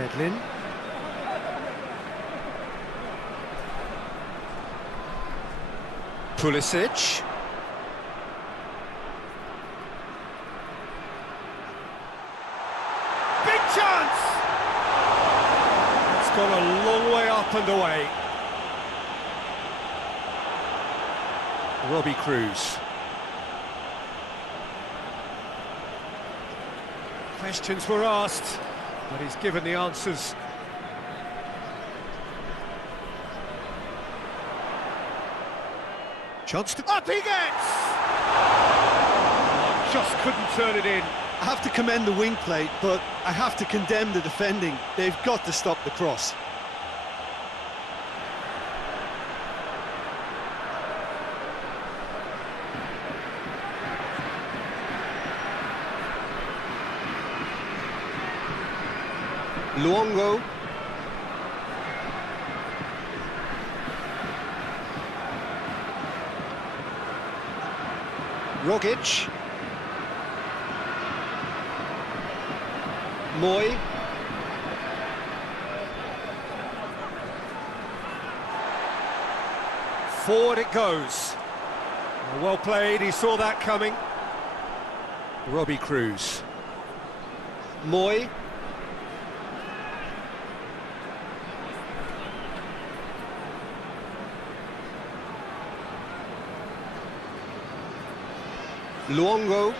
Yedlin. Pulisic. Big chance! It's gone a long way up and away. Robbie Cruz. Questions were asked, but he's given the answers. Chance to... Up he gets! Oh, just couldn't turn it in. I have to commend the wing play, but I have to condemn the defending. They've got to stop the cross. Luongo. Rogic. Moy. Forward it goes. Well played, he saw that coming. Robbie Cruz. Moy. Luongo.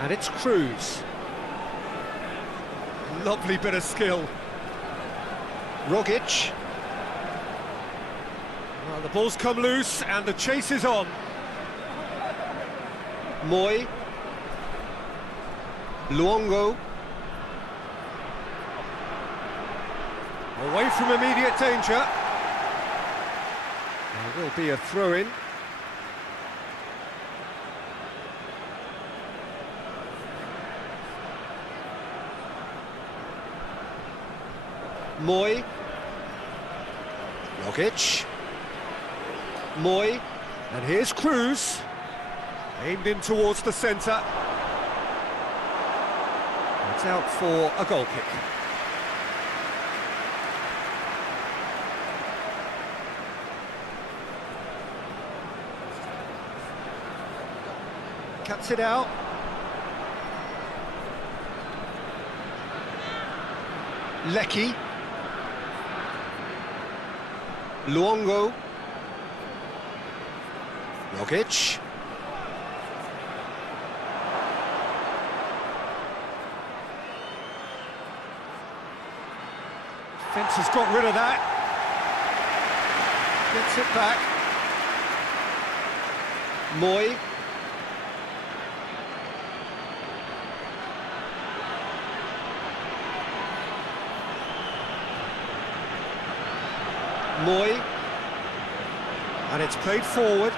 And it's Cruz. Lovely bit of skill. Rogic. Well, the ball's come loose and the chase is on. Moy. Luongo. Away from immediate danger. There will be a throw-in. Moy. Rogic. Moy. And here's Cruz. Aimed in towards the centre. It's out for a goal kick. Cuts it out. Lecky. Luongo. Rogic. Fence has got rid of that. Gets it back. Moy. Moy. And it's played forward.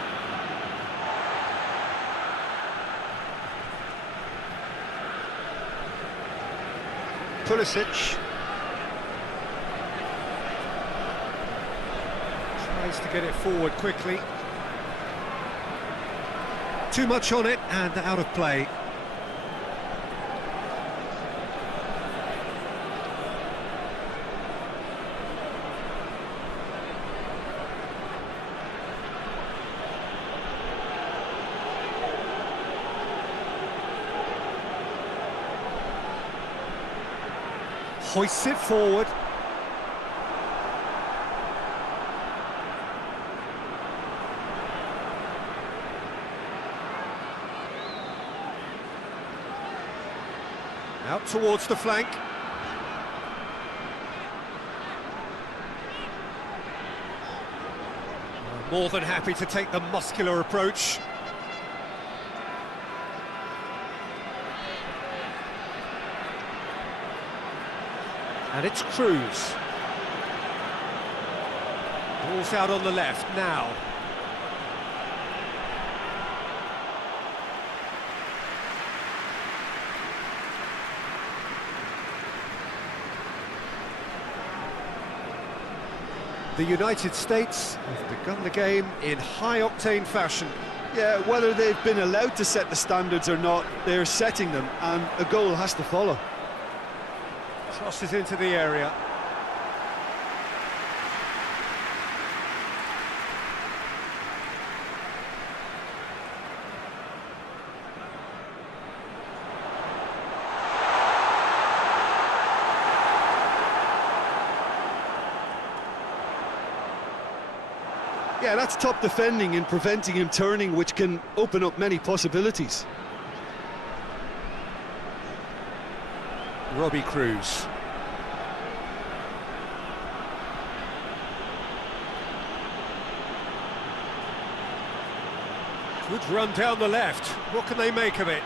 Pulisic. Tries to get it forward quickly. Too much on it and out of play. Hoists it forward. Out towards the flank. More than happy to take the muscular approach. And it's Cruz. Ball's out on the left now. The United States have begun the game in high-octane fashion. Yeah, whether they've been allowed to set the standards or not, they're setting them, and a goal has to follow. Crosses into the area. Yeah, that's top defending and preventing him turning, which can open up many possibilities. Robbie Cruz. Good run down the left. What can they make of it?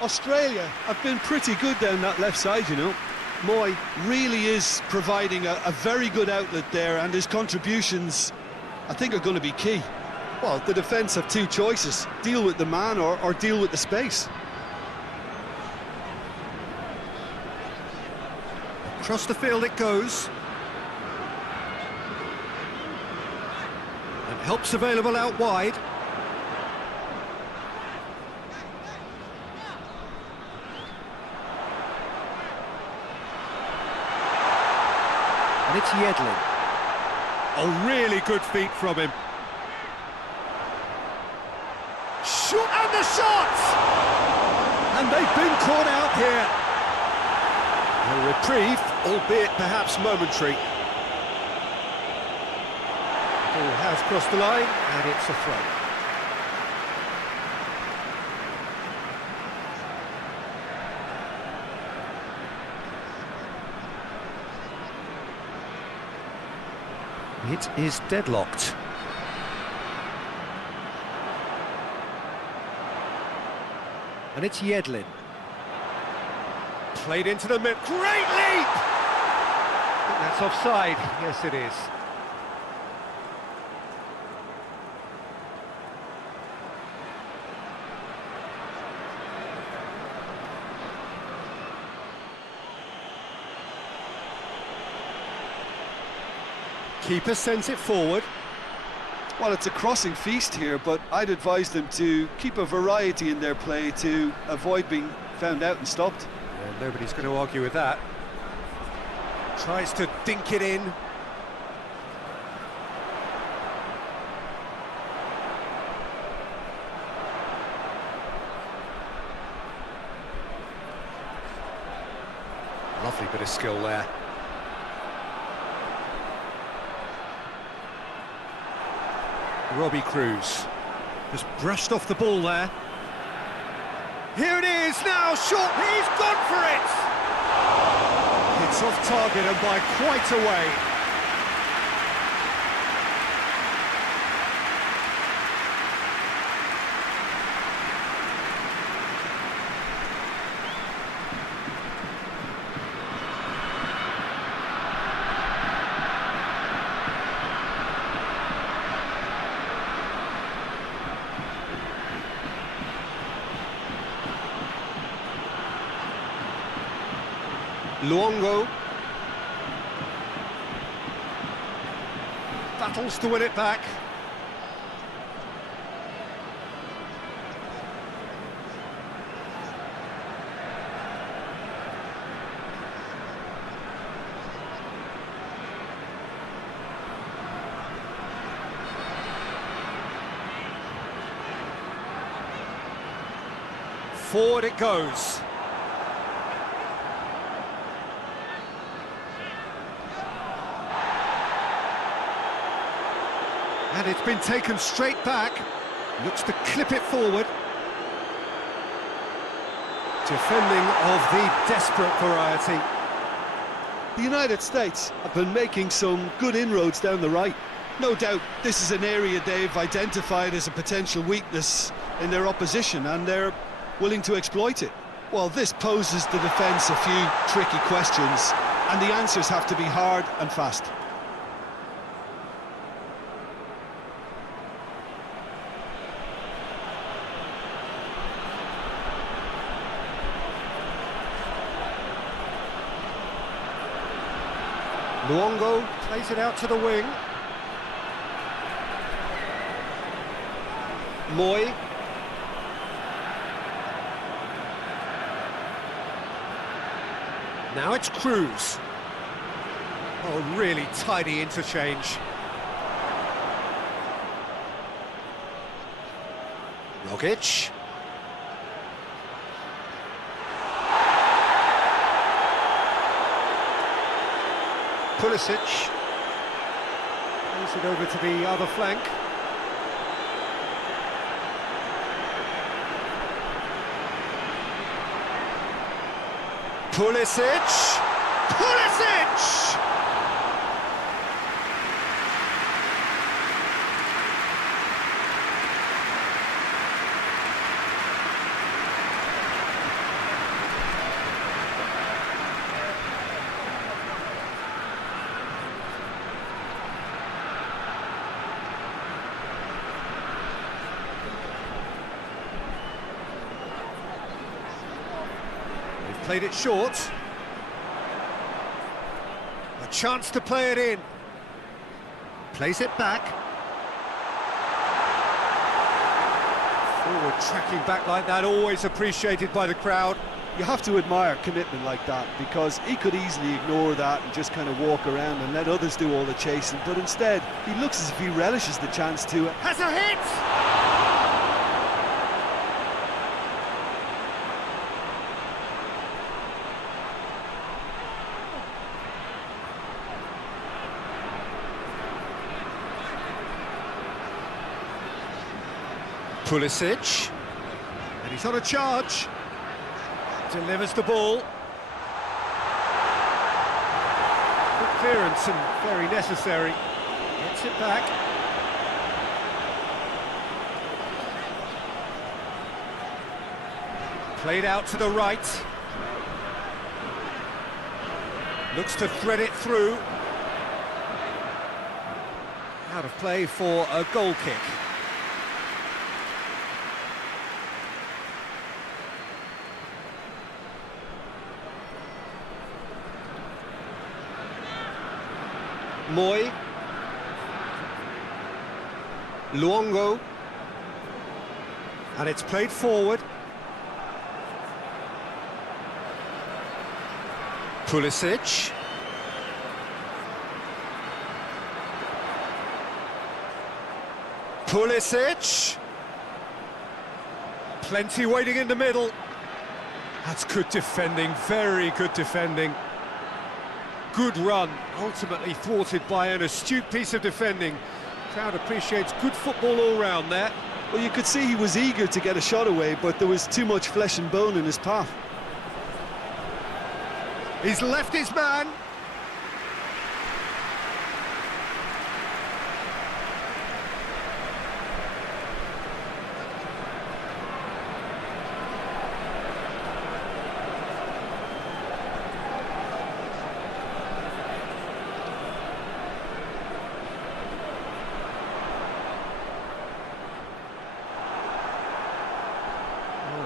Australia have been pretty good down that left side, you know. Moy really is providing a very good outlet there, and his contributions, I think, are going to be key. Well, the defence have two choices: deal with the man or deal with the space. Across the field it goes. And help's available out wide. And it's Yedlin. Oh, really good feet from him. Shoot, and the shot! And they've been caught out here. A reprieve, albeit perhaps momentary. Ball has crossed the line, and it's a throw. It is deadlocked. And it's Yedlin. Played into the mid. Great leap! I think that's offside. Yes, it is. Keeper sends it forward. Well, it's a crossing feast here, but I'd advise them to keep a variety in their play to avoid being found out and stopped. Yeah, nobody's going to argue with that. Tries to dink it in. Lovely bit of skill there. Robbie Cruz has brushed off the ball there. Here it is now, short, he's gone for it! It's off target and by quite a way. Luongo battles to win it back. Forward it goes. And it's been taken straight back. Looks to clip it forward. Defending of the desperate variety. The United States have been making some good inroads down the right. No doubt this is an area they've identified as a potential weakness in their opposition, and they're willing to exploit it. Well, this poses the defence a few tricky questions, and the answers have to be hard and fast. Luongo plays it out to the wing. Moy. Now it's Cruz. Oh, really tidy interchange. Rogic. Pulisic. Plays it over to the other flank. Pulisic! Pulisic! Played it short. A chance to play it in. Plays it back. Forward tracking back like that, always appreciated by the crowd. You have to admire commitment like that, because he could easily ignore that and just kind of walk around and let others do all the chasing, but instead he looks as if he relishes the chance to... Has a hit! Pulisic, and he's on a charge, delivers the ball. Good clearance and very necessary, gets it back. Played out to the right, looks to thread it through. Out of play for a goal kick. Moy, Luongo, and it's played forward. Pulisic. Pulisic. Plenty waiting in the middle. That's good defending, very good defending. Good run, ultimately thwarted by an astute piece of defending. Crowd appreciates good football all round there. Well, you could see he was eager to get a shot away, but there was too much flesh and bone in his path. He's left his man.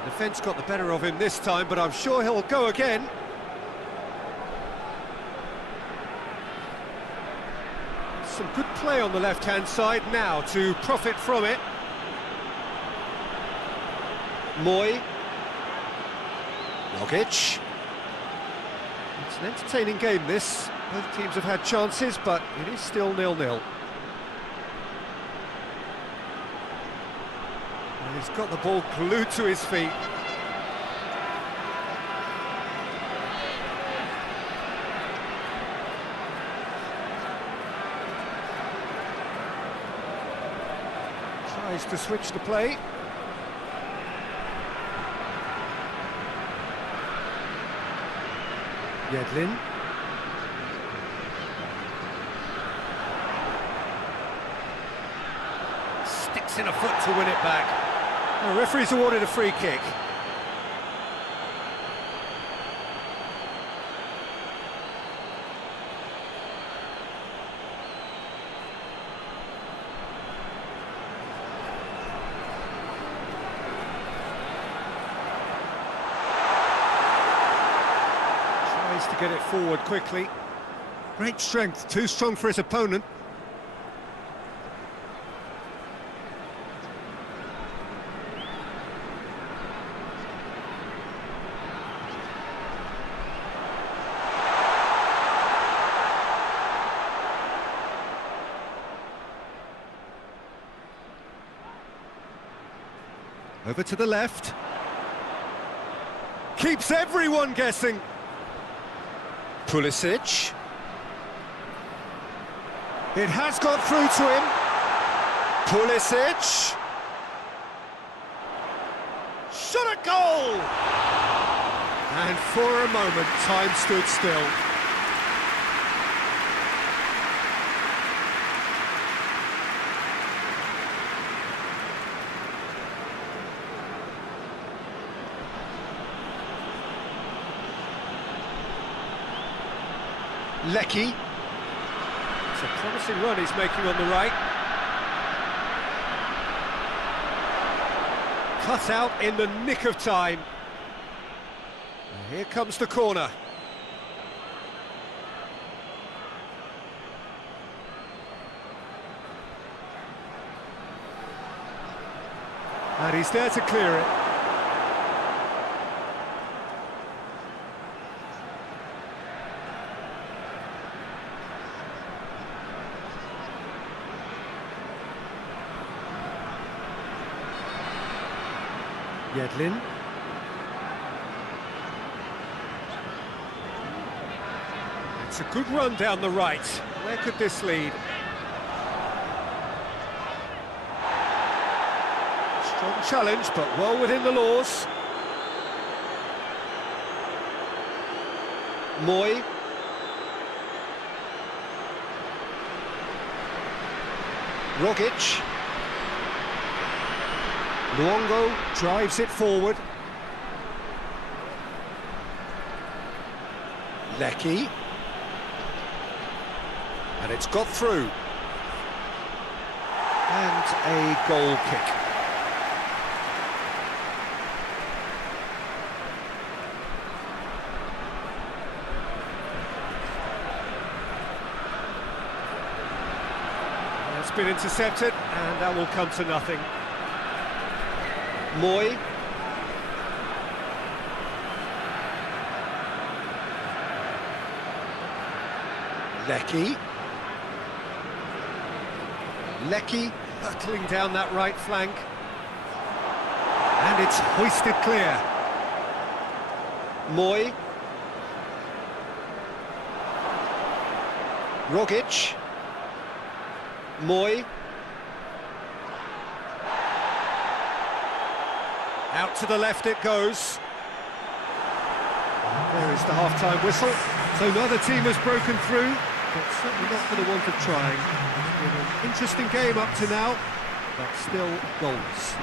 Defence got the better of him this time, but I'm sure he'll go again. Some good play on the left-hand side now to profit from it. Moy. Rogic. It's an entertaining game, this. Both teams have had chances, but it is still 0-0. He's got the ball glued to his feet. Tries to switch the play. Yedlin. Sticks in a foot to win it back. The referee's awarded a free kick. Tries to get it forward quickly. Great strength, too strong for his opponent. Over to the left. Keeps everyone guessing. Pulisic. It has got through to him. Pulisic. Shot at goal! And for a moment, time stood still. Lecky. It's a promising run he's making on the right. Cut out in the nick of time. And here comes the corner. And he's there to clear it. Yedlin. It's a good run down the right. Where could this lead? Strong challenge, but well within the laws. Moy. Rogic. Luongo drives it forward. Lecky. And it's got through. And a goal kick. It's been intercepted, and that will come to nothing. Moy. Lecky. Lecky hurtling down that right flank. And it's hoisted clear. Moy. Rogic. Moy. Out to the left it goes. There is the half-time whistle. So neither team has broken through, but certainly not for the want of trying. It's been an interesting game up to now, but still goals.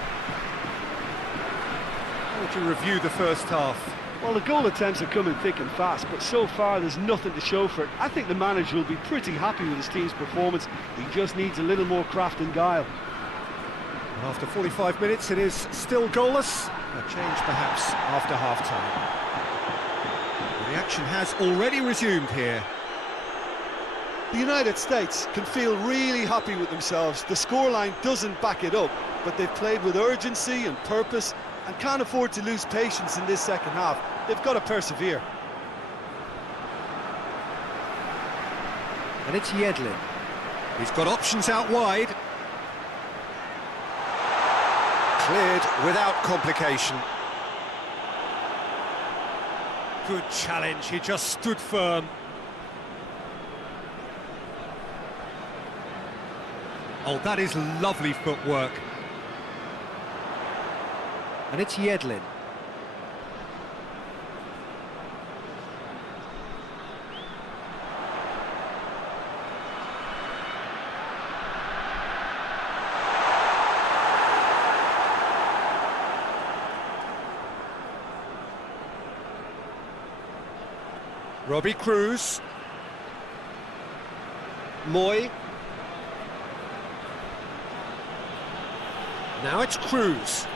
How would you review the first half? Well, the goal attempts are coming thick and fast, but so far there's nothing to show for it. I think the manager will be pretty happy with his team's performance. He just needs a little more craft and guile. After 45 minutes, it is still goalless. A change, perhaps, after half-time. The action has already resumed here. The United States can feel really happy with themselves. The scoreline doesn't back it up, but they've played with urgency and purpose and can't afford to lose patience in this second half. They've got to persevere. And it's Yedlin. He's got options out wide. Cleared without complication. Good challenge, he just stood firm. Oh, that is lovely footwork. And it's Yedlin. Robbie Cruz. Moy. Now it's Cruz.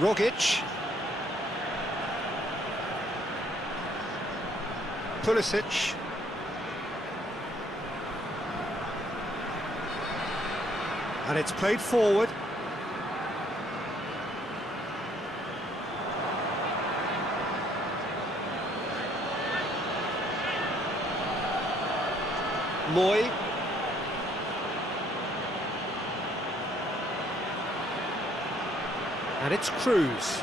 Rogic. Pulisic. And it's played forward. Moy. And it's Cruz.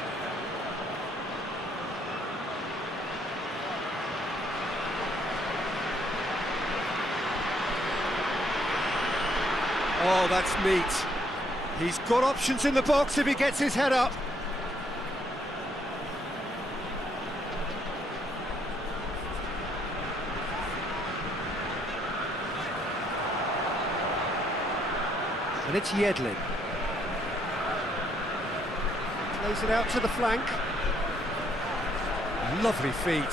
Oh, that's neat. He's got options in the box if he gets his head up. And it's Yedlin. Plays it out to the flank. Lovely feet.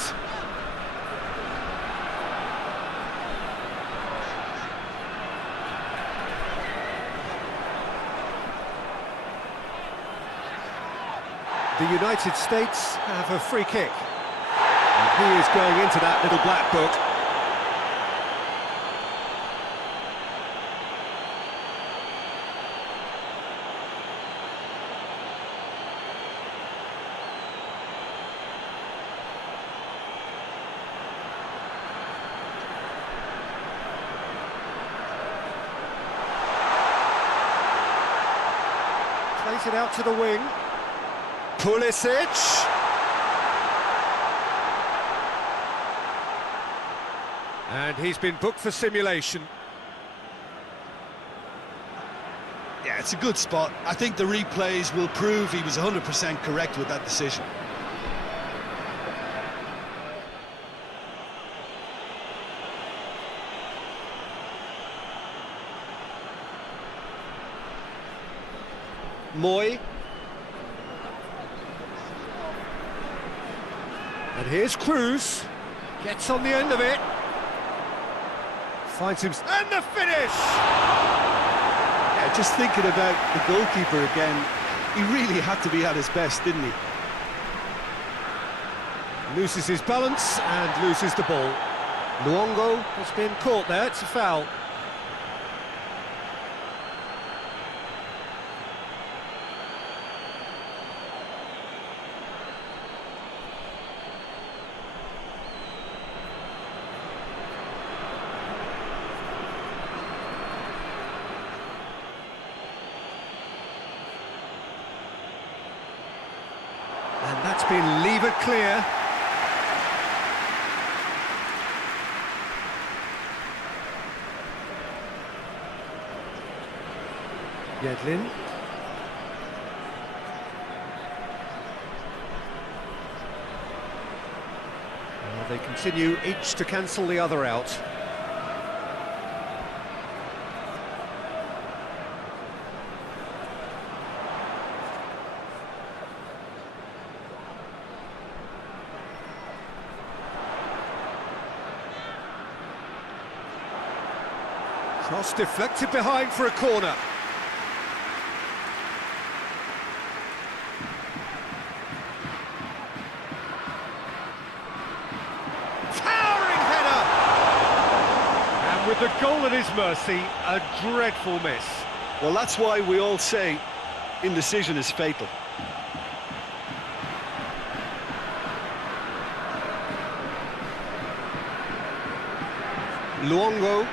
The United States have a free kick. And he is going into that little black book. Plays it out to the wing. Pulisic. And he's been booked for simulation. Yeah, it's a good spot. I think the replays will prove he was 100% correct with that decision. Moy. And here's Cruz. Gets on the end of it. Finds him. And the finish! Yeah, just thinking about the goalkeeper again, he really had to be at his best, didn't he? Loses his balance and loses the ball. Luongo has been caught there. It's a foul. And that's been levered clear. Yedlin. They continue each to cancel the other out. Cross deflected behind for a corner. Towering header! And with the goal at his mercy, a dreadful miss. Well, that's why we all say indecision is fatal. Luongo.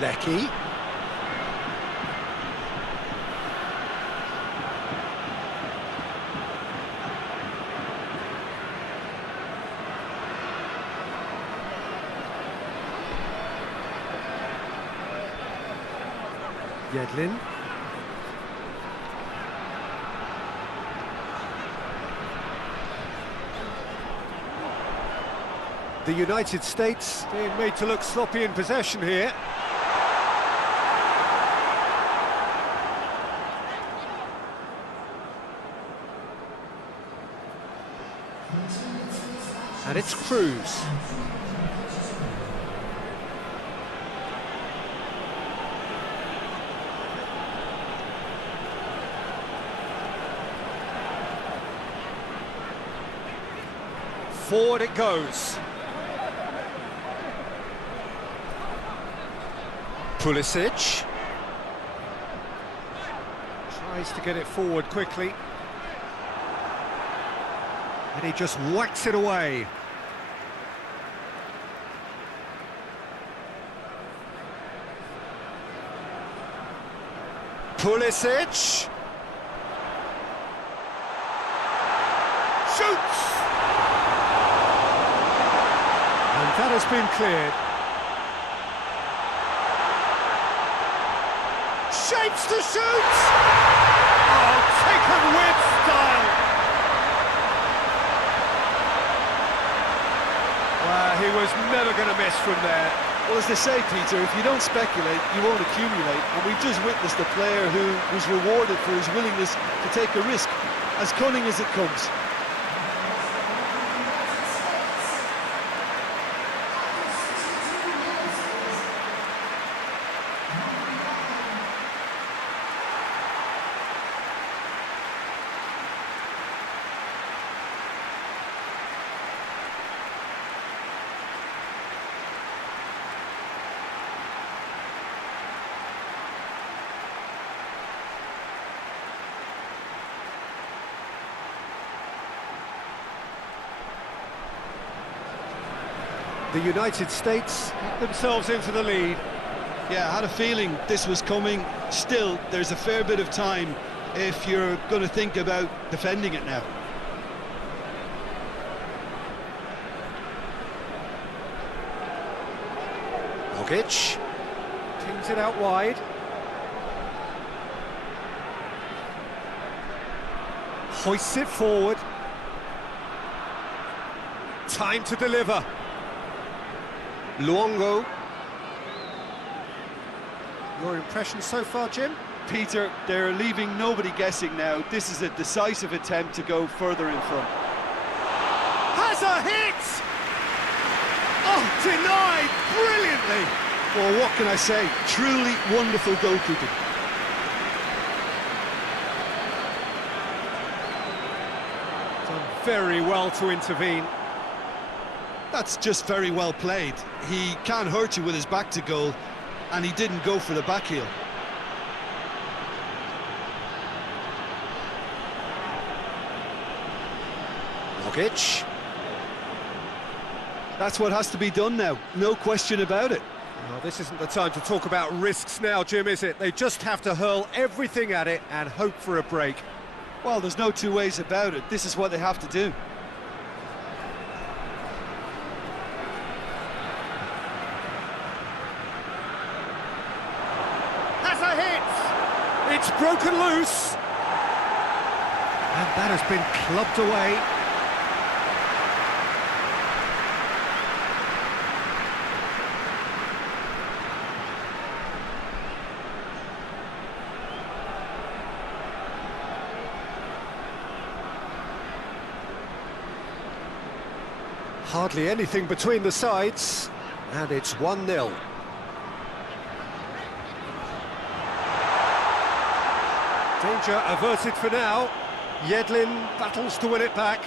Lecky. Yedlin. The United States being made to look sloppy in possession here. And it's Cruz. Forward it goes. Pulisic. Tries to get it forward quickly. And he just whacks it away. Pulisic. Shoots! And that has been cleared. Shapes to shoot! Oh, taken with style! Well, he was never going to miss from there. Well, as they say, Peter, if you don't speculate, you won't accumulate. And we've just witnessed a player who was rewarded for his willingness to take a risk, as cunning as it comes. The United States get themselves into the lead. Yeah, I had a feeling this was coming. Still, there's a fair bit of time if you're going to think about defending it now. Rogic pings it out wide. Hoists it forward. Time to deliver. Luongo. Your impression so far, Jim? Peter, they're leaving nobody guessing now. This is a decisive attempt to go further in front. Has a hit! Oh, denied brilliantly! Well, what can I say? Truly wonderful goalkeeping. Done very well to intervene. That's just very well played. He can't hurt you with his back to goal, and he didn't go for the back heel. Rogic. That's what has to be done now, no question about it. Well, this isn't the time to talk about risks now, Jim, is it? They just have to hurl everything at it and hope for a break. Well, there's no two ways about it. This is what they have to do. It's broken loose. And that has been clubbed away. Hardly anything between the sides, and it's 1-0. Danger averted for now. Yedlin battles to win it back.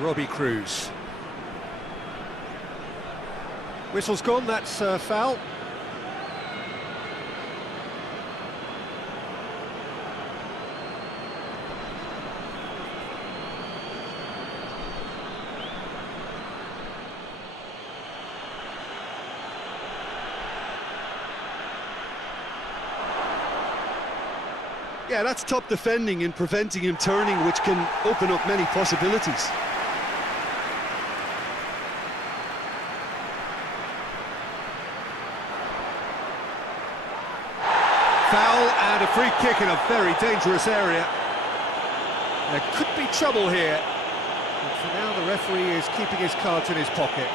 Robbie Cruz. Whistle's gone, that's a foul. Yeah, that's top defending and preventing him turning, which can open up many possibilities. Foul and a free kick in a very dangerous area. There could be trouble here. But for now, the referee is keeping his cards in his pocket.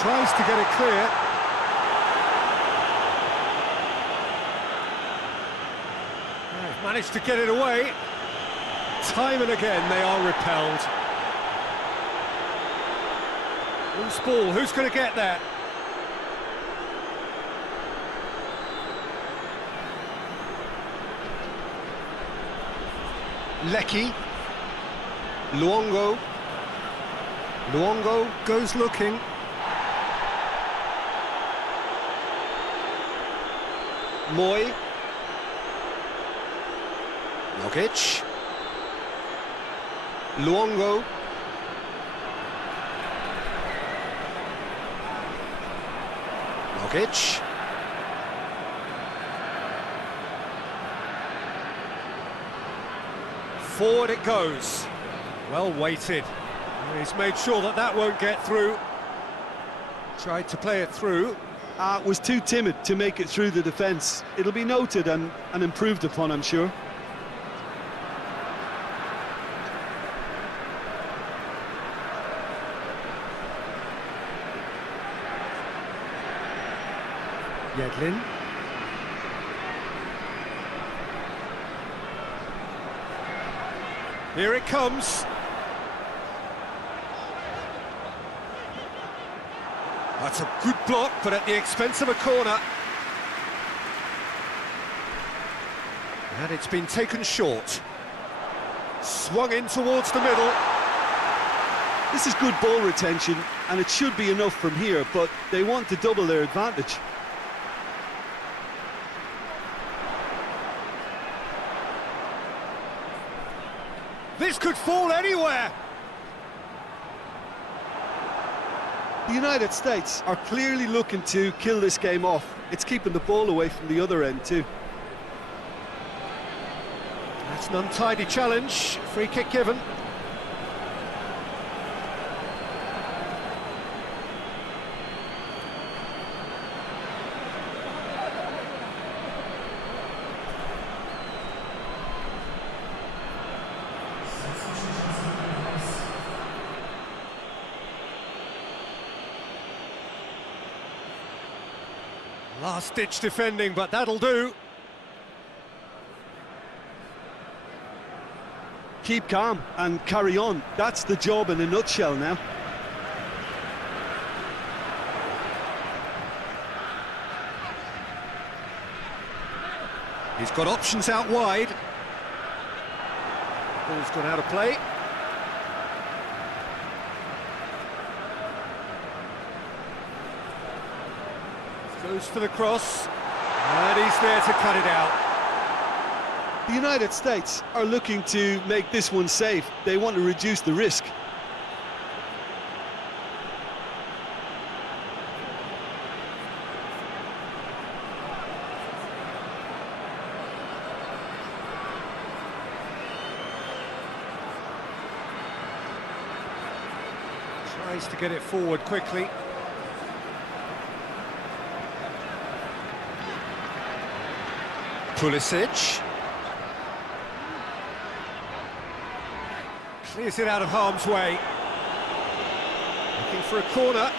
Tries to get it clear. They've managed to get it away. Time and again they are repelled. Loose ball, who's going to get that? Lecky. Luongo. Luongo goes looking. Moy. Jokic. Luongo. Jokic. Forward it goes. Well weighted. He's made sure that that won't get through. Tried to play it through. Was too timid to make it through the defence. It'll be noted and improved upon, I'm sure. Yedlin. Here it comes. That's a good block, but at the expense of a corner. And it's been taken short. Swung in towards the middle. This is good ball retention, and it should be enough from here, but they want to double their advantage. This could fall anywhere. The United States are clearly looking to kill this game off. It's keeping the ball away from the other end too. That's an untidy challenge. Free kick given. Last-ditch defending, but that'll do. Keep calm and carry on. That's the job in a nutshell now. He's got options out wide. Ball's gone out of play. Goes for the cross, and he's there to cut it out. The United States are looking to make this one safe. They want to reduce the risk. Tries to get it forward quickly. Pulisic. Clears it out of harm's way. Looking for a corner.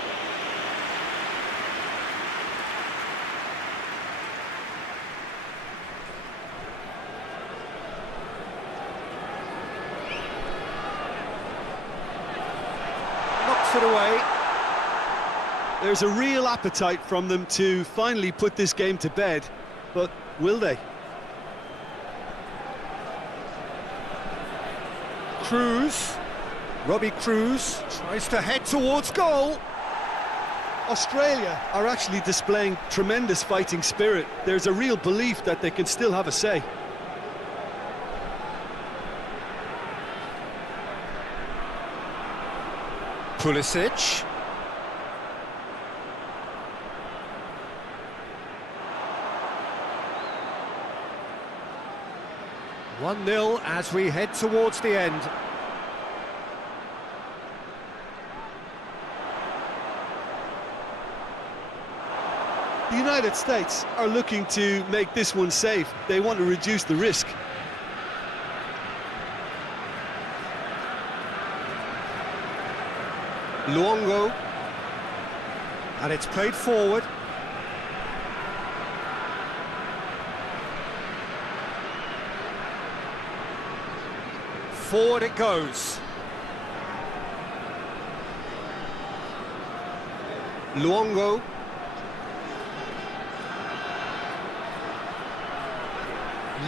Knocks it away. There's a real appetite from them to finally put this game to bed, but will they? Cruz, Robbie Cruz tries to head towards goal. Australia are actually displaying tremendous fighting spirit. There's a real belief that they can still have a say. Pulisic. One 0 as we head towards the end. The United States are looking to make this one safe. They want to reduce the risk. Luongo. And it's played forward. Forward it goes. Luongo.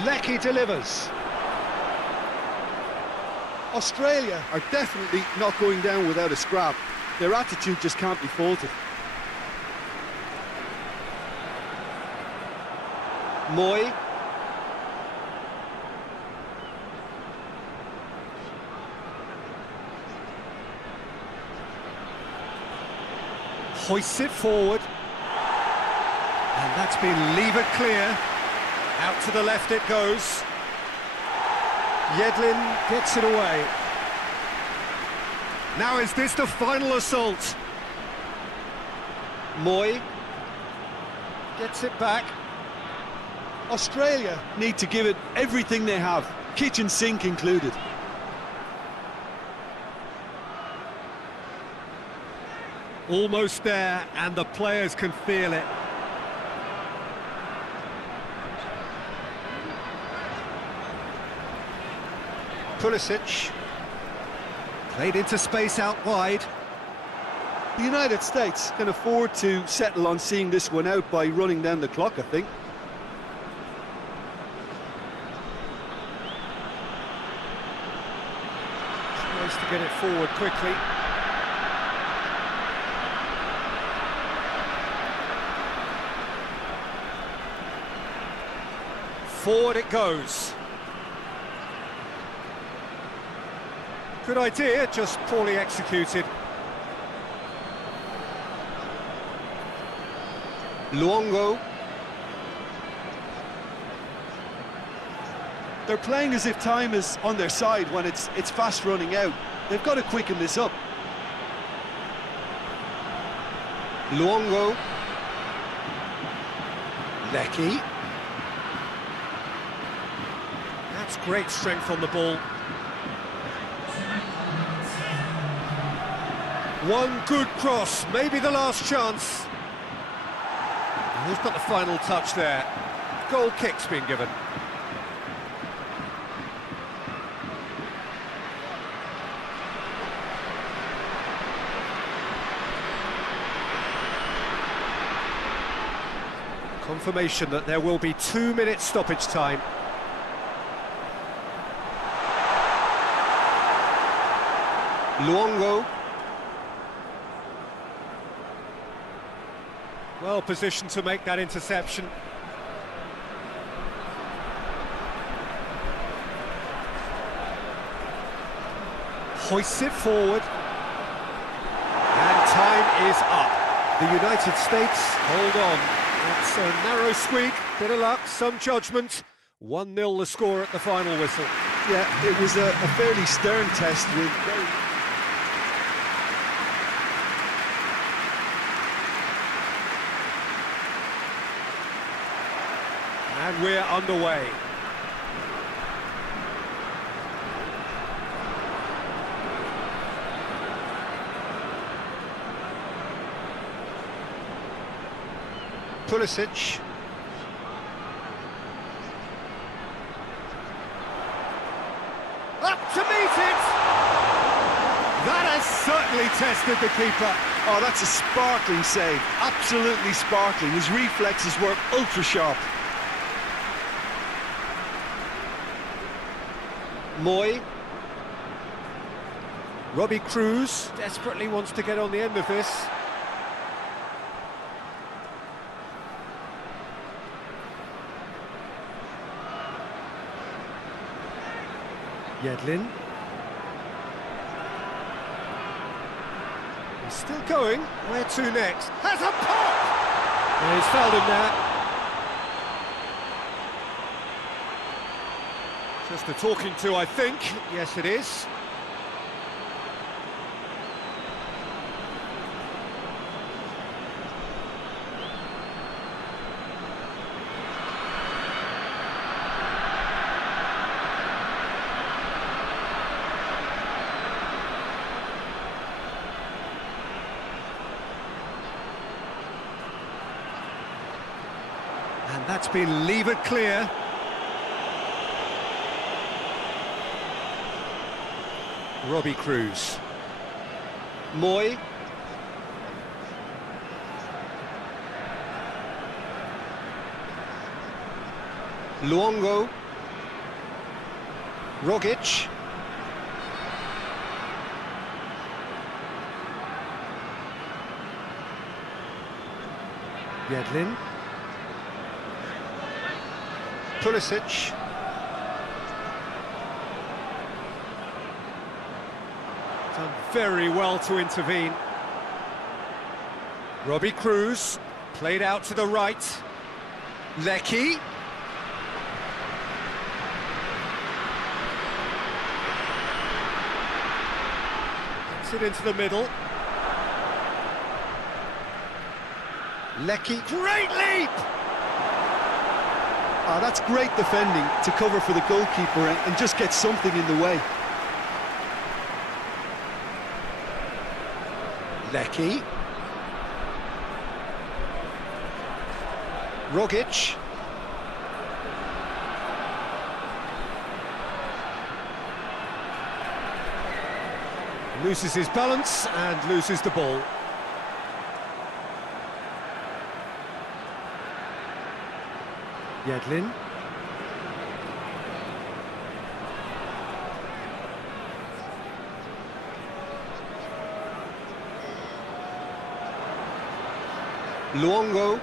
Lecky delivers. Australia are definitely not going down without a scrap. Their attitude just can't be faulted. Moy. Hoists it forward. And that's been levered clear. Out to the left it goes. Yedlin gets it away. Now is this the final assault? Moy gets it back. Australia need to give it everything they have, kitchen sink included. Almost there, and the players can feel it. Pulisic. Played into space out wide. The United States can afford to settle on seeing this one out by running down the clock, I think. Ways to get it forward quickly. Forward it goes. Good idea, just poorly executed. Luongo. They're playing as if time is on their side when it's fast running out. They've got to quicken this up. Luongo. Lecky. That's great strength on the ball. One good cross, maybe the last chance. And who's got the final touch there? Goal kick's been given. Confirmation that there will be 2 minutes stoppage time. Luongo. Well positioned to make that interception. Hoists it forward. And time is up. The United States hold on. It's a narrow squeak, bit of luck, some judgment. 1-0 the score at the final whistle. Yeah, it was a fairly stern test with very... And we're underway. Pulisic. Up to meet it! That has certainly tested the keeper. Oh, that's a sparkling save. Absolutely sparkling. His reflexes were ultra sharp. Moy. Robbie Cruz desperately wants to get on the end of this. Yedlin. He's still going. Where to next? Has a pop! Yeah, he's fouled him there. Just a talking to, I think. Yes, it is. And that's been levered clear. Robbie Cruz. Moy. Luongo. Rogic. Yedlin. Pulisic. Done very well to intervene. Robbie Cruz, played out to the right. Lecky. Gets it into the middle. Lecky, great leap! Ah, that's great defending to cover for the goalkeeper and just get something in the way. Lecky. Rogic. Loses his balance and loses the ball. Yedlin. Luongo.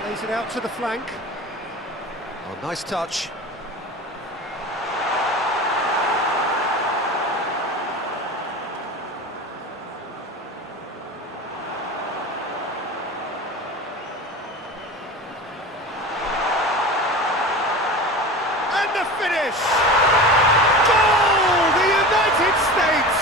Plays it out to the flank. Oh, nice touch. Finish! Goal! The United States!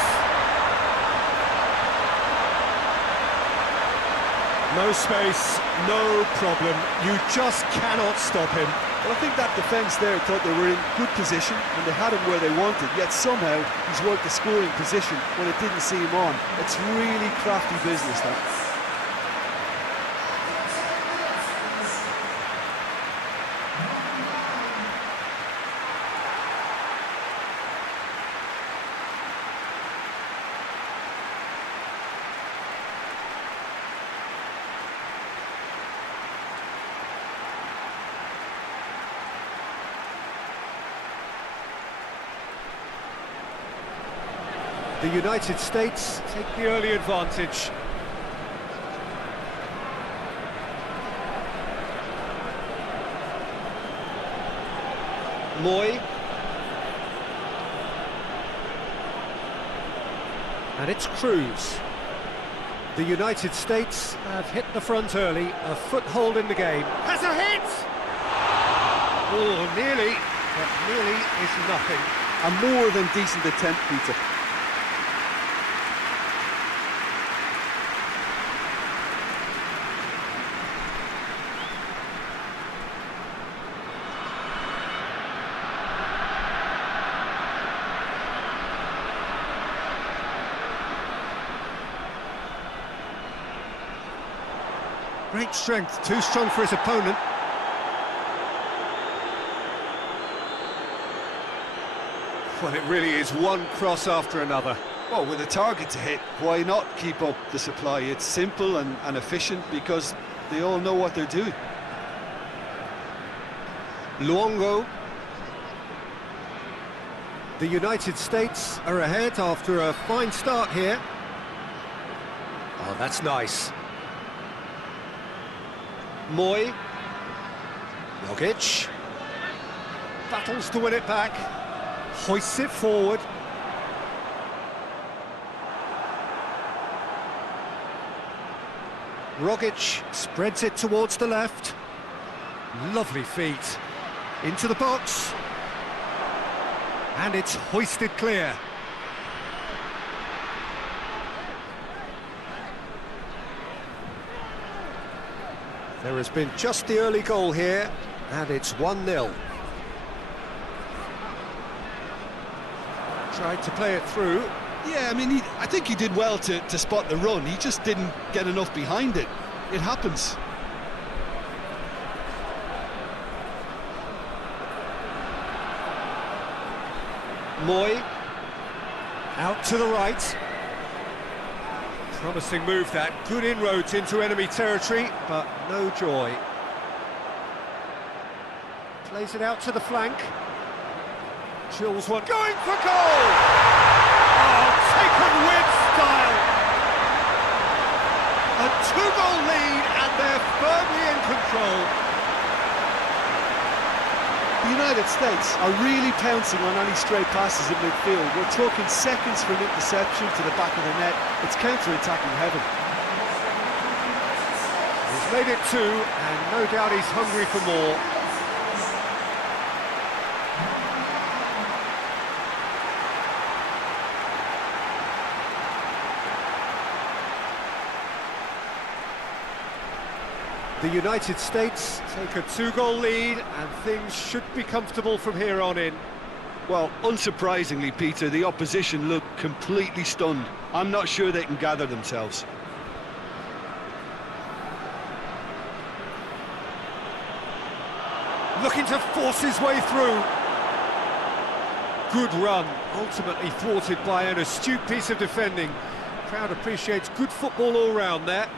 No space, no problem. You just cannot stop him. Well, I think that defence there thought they were in good position and they had him where they wanted, yet somehow he's worked the scoring position when it didn't see him on. It's really crafty business, that. The United States take the early advantage. Moy. And it's Cruz. The United States have hit the front early, a foothold in the game. Has a hit! Oh, nearly, but nearly is nothing. A more than decent attempt, Peter. Great strength, too strong for his opponent. Well, it really is one cross after another. Well, with a target to hit, why not keep up the supply? It's simple and efficient because they all know what they're doing. Luongo. The United States are ahead after a fine start here. Oh, that's nice. Moy. Rogic. Battles to win it back. Hoists it forward. Rogic spreads it towards the left. Lovely feet. Into the box. And it's hoisted clear. There has been just the early goal here, and it's 1-0. Tried to play it through. Yeah, I mean, I think he did well to spot the run. He just didn't get enough behind it. It happens. Moy. Out to the right. Promising move that. Good inroads into enemy territory, but no joy. Plays it out to the flank. Chills one, going for goal! Oh, taken with style! A two-goal lead, and they're firmly in control. The United States are really pouncing on any stray passes in midfield. We're talking seconds from interception to the back of the net. It's counter-attacking heaven. He's made it two, and no doubt he's hungry for more. The United States take a two-goal lead, and things should be comfortable from here on in. Well, unsurprisingly, Peter, the opposition look completely stunned. I'm not sure they can gather themselves. Looking to force his way through. Good run, ultimately thwarted by an astute piece of defending. Crowd appreciates good football all round there.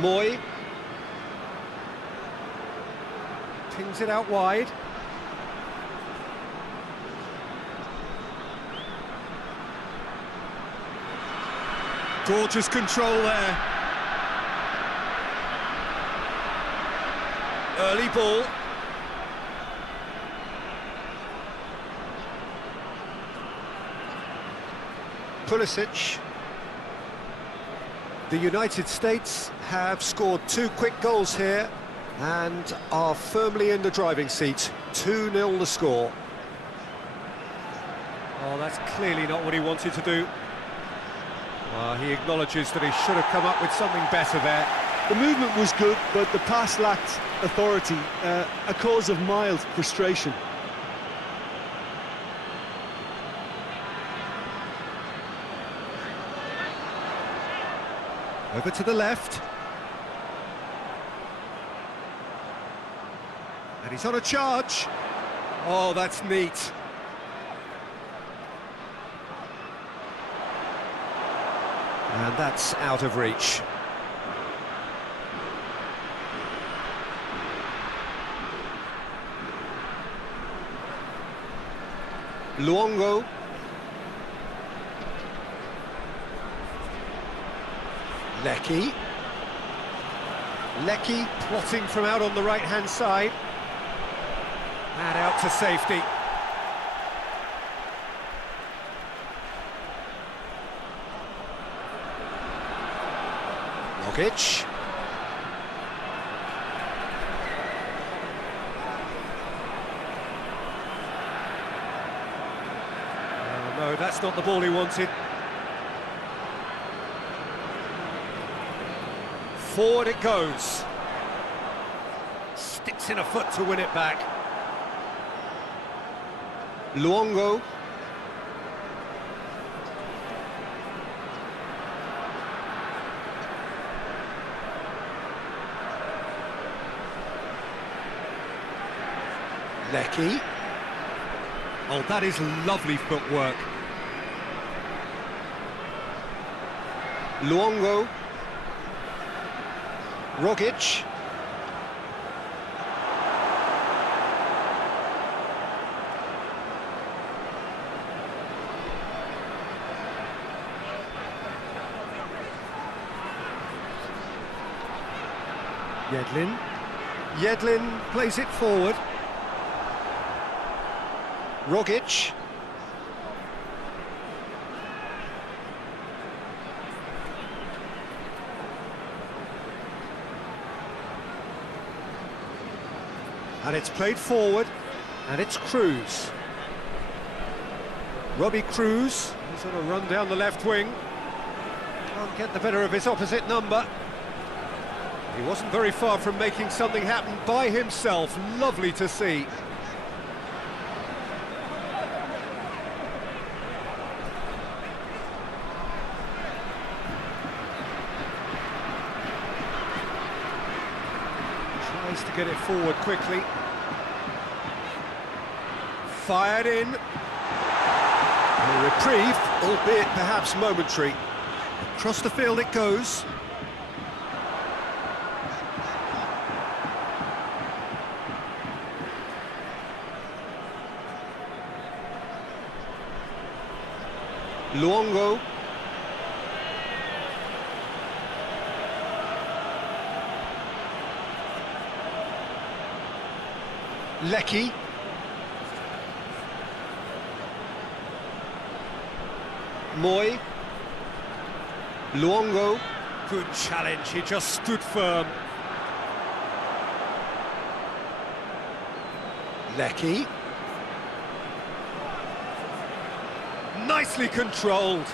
Moy pings it out wide. Gorgeous control there. Early ball. Pulisic. The United States have scored two quick goals here and are firmly in the driving seat. 2-0 the score. Oh, that's clearly not what he wanted to do. He acknowledges that he should have come up with something better there. The movement was good, but the pass lacked authority, a cause of mild frustration. Over to the left. And he's on a charge. Oh, that's neat. And that's out of reach. Luongo. Lecky plotting from out on the right-hand side. And out to safety. Rogic. Oh, no, that's not the ball he wanted. Forward it goes. Sticks in a foot to win it back. Luongo. Lecky. Oh, that is lovely footwork. Luongo. Rogic. Yedlin plays it forward. Rogic. And it's played forward, and it's Cruz. Robbie Cruz, he's on a run down the left wing. Can't get the better of his opposite number. He wasn't very far from making something happen by himself. Lovely to see. Tries to get it forward quickly. Fired in. A reprieve, albeit perhaps momentary. Across the field it goes. Luongo. Lecky. Moy. Luongo. Good challenge, he just stood firm. Lecky. Nicely controlled.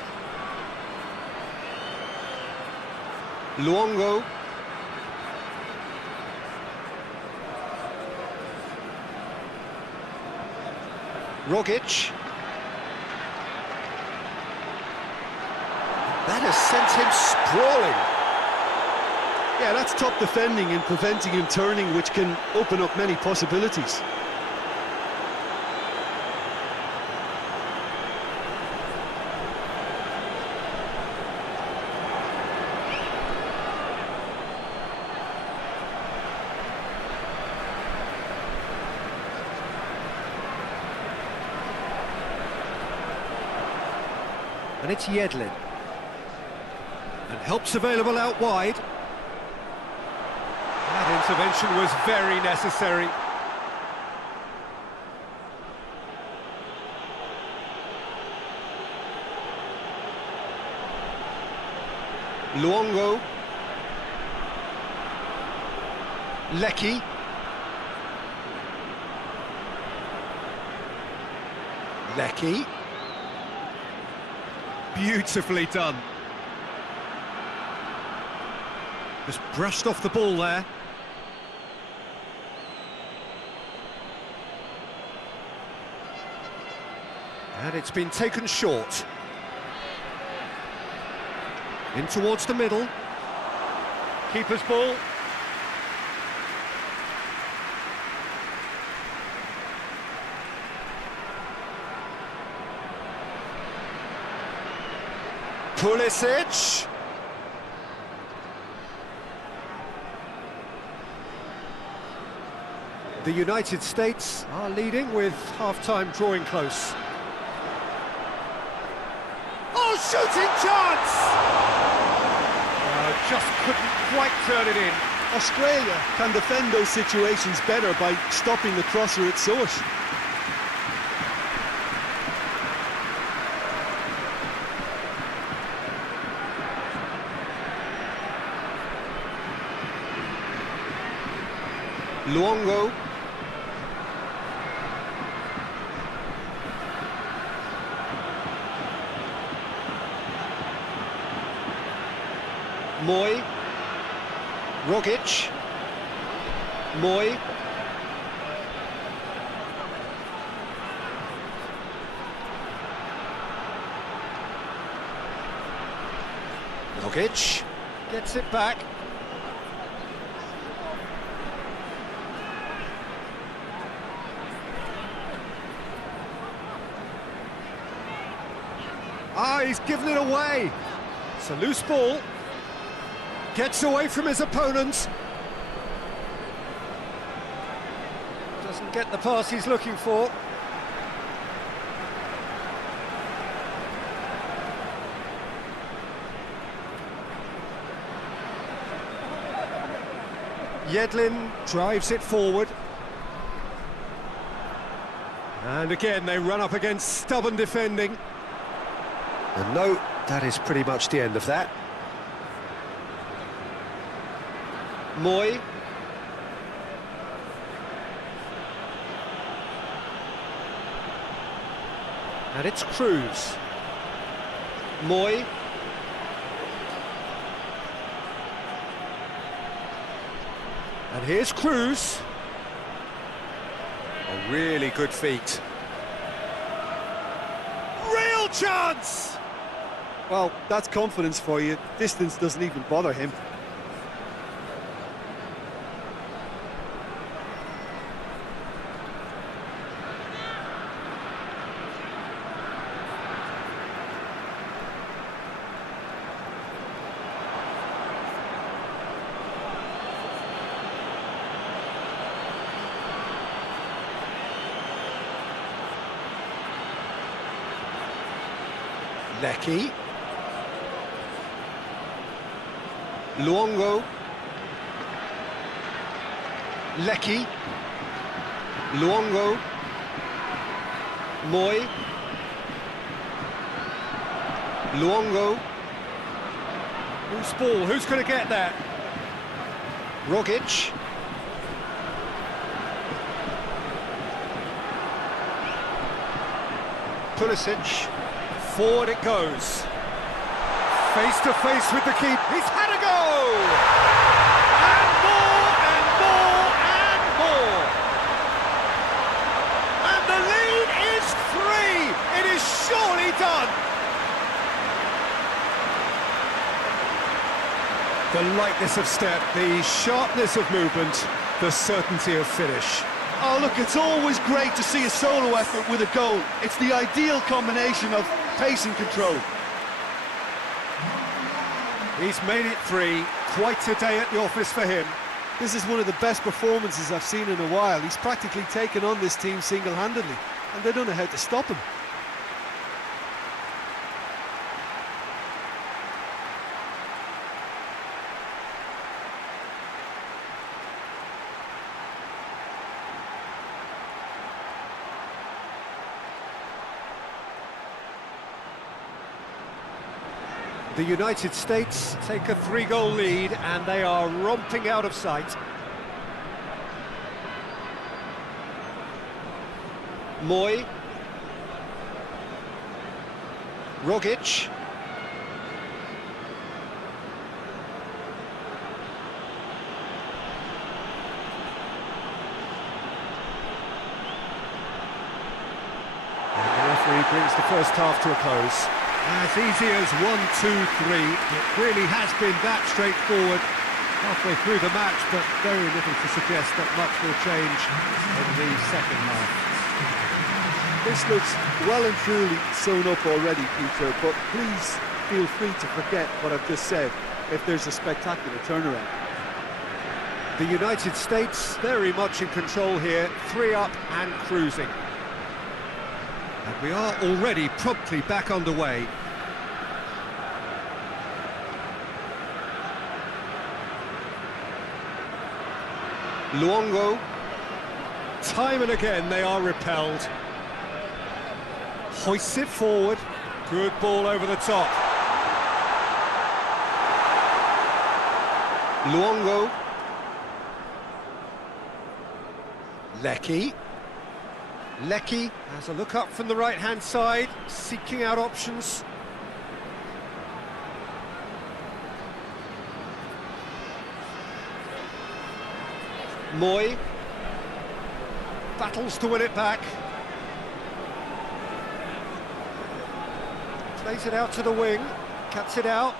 Luongo. Rogic. That has sent him sprawling. Yeah, that's top defending and preventing him turning, which can open up many possibilities. And it's Yedlin. And help's available out wide. That intervention was very necessary. Luongo. Lecky. Lecky. Beautifully done. Just brushed off the ball there. And it's been taken short. In towards the middle. Keeper's ball. Pulisic. The United States are leading with half-time drawing close. Oh, shooting chance! Just couldn't quite turn it in. Australia can defend those situations better by stopping the crosser at source. Luongo. Moy. Rogic. Moy. Rogic gets it back. Ah, he's given it away. It's a loose ball. Gets away from his opponent. Doesn't get the pass he's looking for. Yedlin drives it forward. And again, they run up against stubborn defending. And no, that is pretty much the end of that. Moy. And it's Cruz. Moy. And here's Cruz. A really good feat. Real chance! Well, that's confidence for you. Distance doesn't even bother him. Lecky. Luongo. Lecky. Luongo. Moy. Luongo. Who's ball? Who's going to get that? Rogic. Pulisic. Forward it goes. Face to face with the keeper. He's had a go! And more and more and more. And the lead is 3. It is surely done. The lightness of step, the sharpness of movement, the certainty of finish. Oh, look, it's always great to see a solo effort with a goal. It's the ideal combination of pace and control. He's made it 3. Quite a day at the office for him. This is one of the best performances I've seen in a while. He's practically taken on this team single-handedly, and they don't know how to stop him. The United States take a 3-goal lead and they are romping out of sight. Moy. Rogic. And the referee brings the first half to a close. As easy as 1, 2, 3. It really has been that straightforward halfway through the match, but very little to suggest that much will change in the second half. This looks well and truly sewn up already, Peter, but please feel free to forget what I've just said if there's a spectacular turnaround. The United States very much in control here, 3 up and cruising. And we are already promptly back underway. Luongo. Time and again they are repelled. Hoists it forward. Good ball over the top. Luongo. Lecky. Lecky has a look up from the right-hand side, seeking out options. Moy battles to win it back. Plays it out to the wing, cuts it out.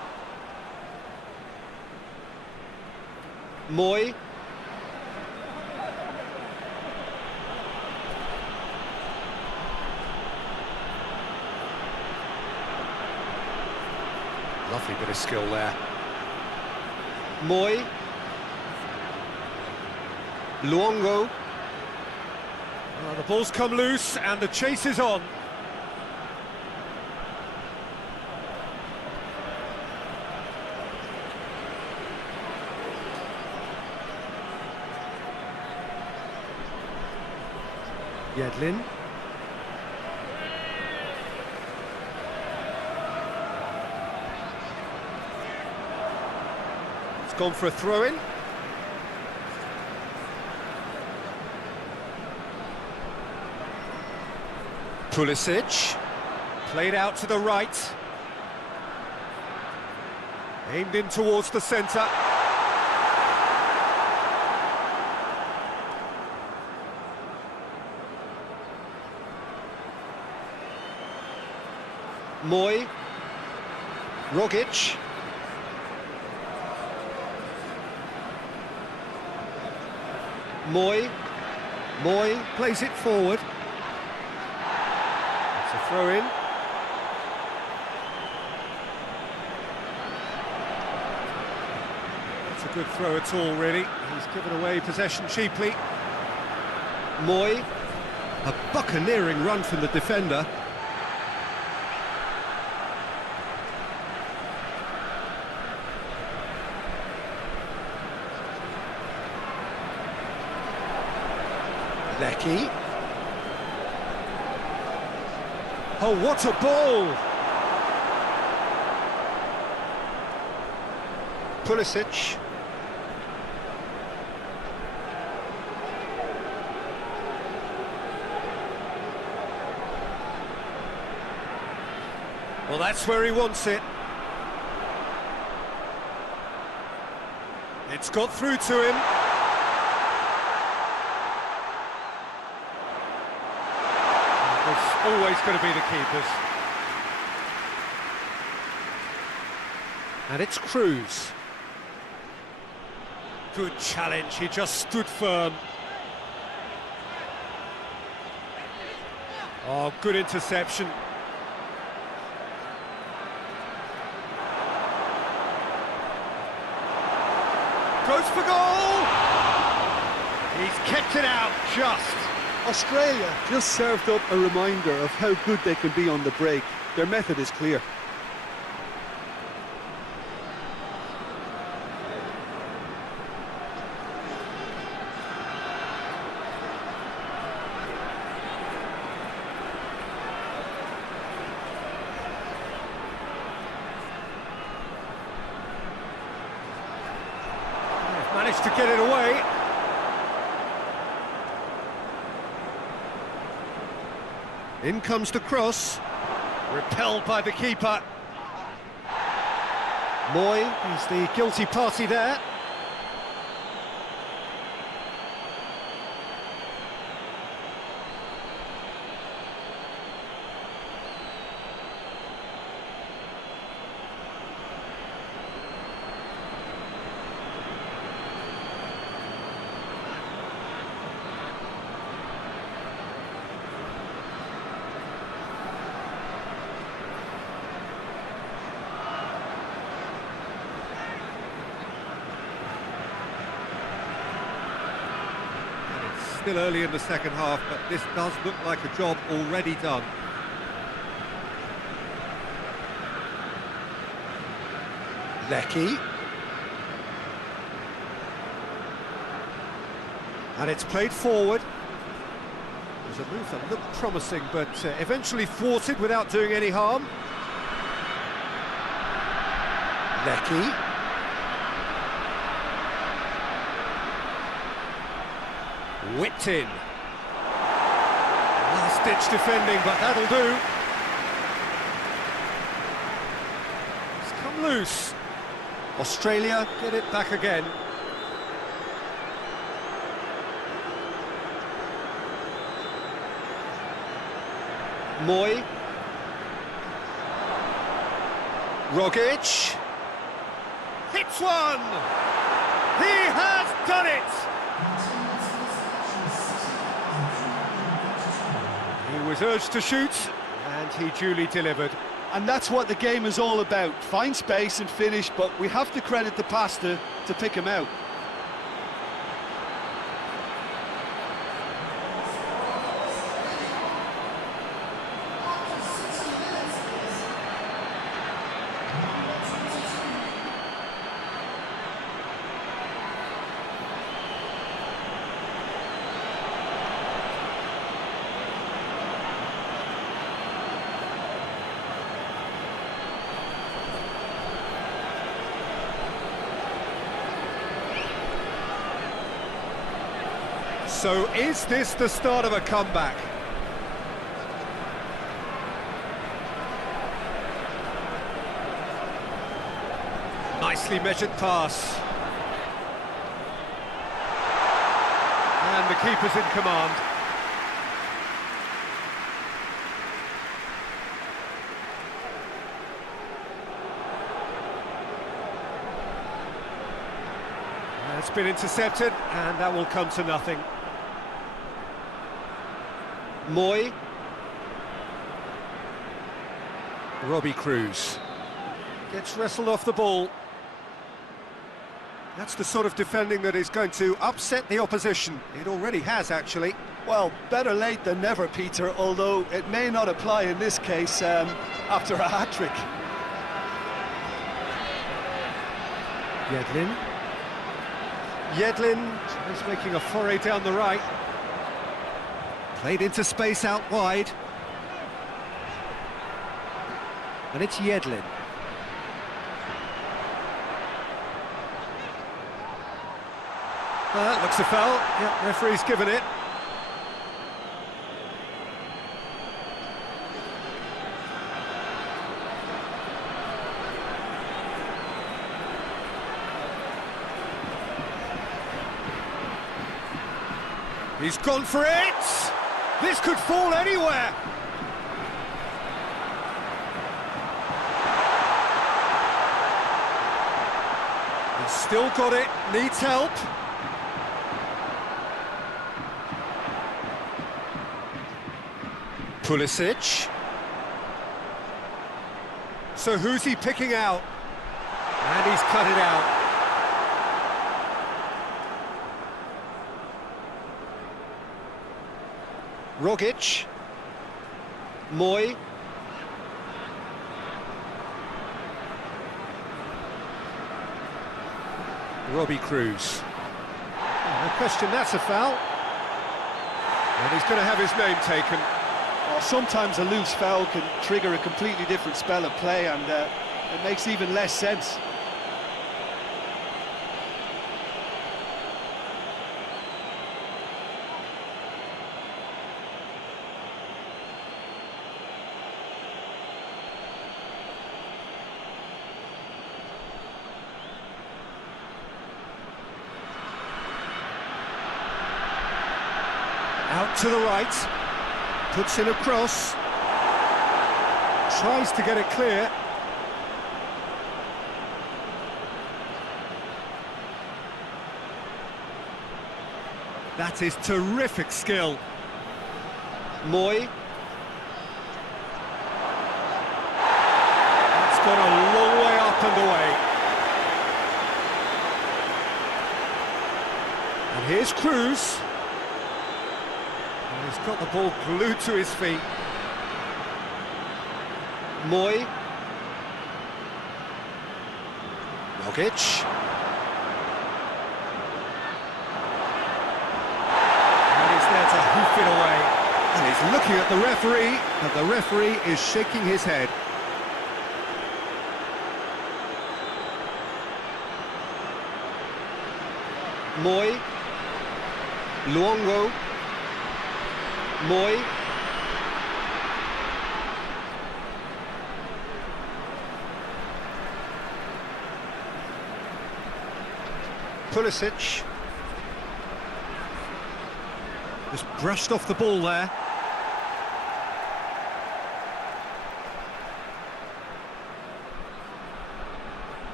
Moy. Lovely bit of skill there. Moy. Luongo. The ball's come loose and the chase is on. Yedlin. It's gone for a throw-in. Pulisic, played out to the right, aimed in towards the centre. Moy, Rogic. Moy plays it forward. Throw in. It's a good throw at all, really. He's given away possession cheaply. Moy, a buccaneering run from the defender. Lecky. Oh, what a ball! Pulisic. Well, that's where he wants it. It's got through to him. It's always going to be the keepers. And it's Cruz. Good challenge, he just stood firm. Oh, good interception. Goes for goal! He's kept it out, just. Australia just served up a reminder of how good they can be on the break. Their method is clear. Managed to get it away. In comes the cross. Repelled by the keeper. Moy is the guilty party there. Still early in the second half, but this does look like a job already done. Lecky. And it's played forward. There's a move that looked promising, but eventually thwarted without doing any harm. Lecky. Whipped in. Last-ditch defending, but that'll do. It's come loose. Australia get it back again. Moy. Rogic. Hits one! He has done it! He was urged to shoot, and he duly delivered. And that's what the game is all about. Find space and finish, but we have to credit the passer to pick him out. So is this the start of a comeback? Nicely measured pass. And the keeper's in command. It's been intercepted, and that will come to nothing. Moy. Robbie Cruz gets wrestled off the ball. That's the sort of defending that is going to upset the opposition. It already has, actually. Well, better late than never, Peter, although it may not apply in this case after a hat-trick. Yedlin is making a foray down the right. Played into space out wide. And it's Yedlin. That looks a foul. Yeah, referee's given it. He's gone for it! This could fall anywhere! He's still got it, needs help. Pulisic. So who's he picking out? And he's cut it out. Rogic, Moy, Robbie Cruz. No question that's a foul. And he's going to have his name taken. Well, sometimes a loose foul can trigger a completely different spell of play, and it makes even less sense. Out to the right, puts in a cross, tries to get it clear. That is terrific skill. Moy. It's gone a long way up and away. And here's Cruz. He's got the ball glued to his feet. Moy. Rogic. And he's there to hoof it away. And he's looking at the referee, and the referee is shaking his head. Moy. Luongo. Moy. Pulisic. Just brushed off the ball there.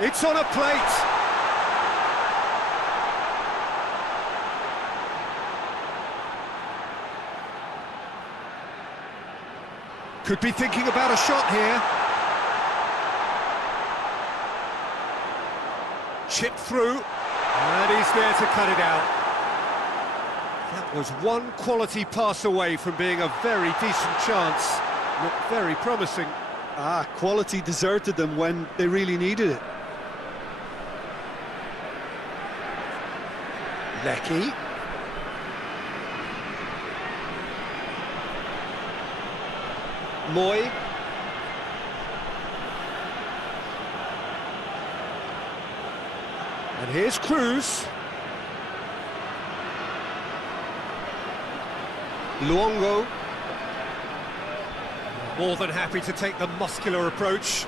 It's on a plate. Could be thinking about a shot here. Chip through, and he's there to cut it out. That was one quality pass away from being a very decent chance. Looked very promising. Quality deserted them when they really needed it. Lecky. Moy. And here's Cruz. Luongo. More than happy to take the muscular approach.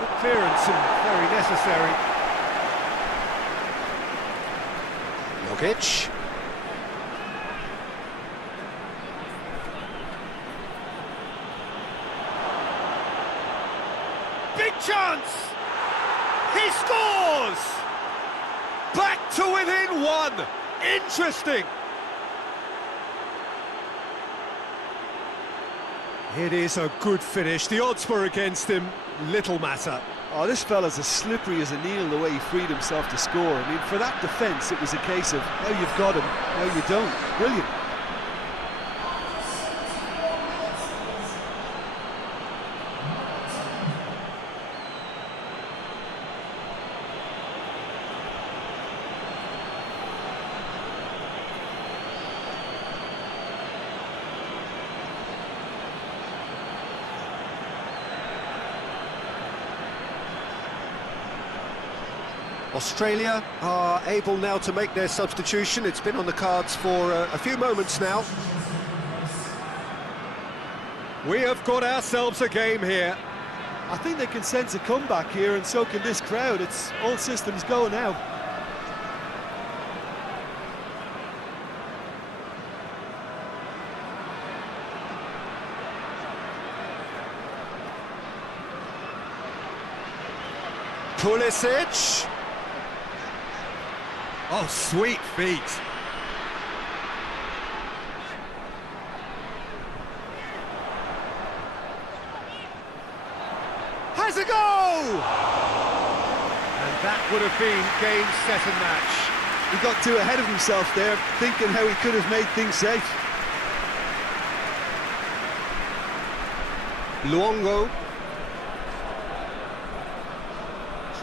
Good clearance and very necessary. Rogic. Big chance! He scores! Back to within one! Interesting! It is a good finish. The odds were against him. Little matter. Oh, this fella's as slippery as a needle the way he freed himself to score. I mean, for that defence, it was a case of now you've got him, now you don't. Brilliant. Australia are able now to make their substitution. It's been on the cards for a few moments now. We have got ourselves a game here. I think they can sense a comeback here, and so can this crowd. It's all systems go now. Pulisic. Oh, sweet feet. Has a goal! And that would have been game, set and match. He got too ahead of himself there, thinking how he could have made things safe. Luongo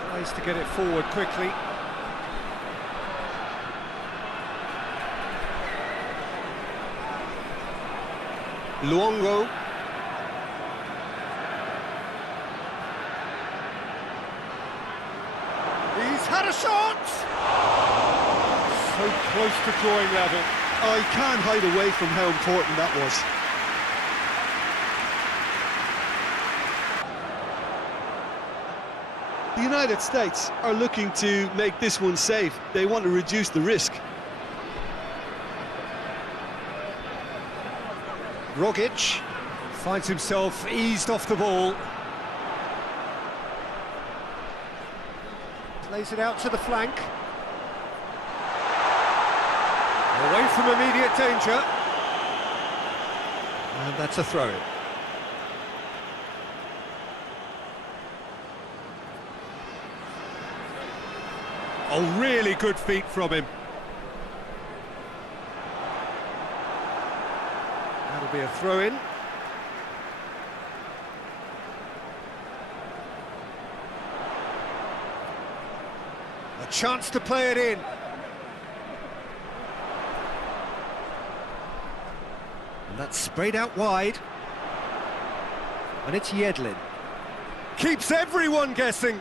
tries to get it forward quickly. Luongo. He's had a shot! So close to drawing level. Oh, he can't hide away from how important that was. The United States are looking to make this one safe. They want to reduce the risk. Rogic finds himself eased off the ball. Plays it out to the flank. Away from immediate danger. And that's a throw. Oh, really good feet from him. That'll be a throw-in. A chance to play it in. And that's sprayed out wide. And it's Yedlin. Keeps everyone guessing.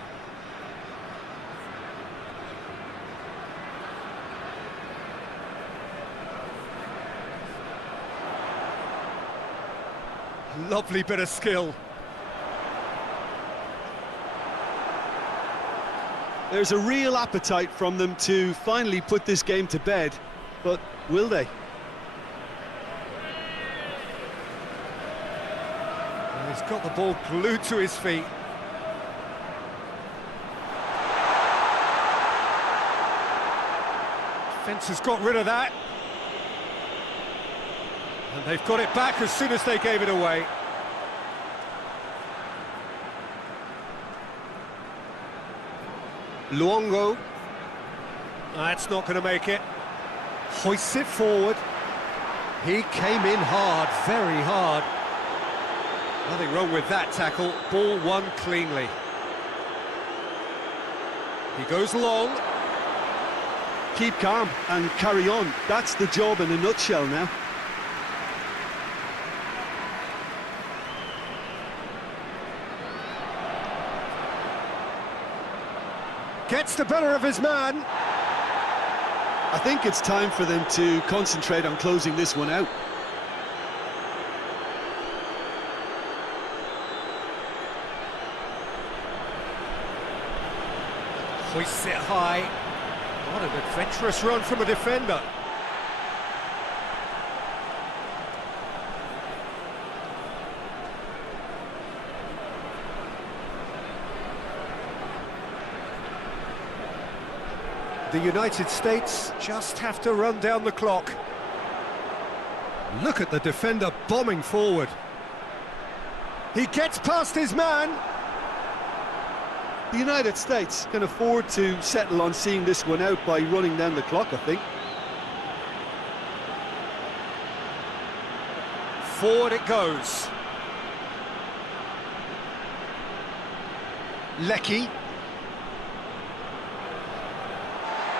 Lovely bit of skill. There's a real appetite from them to finally put this game to bed, but will they? And he's got the ball glued to his feet. Defence has got rid of that. And they've got it back as soon as they gave it away. Luongo. That's not going to make it. Hoists it forward. He came in hard, very hard. Nothing wrong with that tackle. Ball won cleanly. He goes long. Keep calm and carry on. That's the job in a nutshell now. Gets the better of his man. I think it's time for them to concentrate on closing this one out. Hoists it high. What an adventurous run from a defender. The United States just have to run down the clock. Look at the defender bombing forward. He gets past his man. The United States can afford to settle on seeing this one out by running down the clock, I think. Forward it goes. Leckie.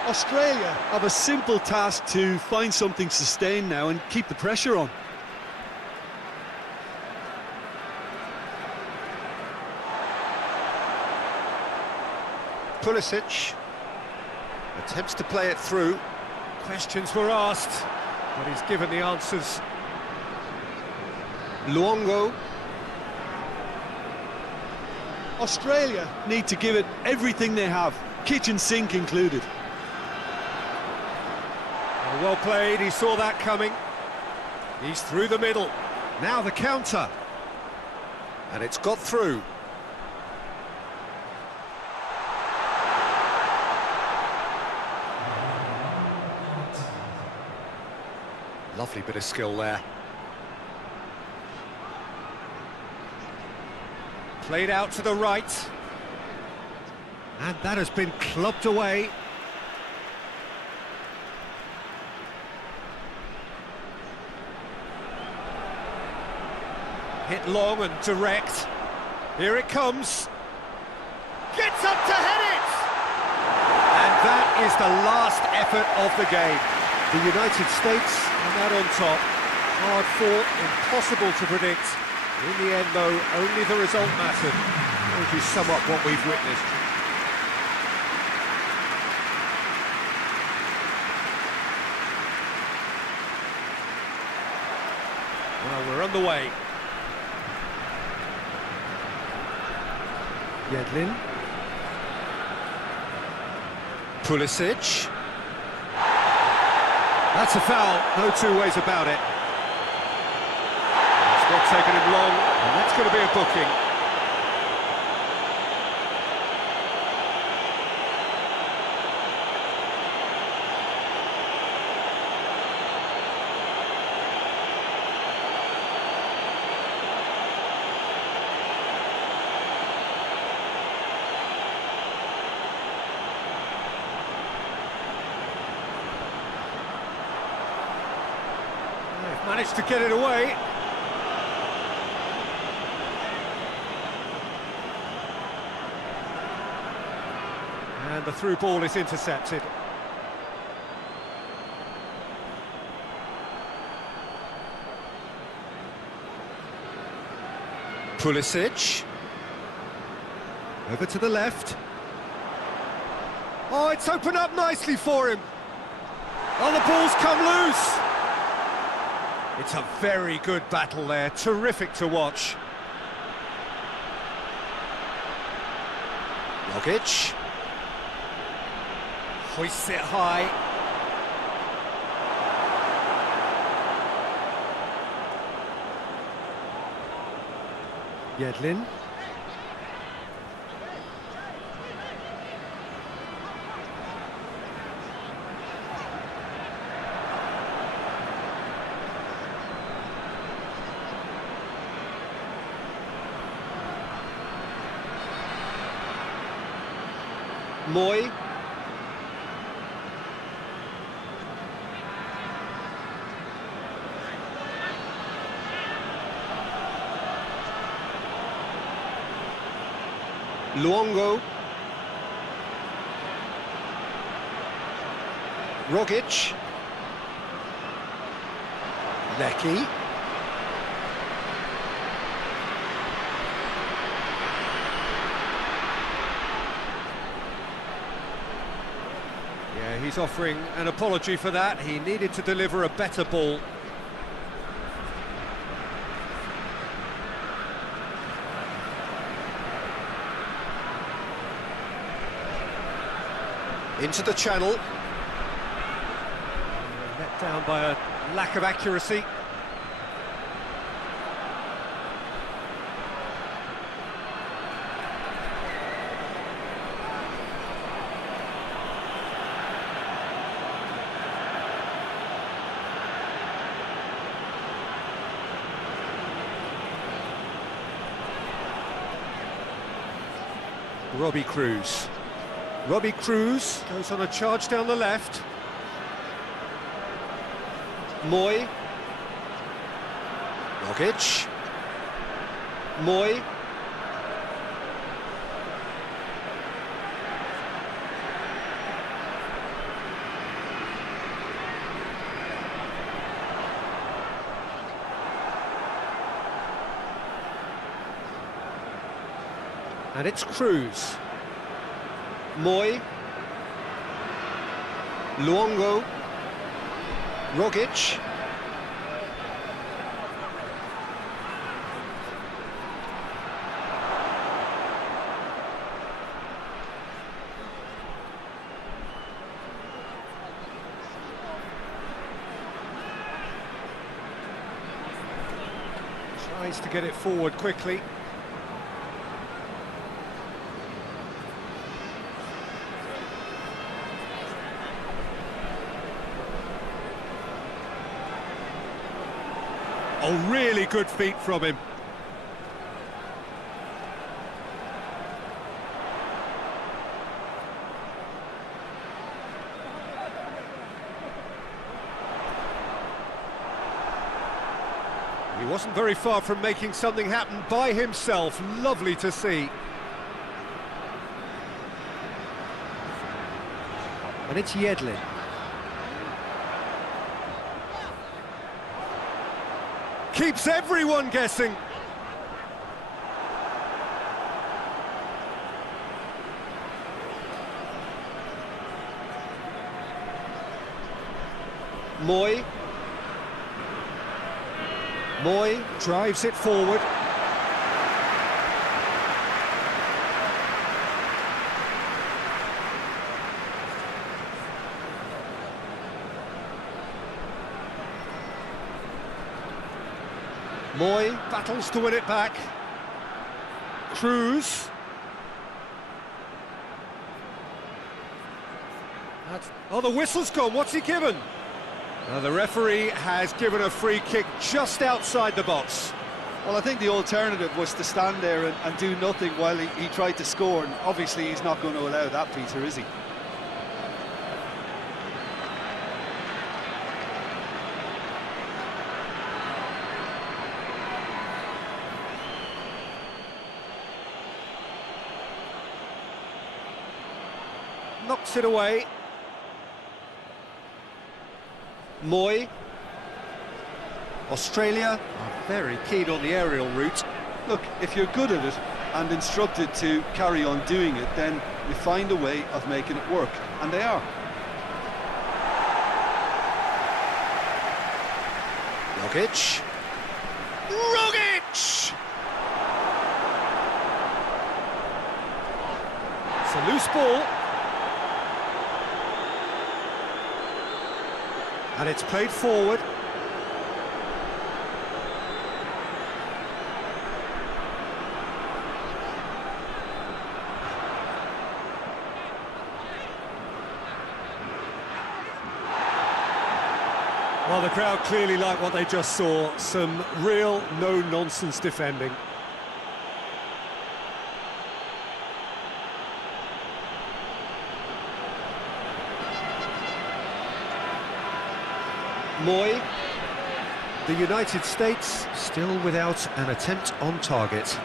Australia have a simple task to find something sustained now and keep the pressure on. Pulisic. Attempts to play it through. Questions were asked, but he's given the answers. Luongo. Australia need to give it everything they have, kitchen sink included. Well played, he saw that coming. He's through the middle. Now the counter. And it's got through. Lovely bit of skill there. Played out to the right. And that has been clubbed away. Hit long and direct. Here it comes. Gets up to head it! And that is the last effort of the game. The United States are that on top. Hard fought, impossible to predict. In the end, though, only the result mattered. If you sum up what we've witnessed. Well, we're on the way. Yedlin. Pulisic. That's a foul, no two ways about it. It's not taken him long, and that's going to be a booking. Managed to get it away. And the through ball is intercepted. Pulisic. Over to the left. Oh, it's opened up nicely for him. Oh, the ball's come loose. It's a very good battle there, terrific to watch. Rogic. Hoists it high. Yedlin. Moy. Luongo. Rogic. Lecky. Yeah, he's offering an apology for that. He needed to deliver a better ball. Into the channel. Let down by a lack of accuracy. Robbie Cruz. Robbie Cruz goes on a charge down the left. Moy. Rogic. Moy. And it's Cruz. Moy. Luongo. Rogic. Tries to get it forward quickly. Oh, really good feet from him. He wasn't very far from making something happen by himself. Lovely to see. And it's Yedlin. Keeps everyone guessing. Moy. Moy drives it forward. Moy battles to win it back. Cruz. Oh, the whistle's gone. What's he given? The referee has given a free kick just outside the box. Well, I think the alternative was to stand there and do nothing while he tried to score, and obviously he's not going to allow that, Peter, is he? Knocks it away. Moy. Australia are very keen on the aerial route. Look, if you're good at it and instructed to carry on doing it, then you find a way of making it work, and they are. Rogic. Rogic! It's a loose ball. And it's played forward. Well, the crowd clearly like what they just saw. Some real no-nonsense defending. Moy. The United States still without an attempt on target.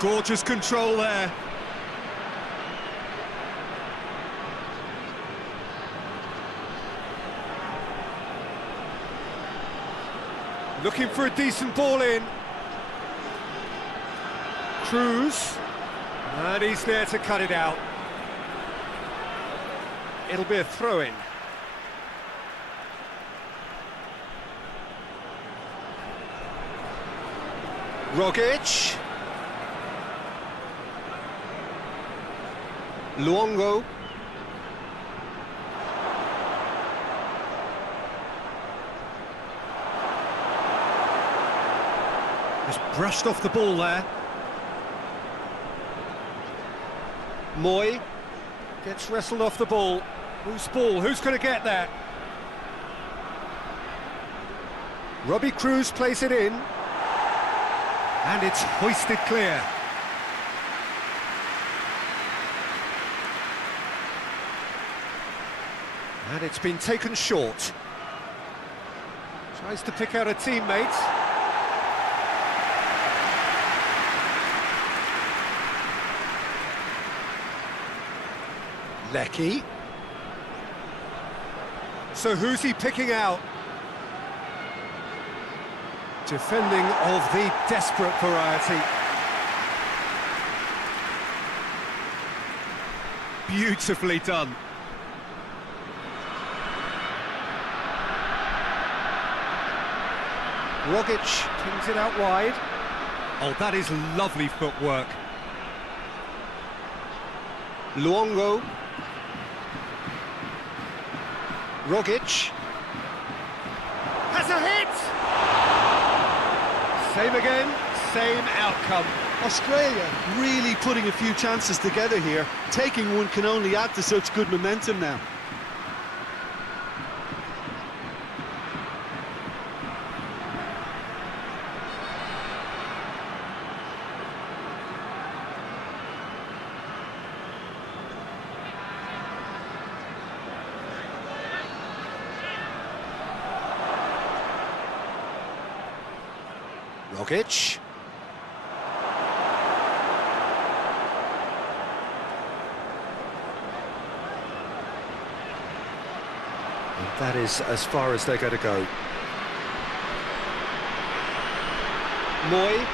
Gorgeous control there. Looking for a decent ball in. Cruz. And he's there to cut it out. It'll be a throw-in. Rogic. Luongo. Just brushed off the ball there. Moy gets wrestled off the ball. Whose ball? Who's going to get that? Robbie Cruz plays it in. And it's hoisted clear. And it's been taken short. Tries to pick out a teammate. Lecky. So who's he picking out? Defending of the desperate variety. Beautifully done. Rogic kings it out wide. Oh, that is lovely footwork. Luongo. Rogic. Has a hit! Same again, same outcome. Australia really putting a few chances together here. Taking one can only add to such good momentum now. Rogic. And that is as far as they're going to go. Moy.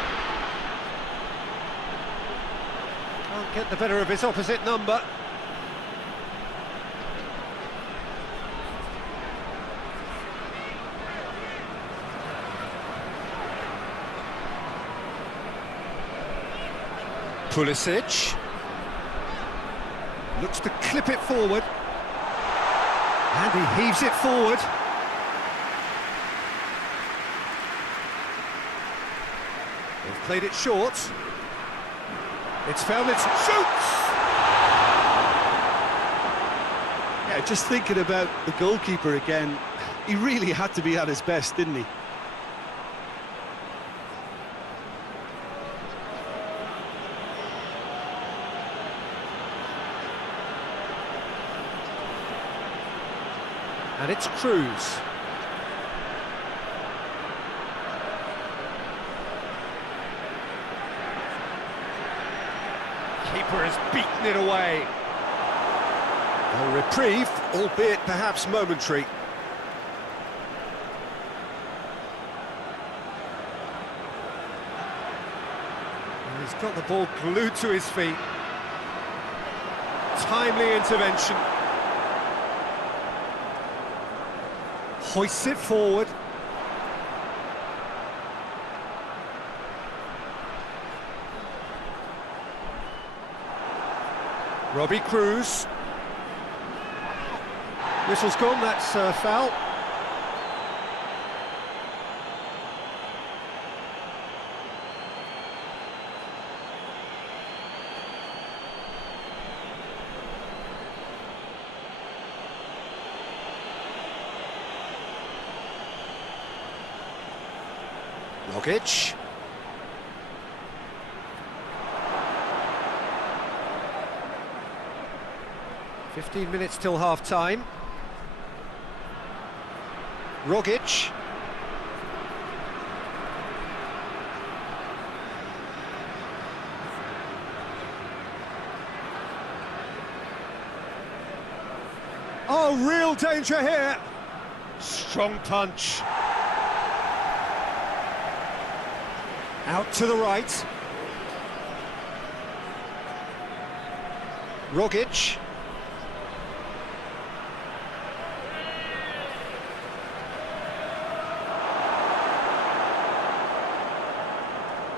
Can't get the better of his opposite number. Pulisic looks to clip it forward, and he heaves it forward. They've played it short. It's found its shoots. Yeah, just thinking about the goalkeeper again, he really had to be at his best, didn't he? And it's Cruz. Keeper has beaten it away. A reprieve, albeit perhaps momentary. And he's got the ball glued to his feet. Timely intervention. Hoists it forward. Robbie Cruz. Whistle's gone, that's foul. Rogic. "15 minutes till half-time. Rogic. Oh, real danger here. Strong punch. Out to the right. Rogic.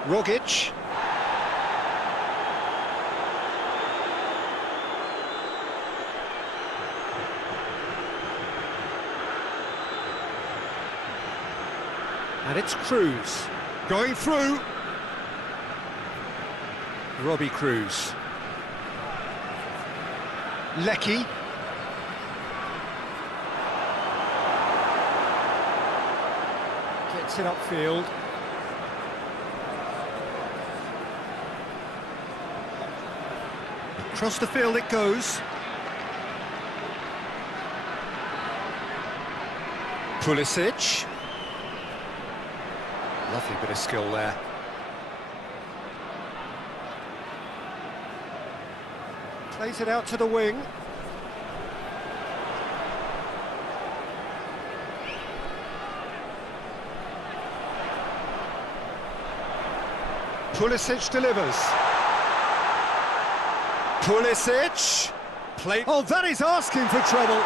Rogic. And it's Cruz. Going through. Robbie Cruz. Lecky. Gets it upfield. Across the field it goes. Pulisic. Lovely bit of skill there. Plays it out to the wing. Pulisic delivers. Pulisic. Play. Oh, that is asking for trouble.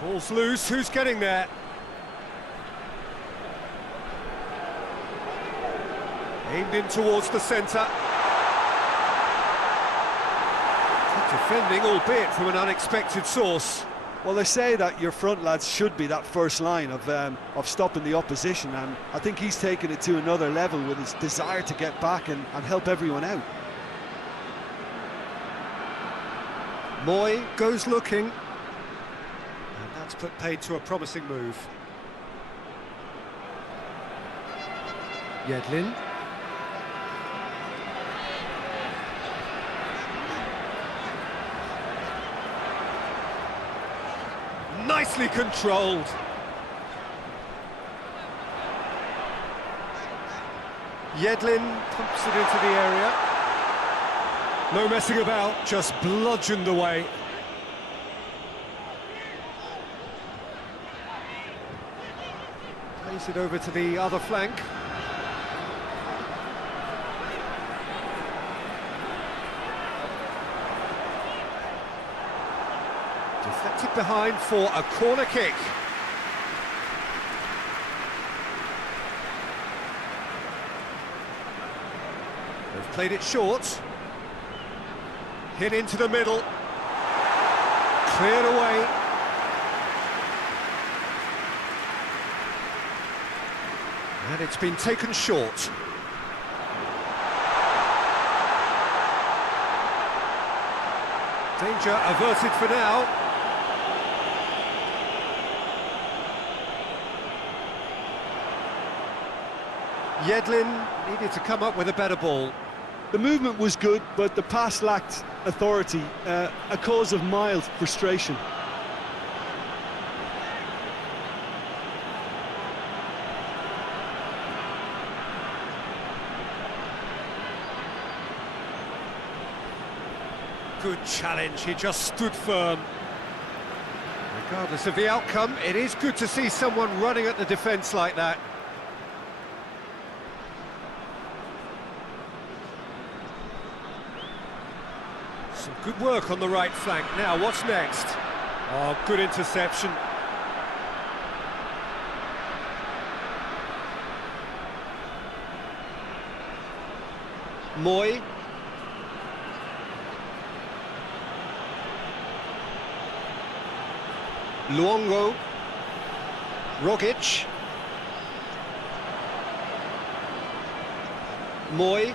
Ball's loose, who's getting there? Aimed in towards the centre. Good defending, albeit from an unexpected source. Well, they say that your front lads should be that first line of stopping the opposition, and I think he's taken it to another level with his desire to get back and help everyone out. Moy goes looking, and that's put paid to a promising move. Yedlin. Nicely controlled. Yedlin pumps it into the area. No messing about, just bludgeoned away. Plays it over to the other flank. Deflected behind for a corner kick. They've played it short. Hit into the middle. Cleared away. And it's been taken short. Danger averted for now. Yedlin needed to come up with a better ball. The movement was good, but the pass lacked authority, a cause of mild frustration. Good challenge, he just stood firm. Regardless of the outcome, it is good to see someone running at the defence like that. Some good work on the right flank. Now, what's next? Oh, good interception. Moy. Luongo. Rogic. Moy.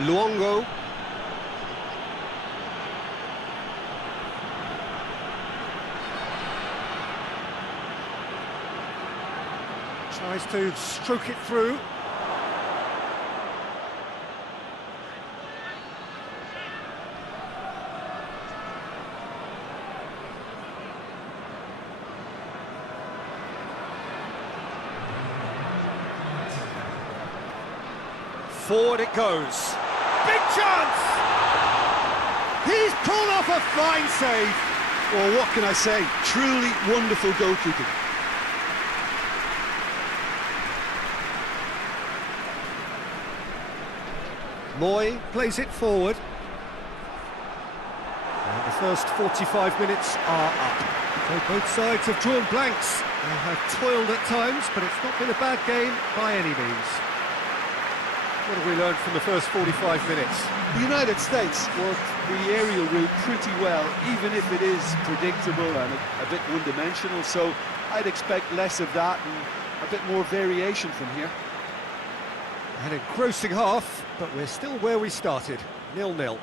Luongo. Tries to stroke it through. Forward it goes. Big chance! He's pulled off a fine save. Well, what can I say? Truly wonderful goalkeeping. Moy plays it forward. And the first 45 minutes are up. So both sides have drawn blanks. They have toiled at times, but it's not been a bad game by any means. What have we learned from the first 45 minutes? The United States worked the aerial route pretty well, even if it is predictable and a bit one-dimensional, so I'd expect less of that and a bit more variation from here. An engrossing half, but we're still where we started, 0-0.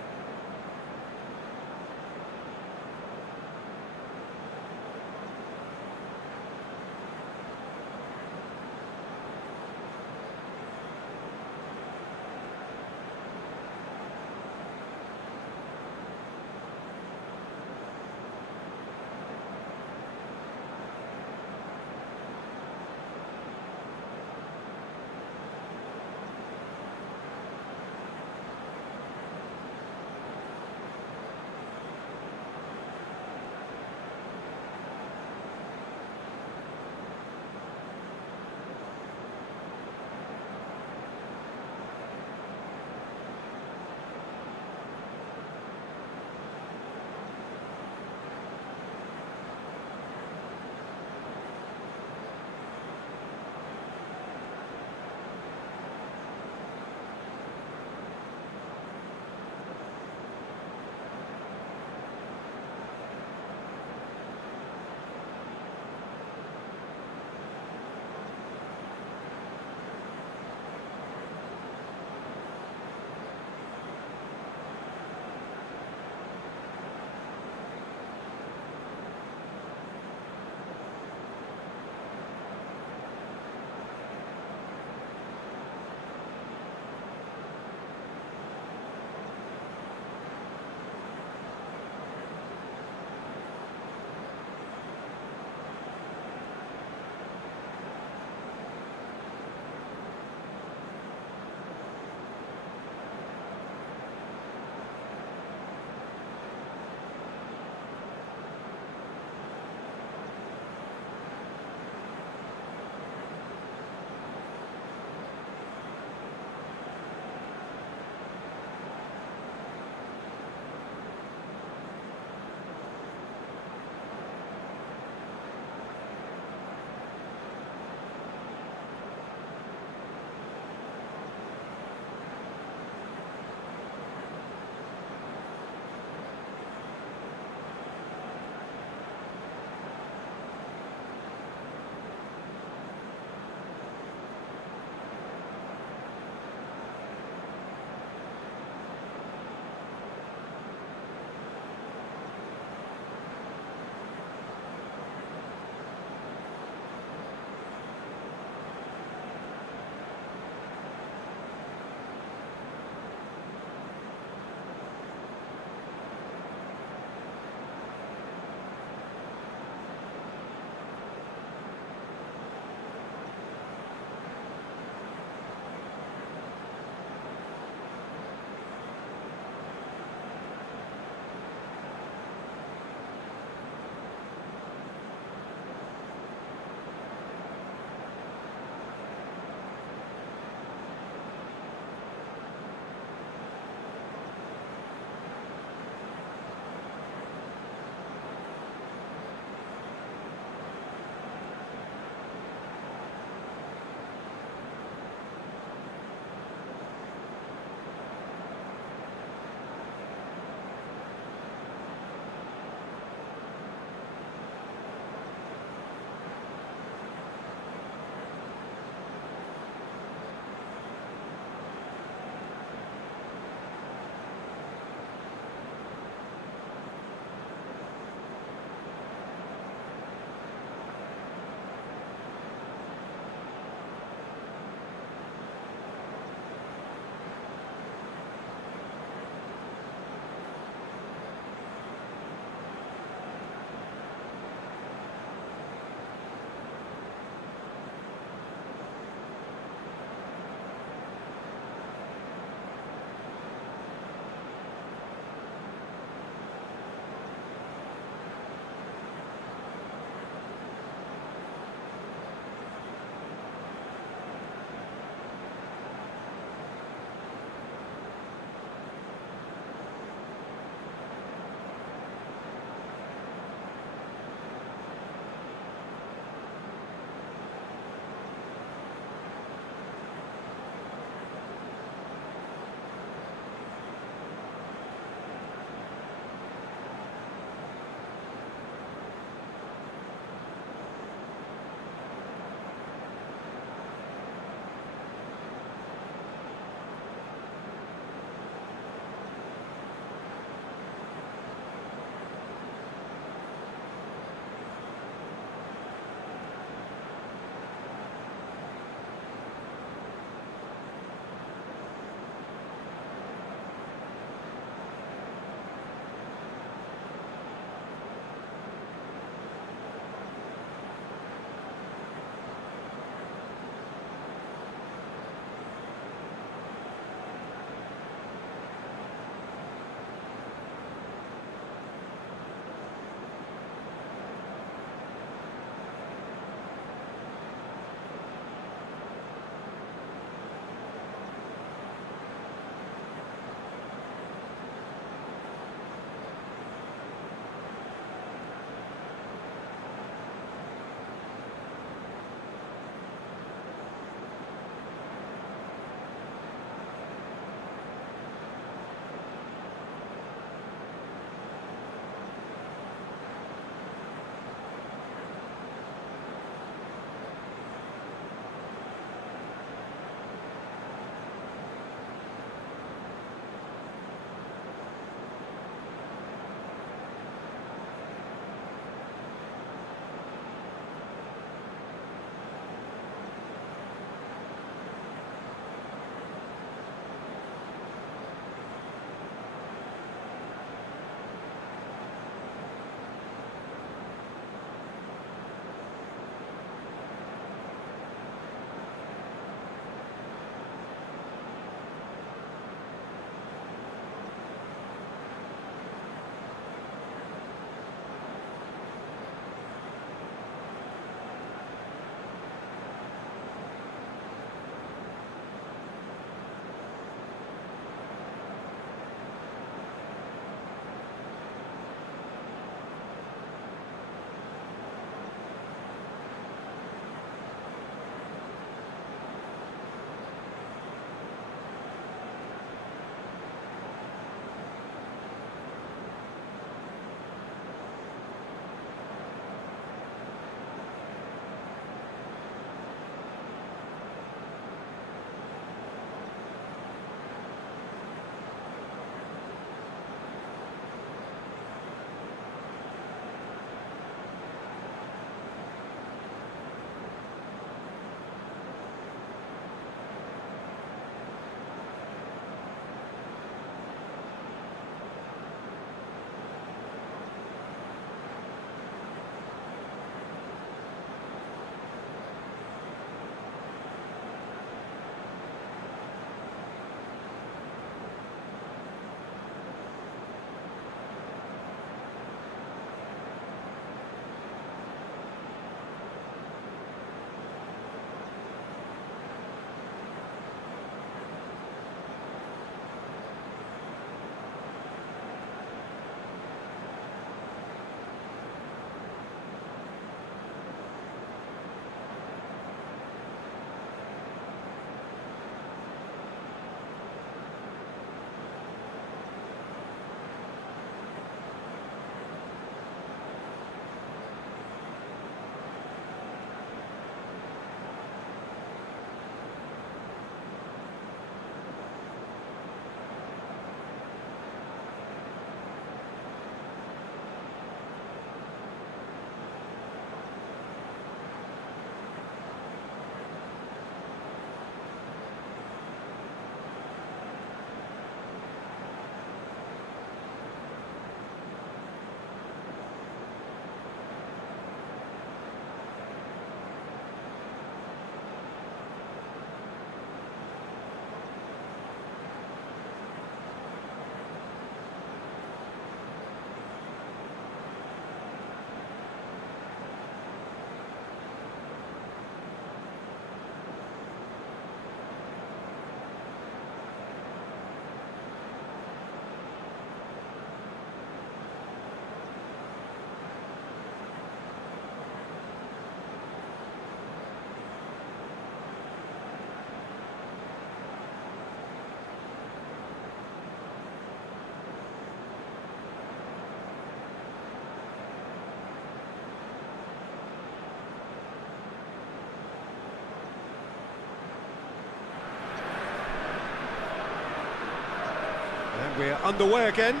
And we're underway again.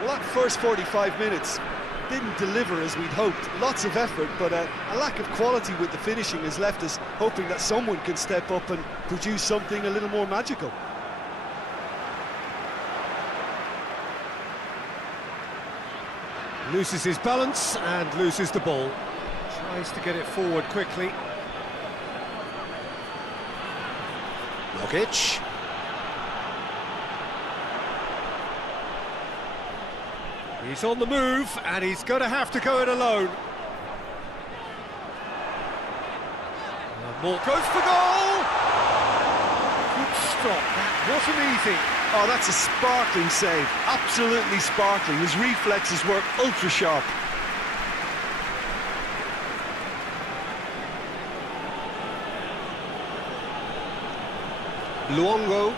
Well, that first 45 minutes didn't deliver as we'd hoped. Lots of effort, but a lack of quality with the finishing has left us hoping that someone can step up and produce something a little more magical. Loses his balance and loses the ball. Tries to get it forward quickly. Rogic. He's on the move, and he's going to have to go it alone. Moore goes for goal! Good stop, that wasn't easy. Oh, that's a sparkling save, absolutely sparkling. His reflexes work ultra sharp. Luongo.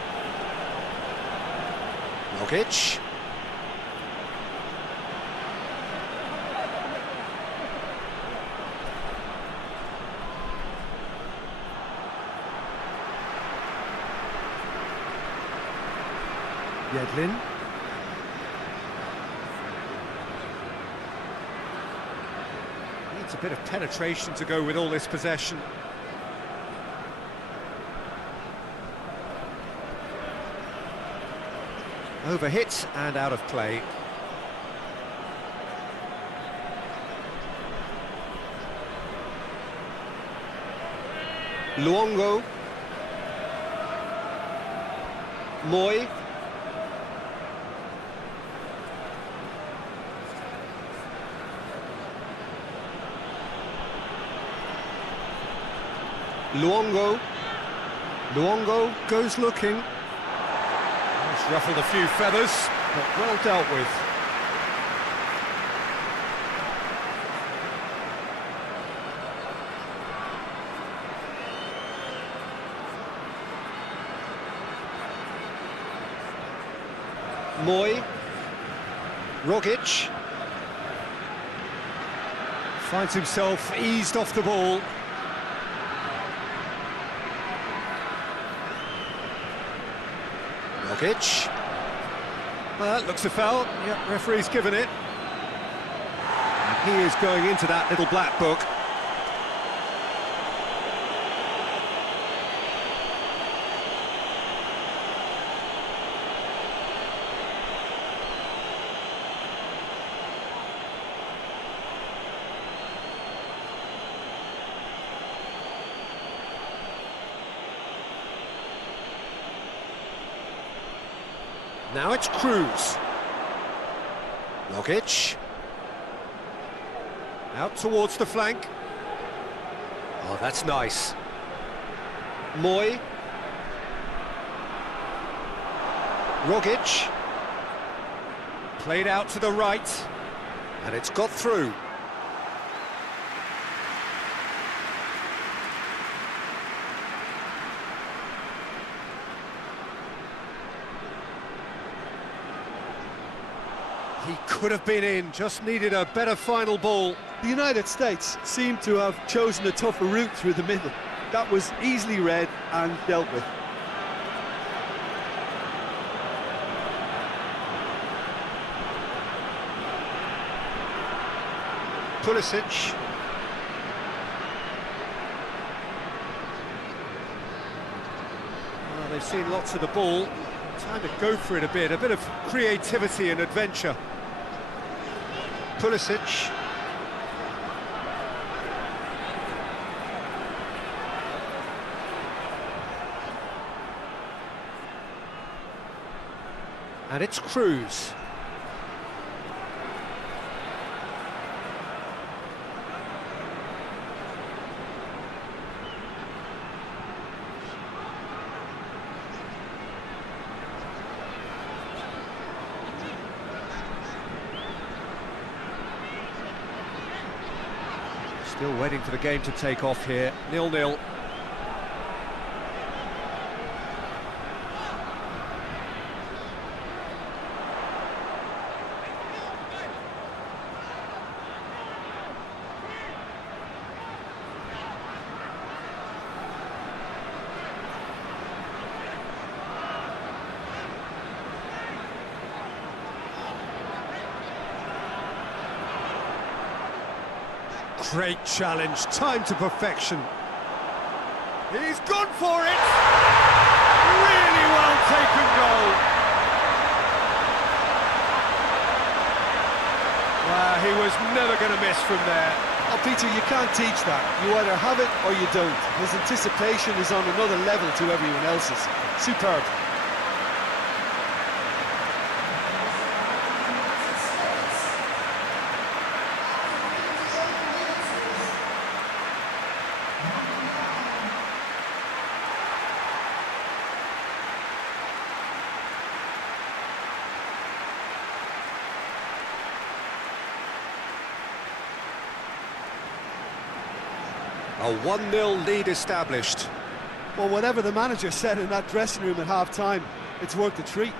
Rogic. Yedlin. Needs a bit of penetration to go with all this possession. Overhit and out of play. Luongo. Moy. Luongo. Luongo goes looking. He's ruffled a few feathers, but well dealt with. Moy. Rogic. Finds himself eased off the ball. Rogic. Well, that looks a foul. Yep, referee's given it. And he is going into that little black book. Now it's Cruz. Rogic. Out towards the flank. Oh, that's nice. Moy. Rogic. Played out to the right. And it's got through. He could have been in, just needed a better final ball. The United States seem to have chosen a tougher route through the middle. That was easily read and dealt with. Pulisic. Well, they've seen lots of the ball. Time to go for it a bit of creativity and adventure. Pulisic. And it's Cruz. Still waiting for the game to take off here. 0-0. Great challenge, time to perfection. He's gone for it! Really well taken goal. Wow, he was never going to miss from there. Oh, Peter, you can't teach that. You either have it or you don't. His anticipation is on another level to everyone else's. Superb. A 1-0 lead established. Well, whatever the manager said in that dressing room at half-time, it's worked a treat.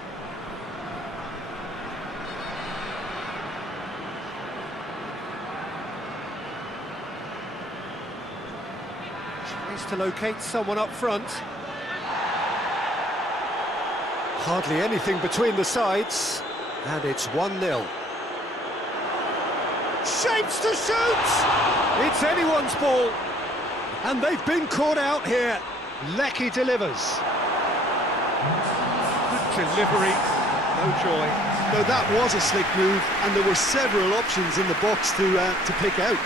Tries to locate someone up front. Hardly anything between the sides, and it's 1-0. Shapes to shoot! It's anyone's ball. And they've been caught out here. Lecky delivers. Good delivery, no joy. Now that was a slick move, and there were several options in the box to pick out.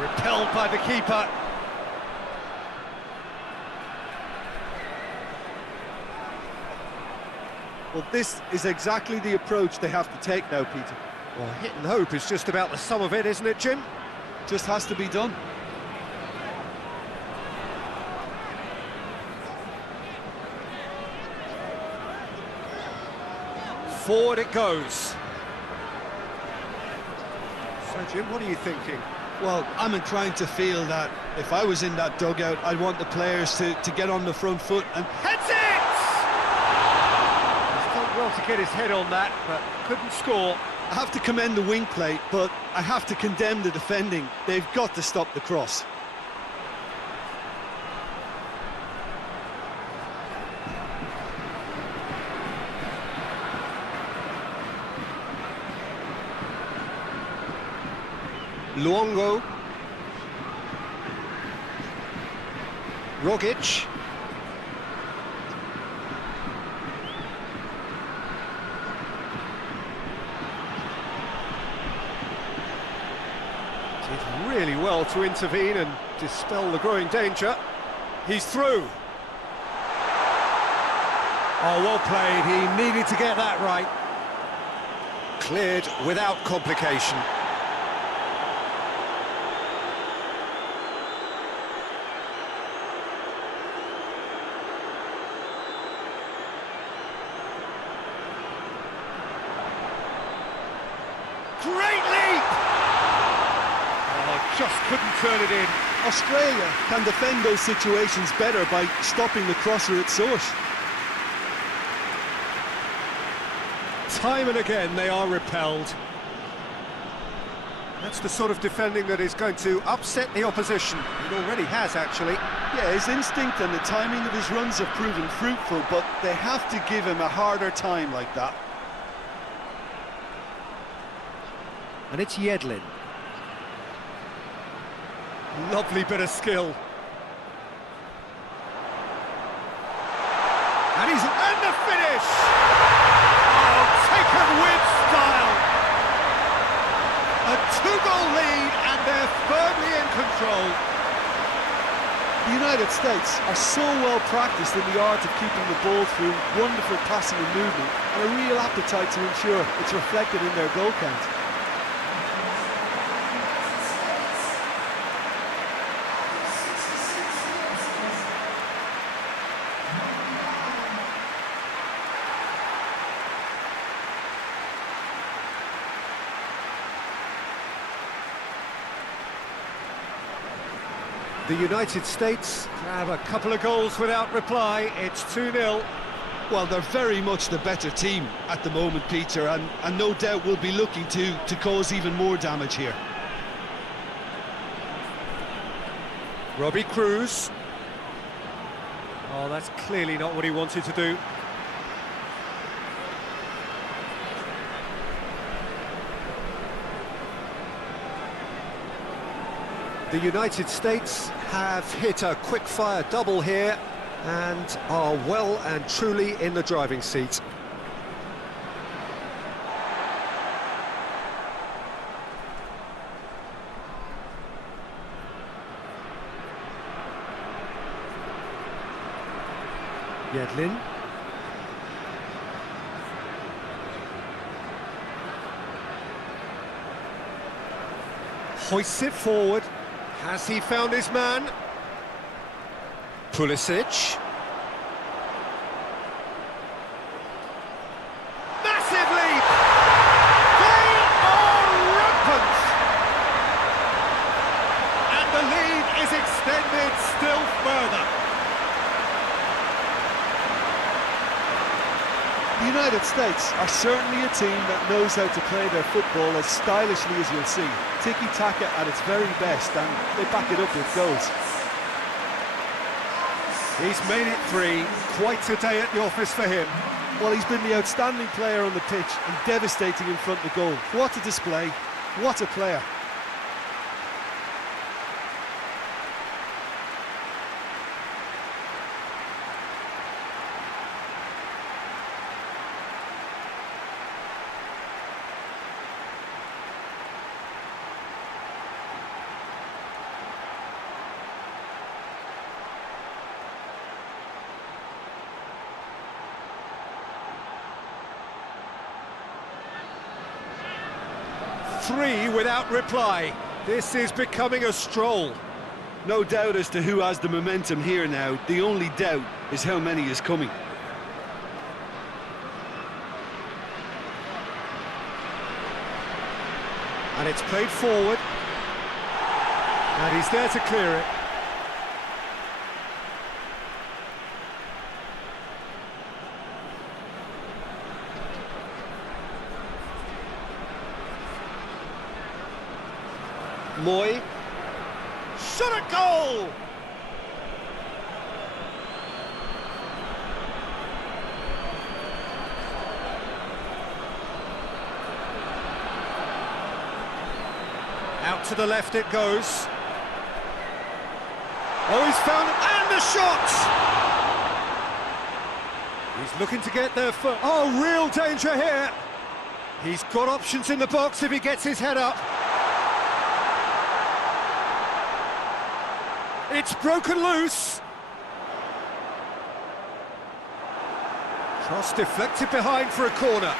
Repelled by the keeper. Well, this is exactly the approach they have to take now, Peter. Well, hit and hope is just about the sum of it, isn't it, Jim? Just has to be done. Forward it goes. So, Jim, what are you thinking? Well, I'm inclined to feel that if I was in that dugout, I'd want the players to get on the front foot and... Heads it! He's done well to get his head on that, but couldn't score. I have to commend the wing play, but I have to condemn the defending. They've got to stop the cross. Luongo. Rogic. Did really well to intervene and dispel the growing danger. He's through. Oh, well played. He needed to get that right. Cleared without complication. Great leap! Oh, just couldn't turn it in. Australia can defend those situations better by stopping the crosser at source. Time and again they are repelled. That's the sort of defending that is going to upset the opposition. It already has, actually. Yeah, his instinct and the timing of his runs have proven fruitful, but they have to give him a harder time like that. And it's Yedlin. Lovely bit of skill. And the finish! Oh, taken with style! A 2-goal lead, and they're firmly in control. The United States are so well practiced in the art of keeping the ball through wonderful passing and movement, and a real appetite to ensure it's reflected in their goal count. The United States grab a couple of goals without reply. It's 2-0. Well, they're very much the better team at the moment, Peter, and no doubt will be looking to cause even more damage here. Robbie Cruz. Oh, that's clearly not what he wanted to do. The United States have hit a quick-fire double here and are well and truly in the driving seat. Yedlin. Hoists it forward. Has he found his man? Pulisic. Massive lead! They are rampant! And the lead is extended still further. The United States are certainly a team that knows how to play their football as stylishly as you'll see. Tiki-taka at its very best, and they back it up with goals. He's made it 3, quite a day at the office for him. Well, he's been the outstanding player on the pitch and devastating in front of goal. What a display, what a player. Three without reply. This is becoming a stroll. No doubt as to who has the momentum here now. The only doubt is how many is coming. And it's played forward. And he's there to clear it. Moy. Shot at goal! Out to the left it goes. Oh, he's found it, and the shot! He's looking to get there for... Oh, real danger here! He's got options in the box if he gets his head up. It's broken loose. Cross deflected behind for a corner.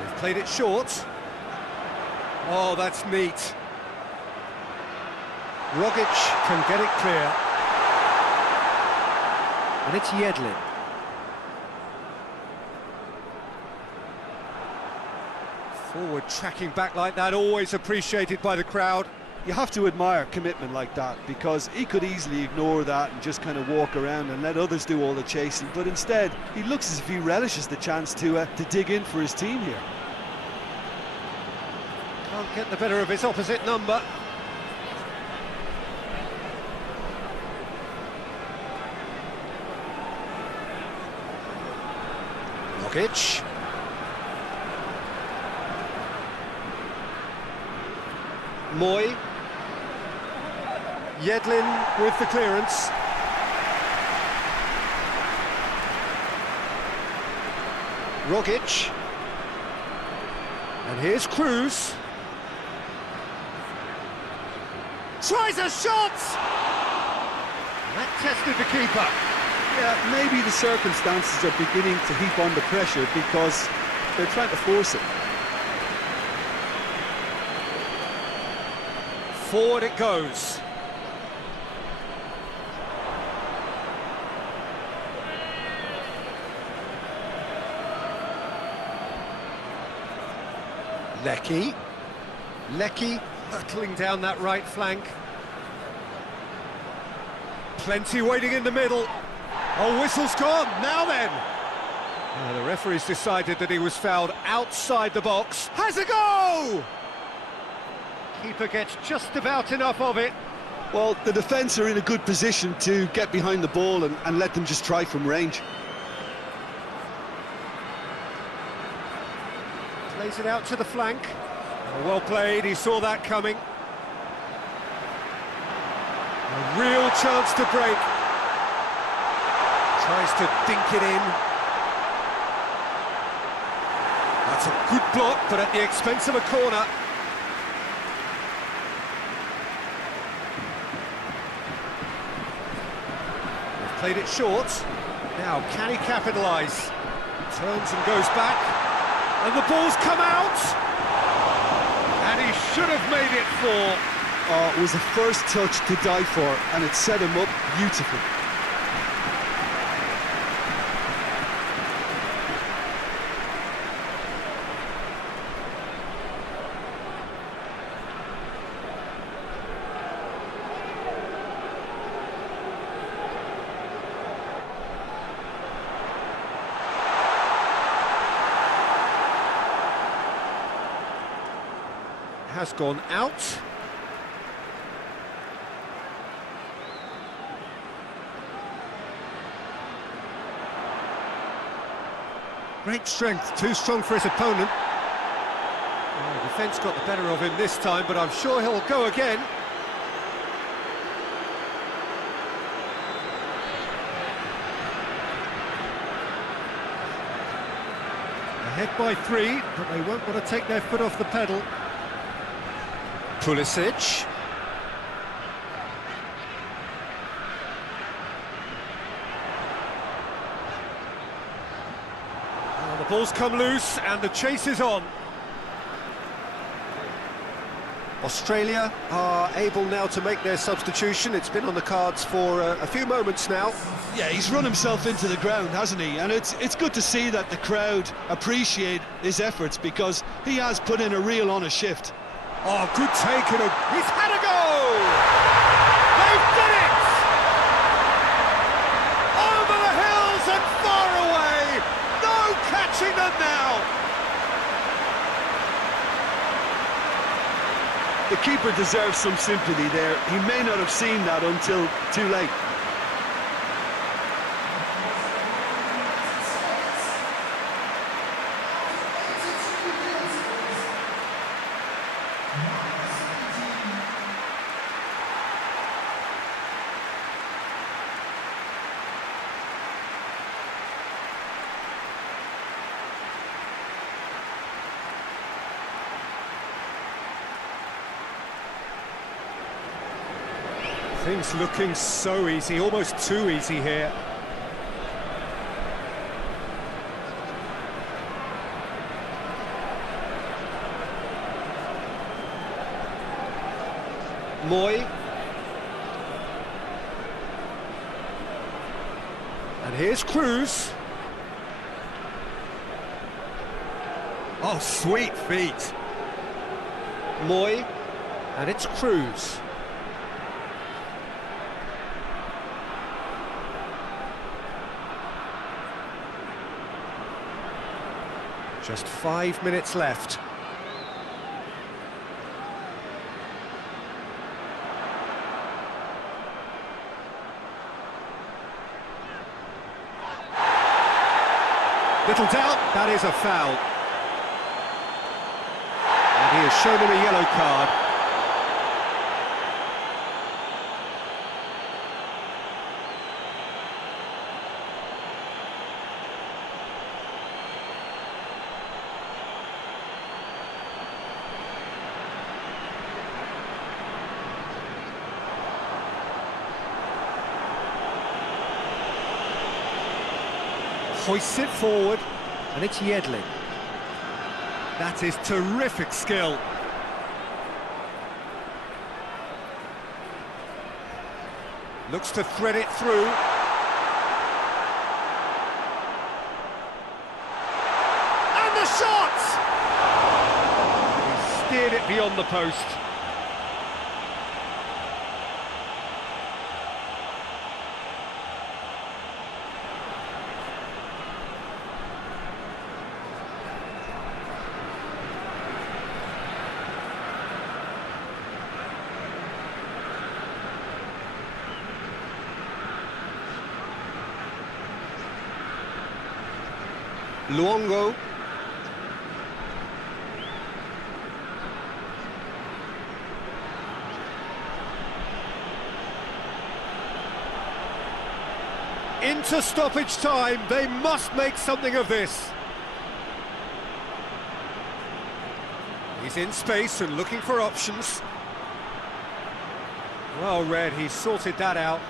They've played it short. Oh, that's neat. Rogic can get it clear. And it's Yedlin. Forward tracking back like that, always appreciated by the crowd. You have to admire commitment like that, because he could easily ignore that and just kind of walk around and let others do all the chasing, but instead he looks as if he relishes the chance to dig in for his team here. Can't get the better of his opposite number. Rogic. Moy. Yedlin with the clearance. Rogic. And here's Cruz. Tries a shot! That tested the keeper. Yeah, maybe the circumstances are beginning to heap on the pressure because they're trying to force it. Forward it goes. Lecky hurtling down that right flank. Plenty waiting in the middle. Oh, whistle's gone, now then! The referee's decided that he was fouled outside the box. Has a go! Keeper gets just about enough of it. Well, the defence are in a good position to get behind the ball and let them just try from range. Plays it out to the flank. Oh, well played, he saw that coming. A real chance to break. Tries to dink it in. That's a good block, but at the expense of a corner. They've played it short. Now, can he capitalise? Turns and goes back. And the ball's come out! And he should have made it 4. Oh, it was the first touch to die for, and it set him up beautifully. Has gone out. Great strength, too strong for his opponent. The defence got the better of him this time, but I'm sure he'll go again. Ahead by 3, but they won't want to take their foot off the pedal. Pulisic. The ball's come loose and the chase is on. Australia are able now to make their substitution. It's been on the cards for a few moments now. Yeah, he's run himself into the ground, hasn't he? And it's good to see that the crowd appreciate his efforts, because he has put in a real honest shift. Oh, good take, and he's had a go! They've done it! Over the hills and far away! No catching them now! The keeper deserves some sympathy there. He may not have seen that until too late. Things looking so easy, almost too easy here. Moy. And here's Cruz. Oh, sweet feet. Moy. And it's Cruz. Just 5 minutes left. Little doubt, that is a foul. And he has shown him a yellow card. Hoists it forward, and it's Yedlin. That is terrific skill. Looks to thread it through. And the shot! beyond the post. Luongo. Into stoppage time, they must make something of this. He's in space and looking for options. Well read, he sorted that out.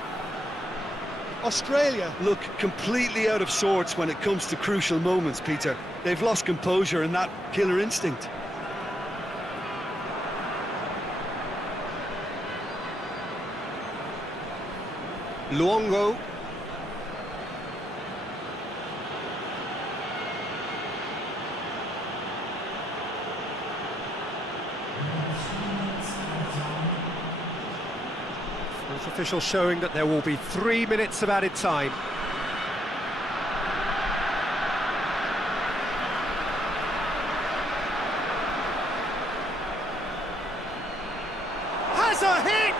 Australia look completely out of sorts when it comes to crucial moments, Peter. They've lost composure and that killer instinct. Luongo. Fourth official showing that there will be 3 minutes of added time. Has a hit!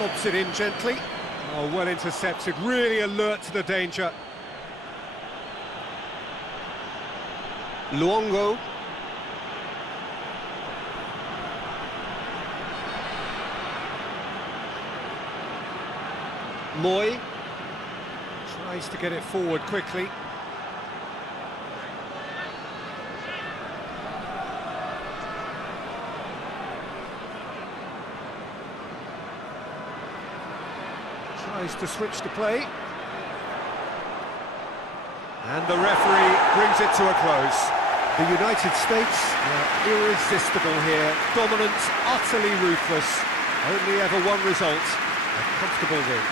Lobs it in gently. Oh, well intercepted, really alert to the danger. Luongo. Moy. Tries to get it forward quickly. Tries to switch the play. And the referee brings it to a close. The United States are irresistible here. Dominant, utterly ruthless. Only ever one result, a comfortable win.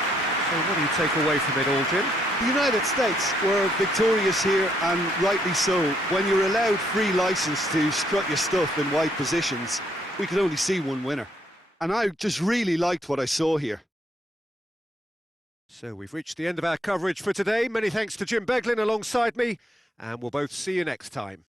So what do you take away from it all, Jim? The United States were victorious here, and rightly so. When you're allowed free license to strut your stuff in wide positions, we could only see one winner. And I just really liked what I saw here. So we've reached the end of our coverage for today. Many thanks to Jim Beglin alongside me, and we'll both see you next time.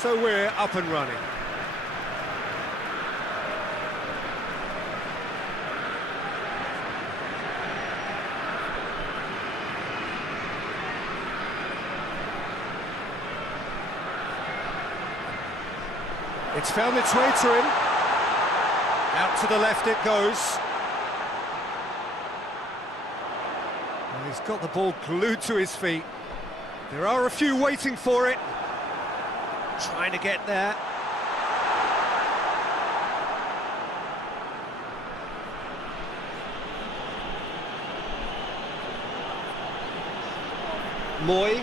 So we're up and running. It's found its way to him. Out to the left it goes. And he's got the ball glued to his feet. There are a few waiting for it. Trying to get there. Moy.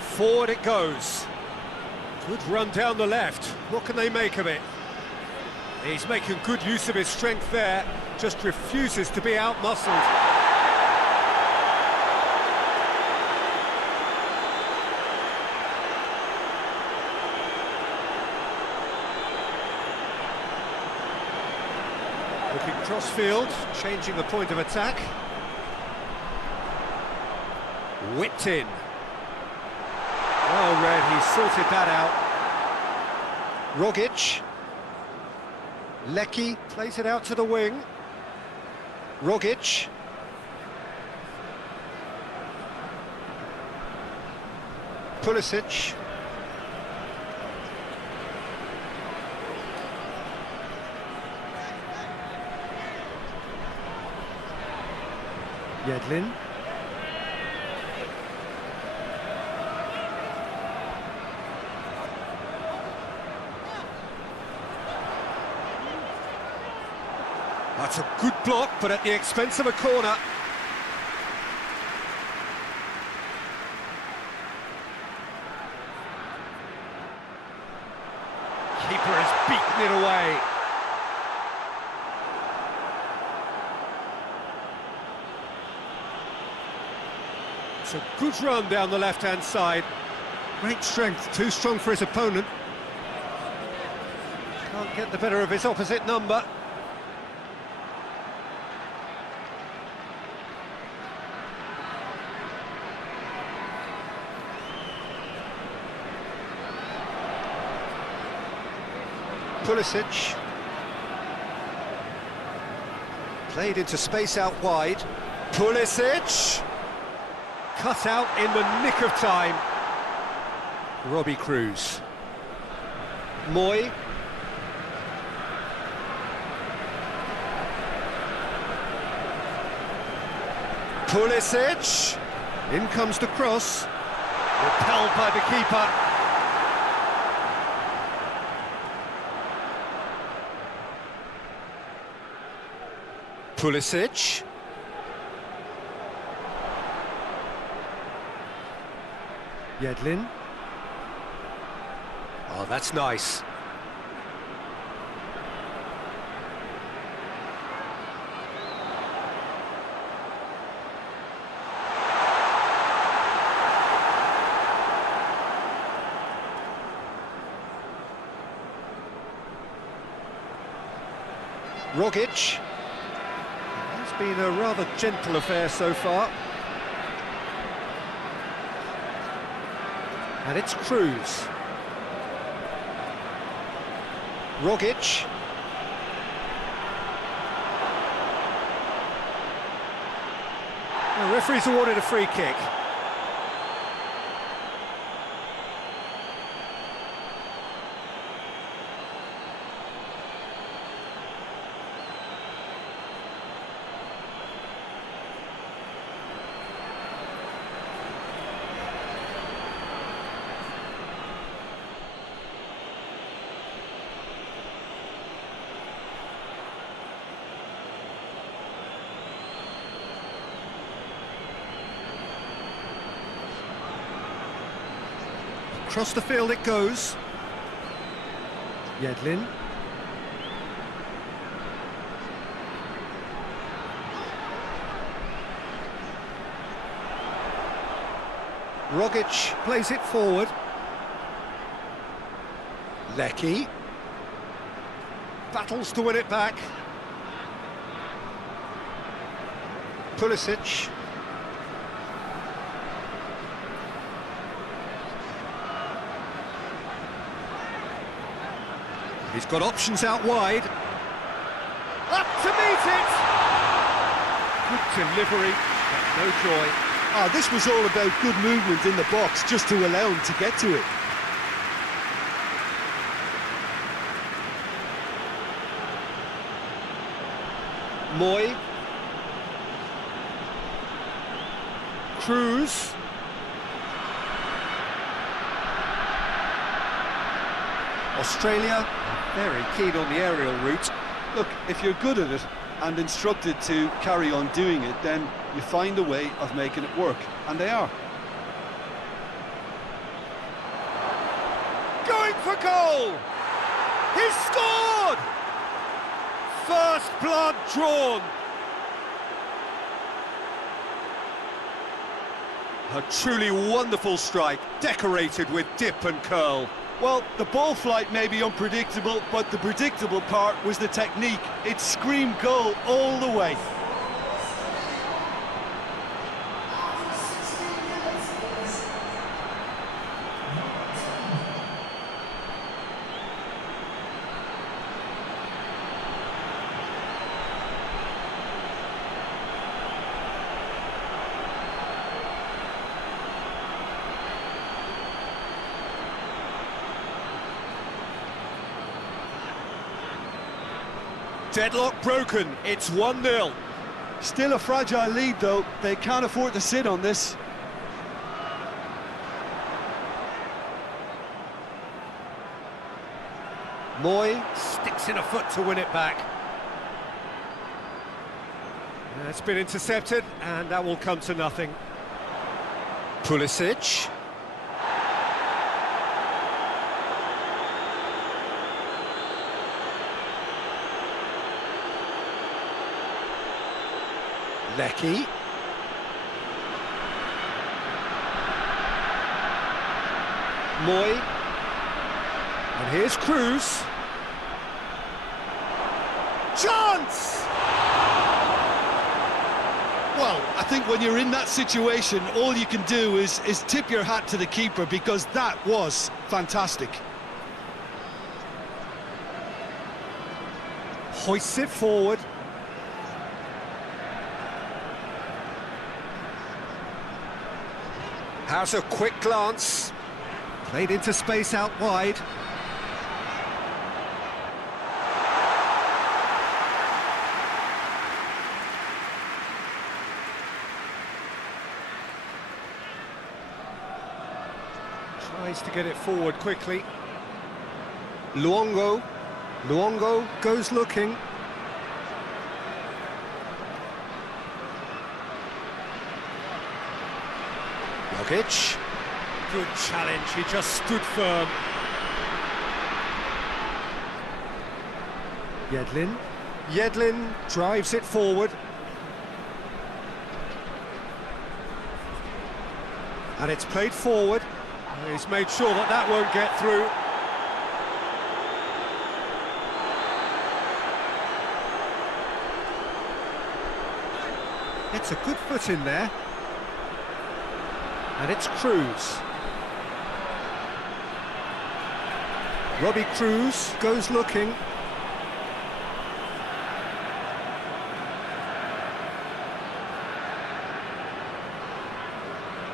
Forward it goes. Good run down the left. What can they make of it? He's making good use of his strength there. Just refuses to be outmuscled. Looking cross-field, changing the point of attack. Whipped in. Well read, he sorted that out. Rogic. Lecky. Plays it out to the wing. Rogic. Pulisic. Yedlin. That's a good block, but at the expense of a corner. Keeper has beaten it away. It's a good run down the left-hand side. Great strength, too strong for his opponent. Can't get the better of his opposite number. Pulisic. Played into space out wide. Pulisic! Cut out in the nick of time. Robbie Cruz. Moy. Pulisic! In comes the cross. Repelled by the keeper. Pulisic. Yedlin. Oh, that's nice. Rogic. It's been a rather gentle affair so far. And it's Cruz. Rogic. The referee's awarded a free kick. Across the field it goes. Yedlin. Rogic plays it forward. Lecky. Battles to win it back. Pulisic. He's got options out wide. Up to meet it! Good delivery, but no joy. Ah, this was all about good movement in the box, just to allow him to get to it. Moy. Cruz. Australia very keen on the aerial route. Look, if you're good at it and instructed to carry on doing it, then you find a way of making it work, and they are. Going for goal! He's scored! First blood drawn. A truly wonderful strike, decorated with dip and curl. Well, the ball flight may be unpredictable, but the predictable part was the technique. It screamed goal all the way. Deadlock broken, it's 1-0. Still a fragile lead, though. They can't afford to sit on this. Moy sticks in a foot to win it back. It's been intercepted, and that will come to nothing. Pulisic. Lecky. Moy. And here's Cruz. Chance! Well, I think when you're in that situation, all you can do is tip your hat to the keeper, because that was fantastic. Hoists it forward. Has a quick glance. Played into space out wide. Tries to get it forward quickly. Luongo. Luongo goes looking. Jokic. Good challenge, he just stood firm. Yedlin. Yedlin drives it forward. And it's played forward. He's made sure that that won't get through. It's a good foot in there. And it's Cruz. Robbie Cruz goes looking.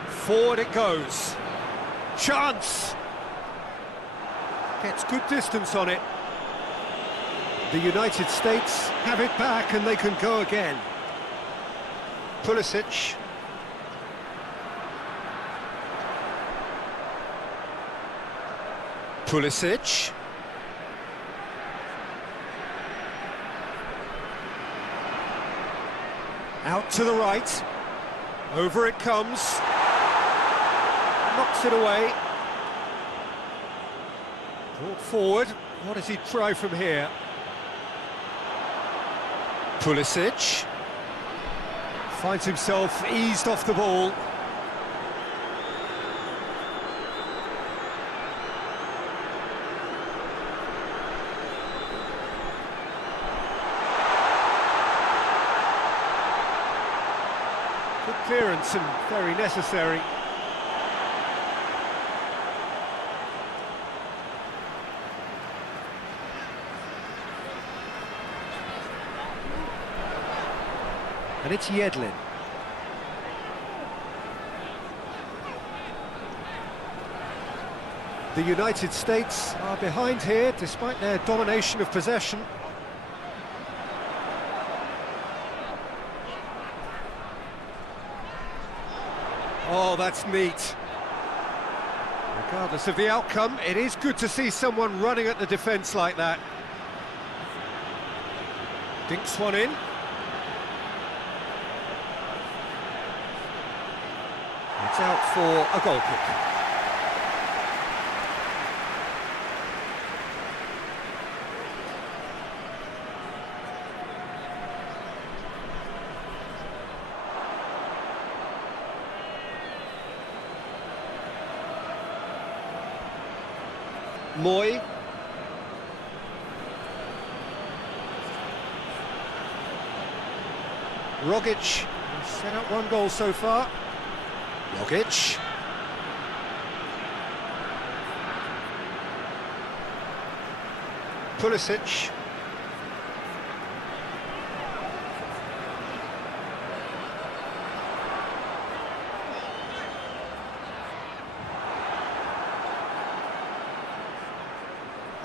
Forward it goes. Chance! Gets good distance on it. The United States have it back and they can go again. Pulisic. Pulisic. Out to the right. Over it comes. Knocks it away. Brought forward. What does he try from here? Pulisic. Finds himself eased off the ball. Good clearance and very necessary. And it's Yedlin. The United States are behind here, despite their domination of possession. Oh, that's neat. Regardless of the outcome, it is good to see someone running at the defence like that. Dinks one in. It's out for a goal kick. Moy. Rogic set up one goal so far. Rogic. Pulisic.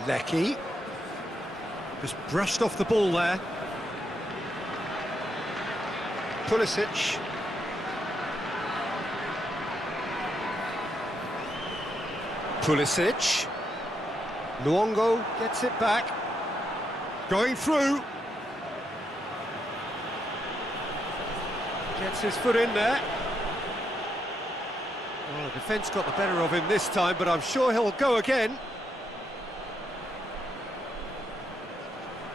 Lecky. Just brushed off the ball there. Pulisic. Pulisic. Luongo gets it back. Going through. Gets his foot in there. Well, the defence got the better of him this time, but I'm sure he'll go again.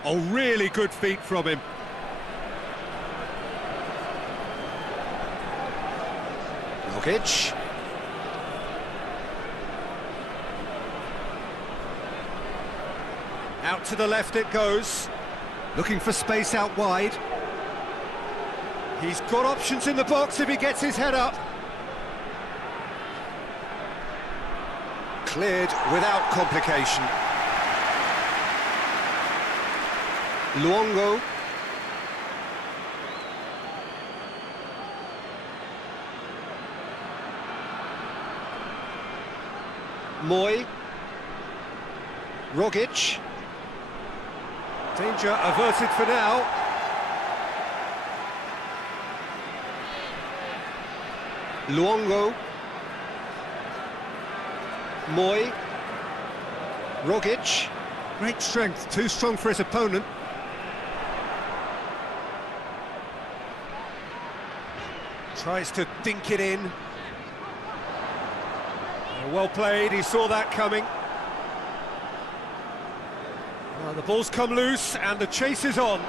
Oh, really good feet from him. Rogic. Out to the left it goes. Looking for space out wide. He's got options in the box if he gets his head up. Cleared without complication. Luongo. Moy. Rogic. Danger averted for now. Luongo. Moy. Rogic. Great strength, too strong for his opponent. Tries to dink it in. Well played, he saw that coming. Well, the ball's come loose and the chase is on.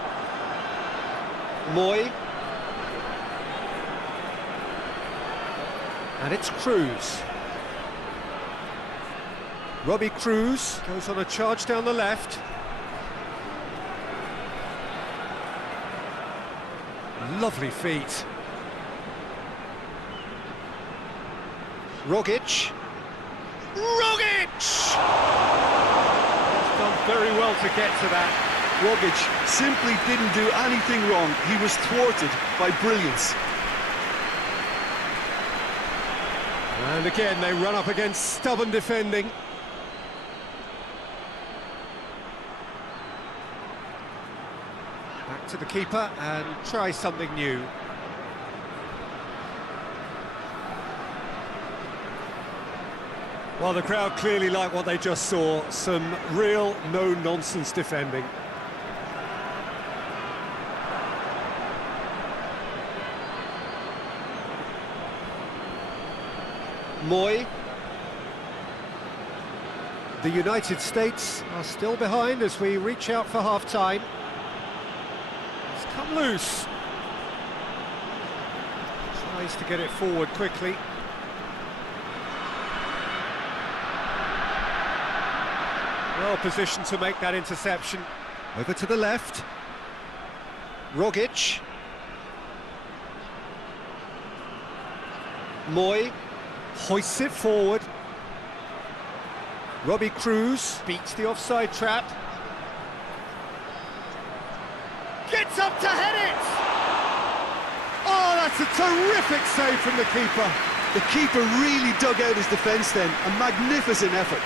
Moy. And it's Cruz. Robbie Cruz goes on a charge down the left. Lovely feet. Rogic. Rogic! He's done very well to get to that. Rogic simply didn't do anything wrong. He was thwarted by brilliance. And again, they run up against stubborn defending. Back to the keeper and try something new. Well, the crowd clearly like what they just saw. Some real no-nonsense defending. Moy. The United States are still behind as we reach out for half-time. It's come loose. Tries to get it forward quickly. Well positioned to make that interception. Over to the left. Rogic. Moy hoists it forward. Robbie Cruz beats the offside trap. Gets up to head That's a terrific save from the keeper. The keeper really dug out his defence then, a magnificent effort.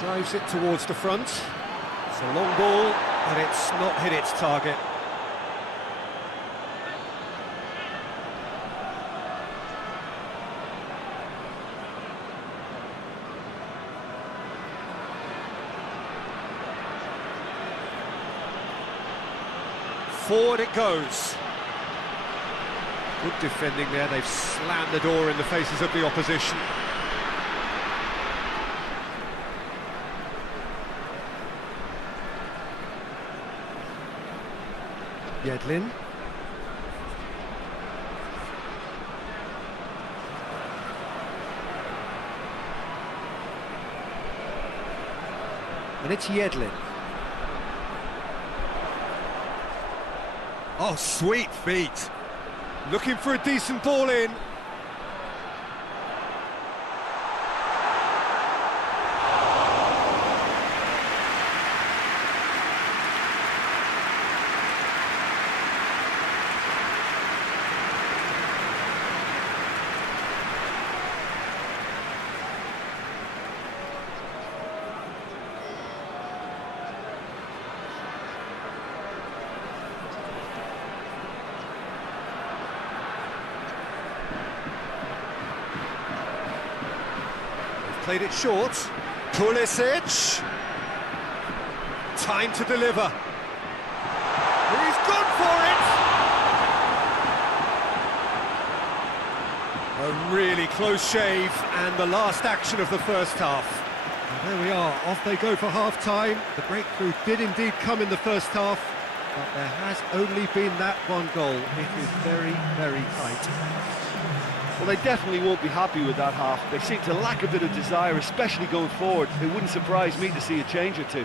Drives it towards the front. It's a long ball, but it's not hit its target. Forward it goes. Good defending there, they've slammed the door in the faces of the opposition. Yedlin. And it's Yedlin. Oh, sweet feet. Looking for a decent ball in. Played it short. Pulisic. Time to deliver. He's gone for it! A really close shave, and the last action of the first half. And there we are, off they go for half-time. The breakthrough did indeed come in the first half, but there has only been that one goal. It is very, very tight. Well, they definitely won't be happy with that half. They seem to lack a bit of desire, especially going forward. It wouldn't surprise me to see a change or two.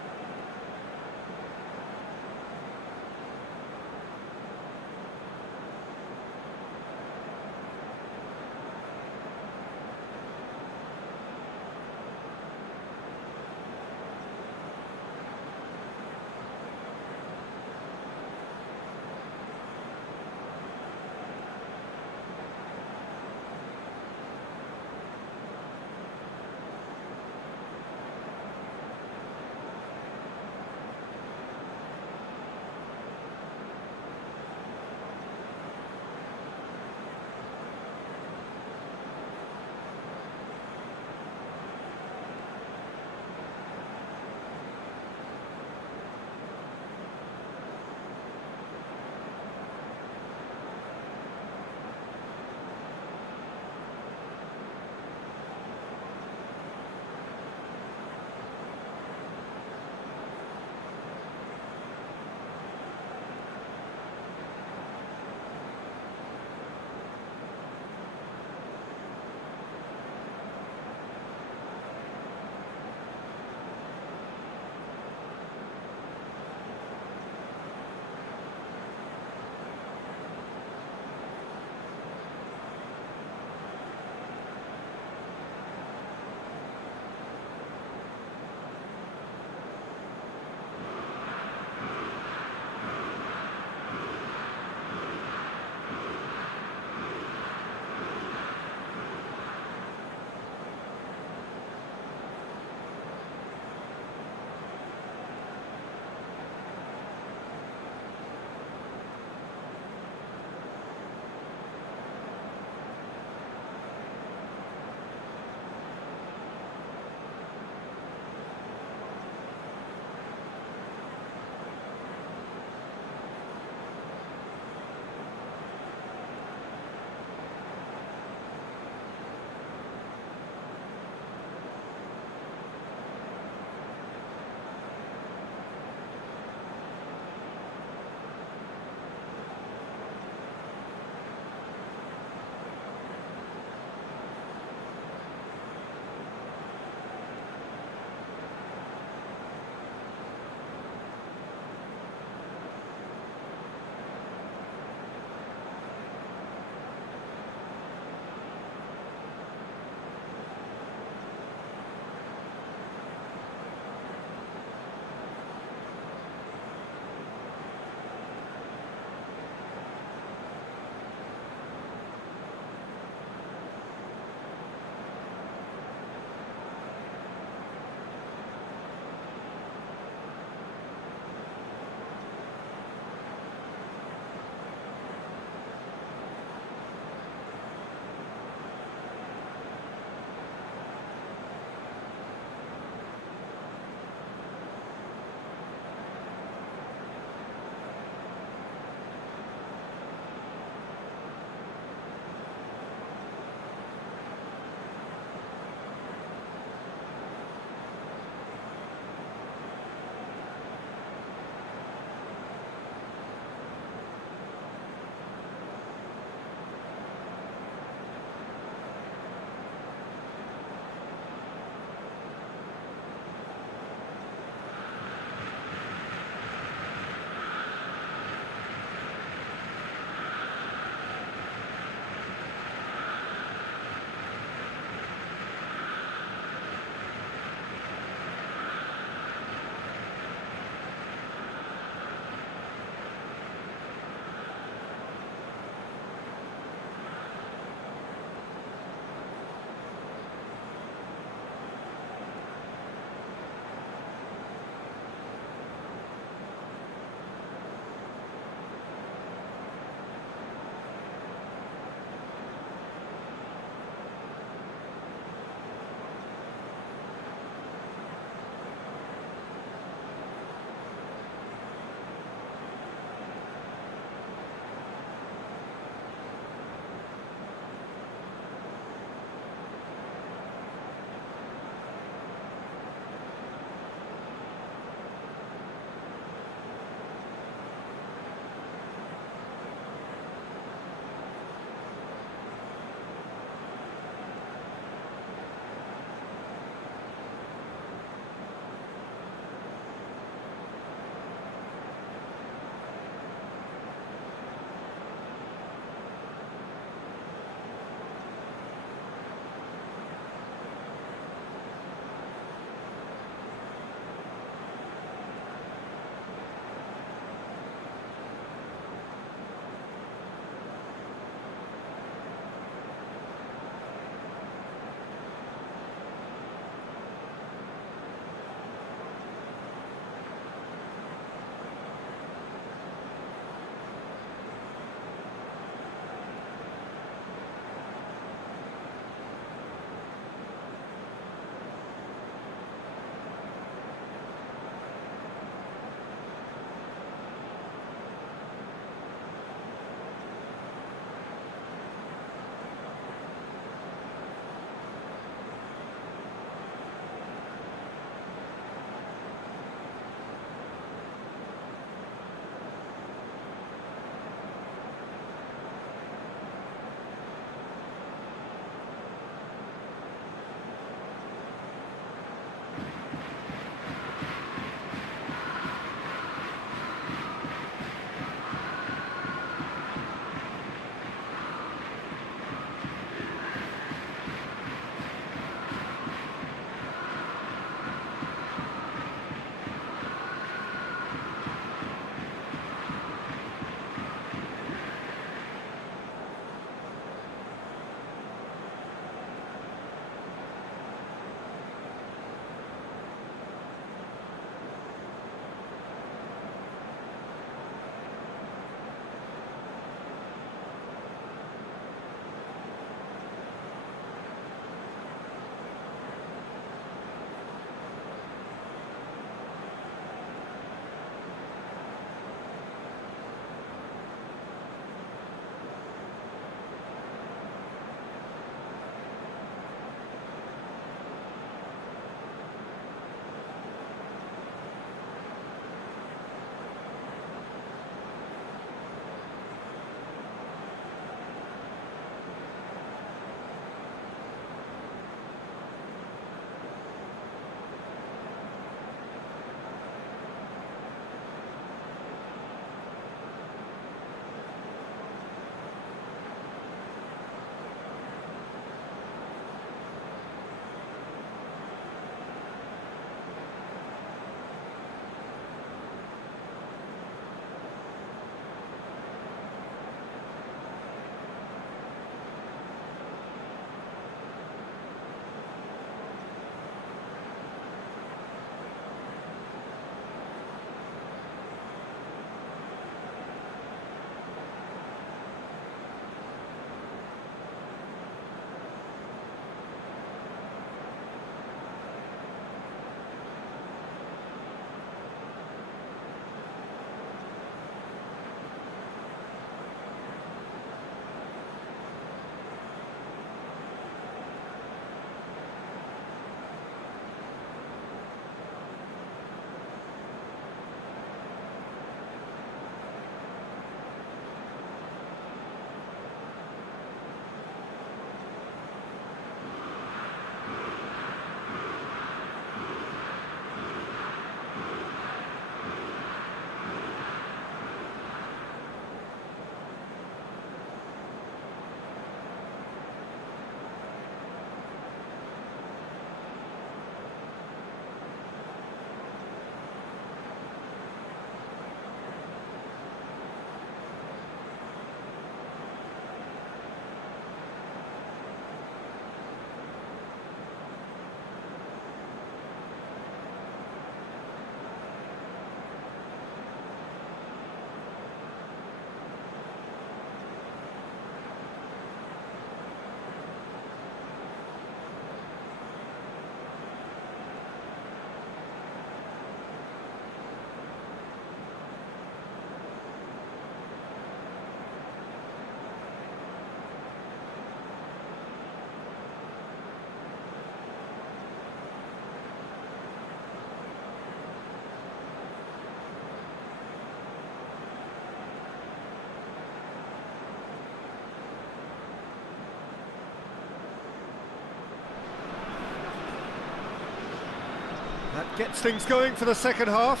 Gets things going for the second half.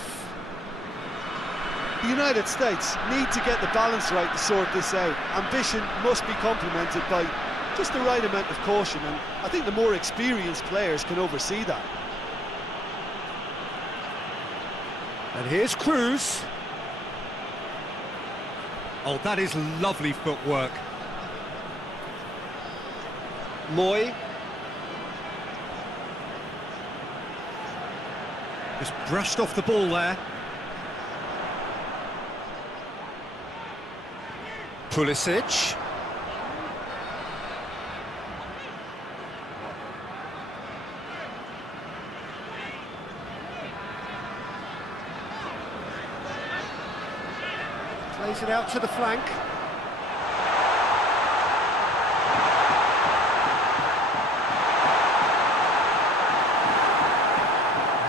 The United States need to get the balance right to sort this out. Ambition must be complemented by just the right amount of caution, and I think the more experienced players can oversee that. And here's Cruz. Oh, that is lovely footwork. Moy. Just brushed off the ball there. Pulisic. Plays it out to the flank.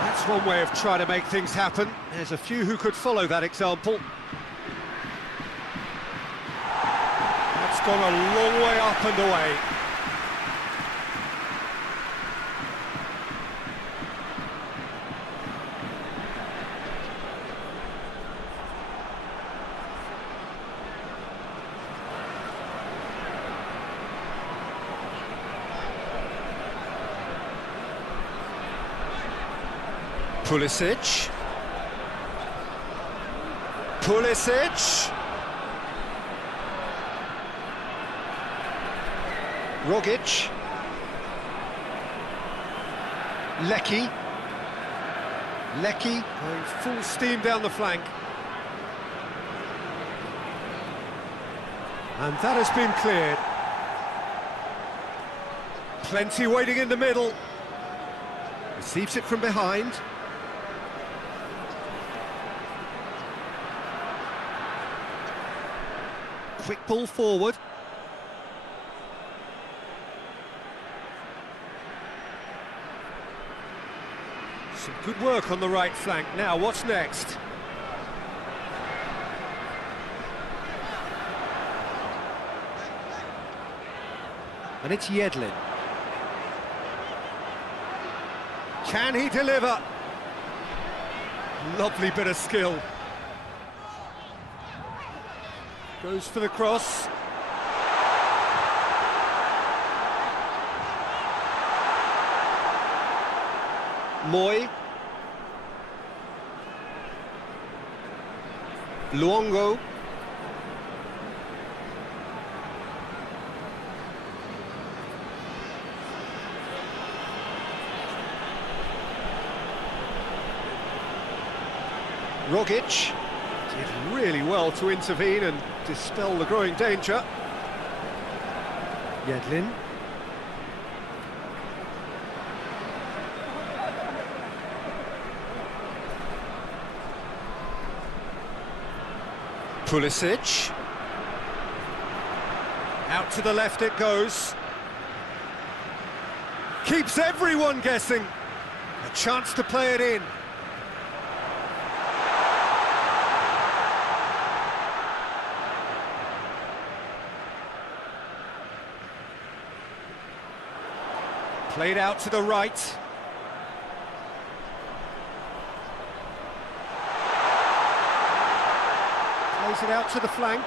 That's one way of trying to make things happen. There's a few who could follow that example. That's gone a long way up and away. Pulisic. Pulisic. Rogic. Lecky. Lecky going full steam down the flank. And that has been cleared. Plenty waiting in the middle. Receives it from behind. Quick ball forward. Some good work on the right flank. Now, what's next? And it's Yedlin. Can he deliver? Lovely bit of skill. Goes for the cross. Moy. Luongo. Rogic did really well to intervene and dispel the growing danger. Yedlin. Pulisic. Out to the left it goes. Keeps everyone guessing. A chance to play it in. Played out to the right. Plays it out to the flank.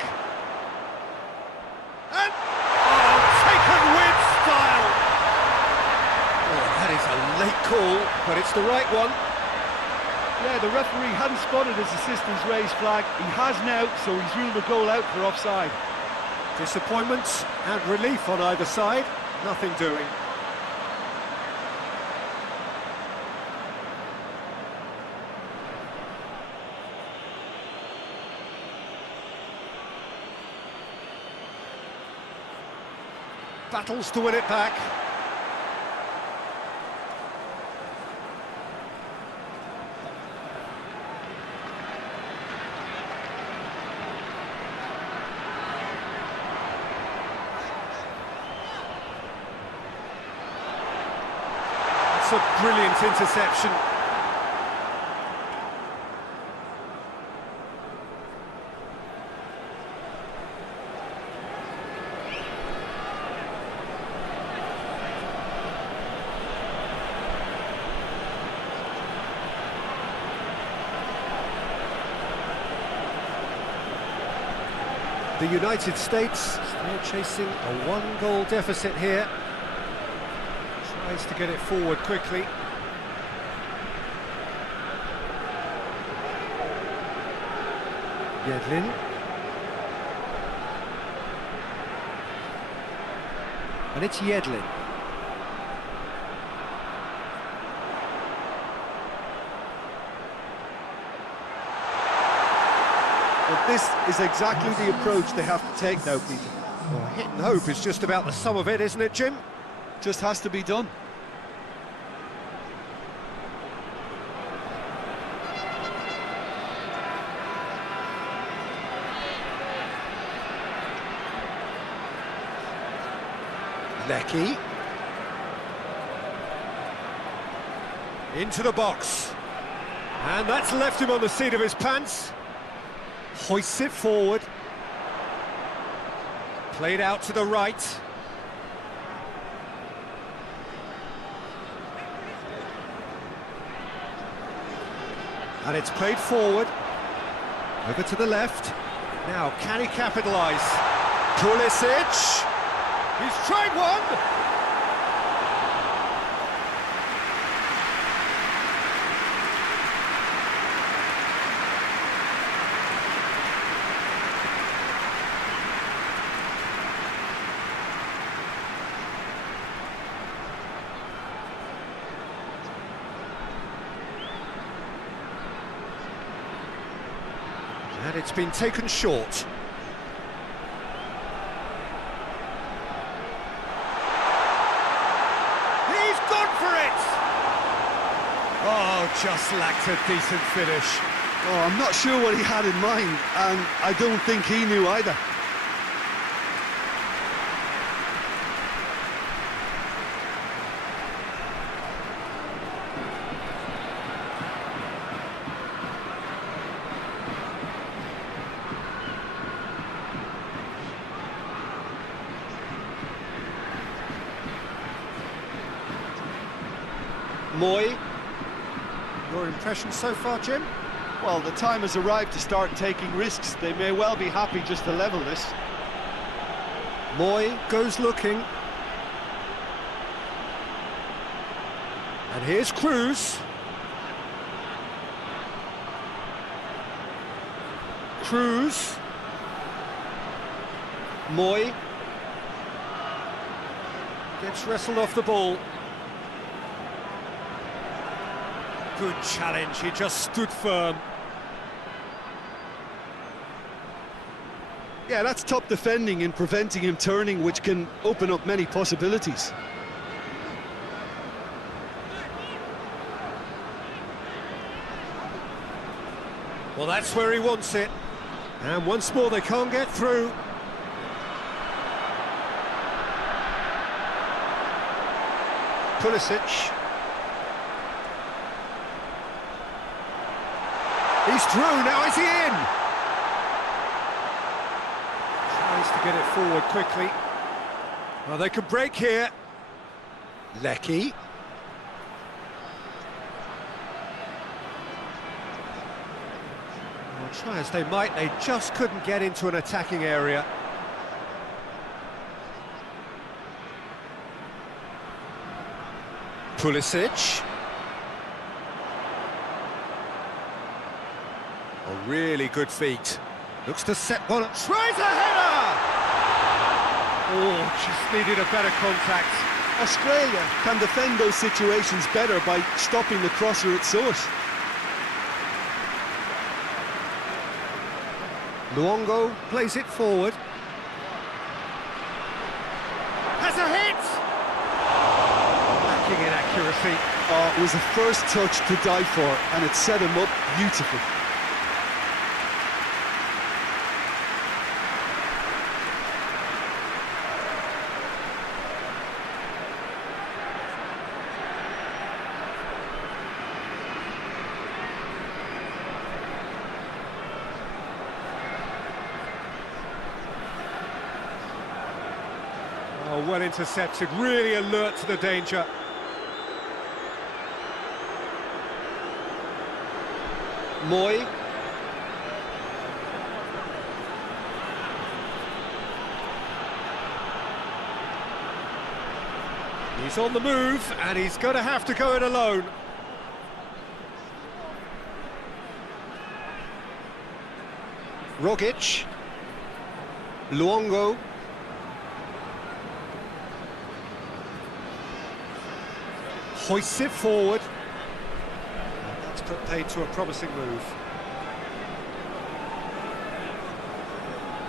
And taken with style. Oh, that is a late call, but it's the right one. Yeah, the referee hadn't spotted his assistant's raised flag. He has now, so he's ruled the goal out for offside. Disappointment and relief on either side. Nothing doing. Battles to win it back. It's a brilliant interception. The United States still chasing a one-goal deficit here. Tries to get it forward quickly. Yedlin. And it's Yedlin. But this is exactly the approach they have to take now, Peter. Well, hit and hope is just about the sum of it, isn't it, Jim? Just has to be done. Lecky. Into the box. And that's left him on the seat of his pants. Hoists it forward. Played out to the right. And it's played forward. Over to the left. Now, can he capitalise? Pulisic. He's tried one. And it's been taken short. He's gone for it! Oh, just lacked a decent finish. Oh, I'm not sure what he had in mind, and I don't think he knew either. Moy. Your impression so far, Jim? Well, the time has arrived to start taking risks. They may well be happy just to level this. Moy goes looking. And here's Cruz. Cruz. Moy. Gets wrestled off the ball. Good challenge, he just stood firm. Yeah, that's top defending and preventing him turning, which can open up many possibilities. Well, that's where he wants it. And once more, they can't get through. Pulisic. He's through, now is he in? Tries to get it forward quickly. Well, they could break here. Lecky. Well, try as they might, they just couldn't get into an attacking area. Pulisic. A really good feat. Looks to set one up. Tries a header! Oh, just needed a better contact. Australia can defend those situations better by stopping the crosser at source. Luongo plays it forward. Has a hit! Lacking in accuracy. Oh, it was the first touch to die for, and it set him up beautifully. Oh, well intercepted, really alert to the danger. Moy. He's on the move, and he's going to have to go it alone. Rogic. Luongo. Hoists it forward. That's put paid to a promising move.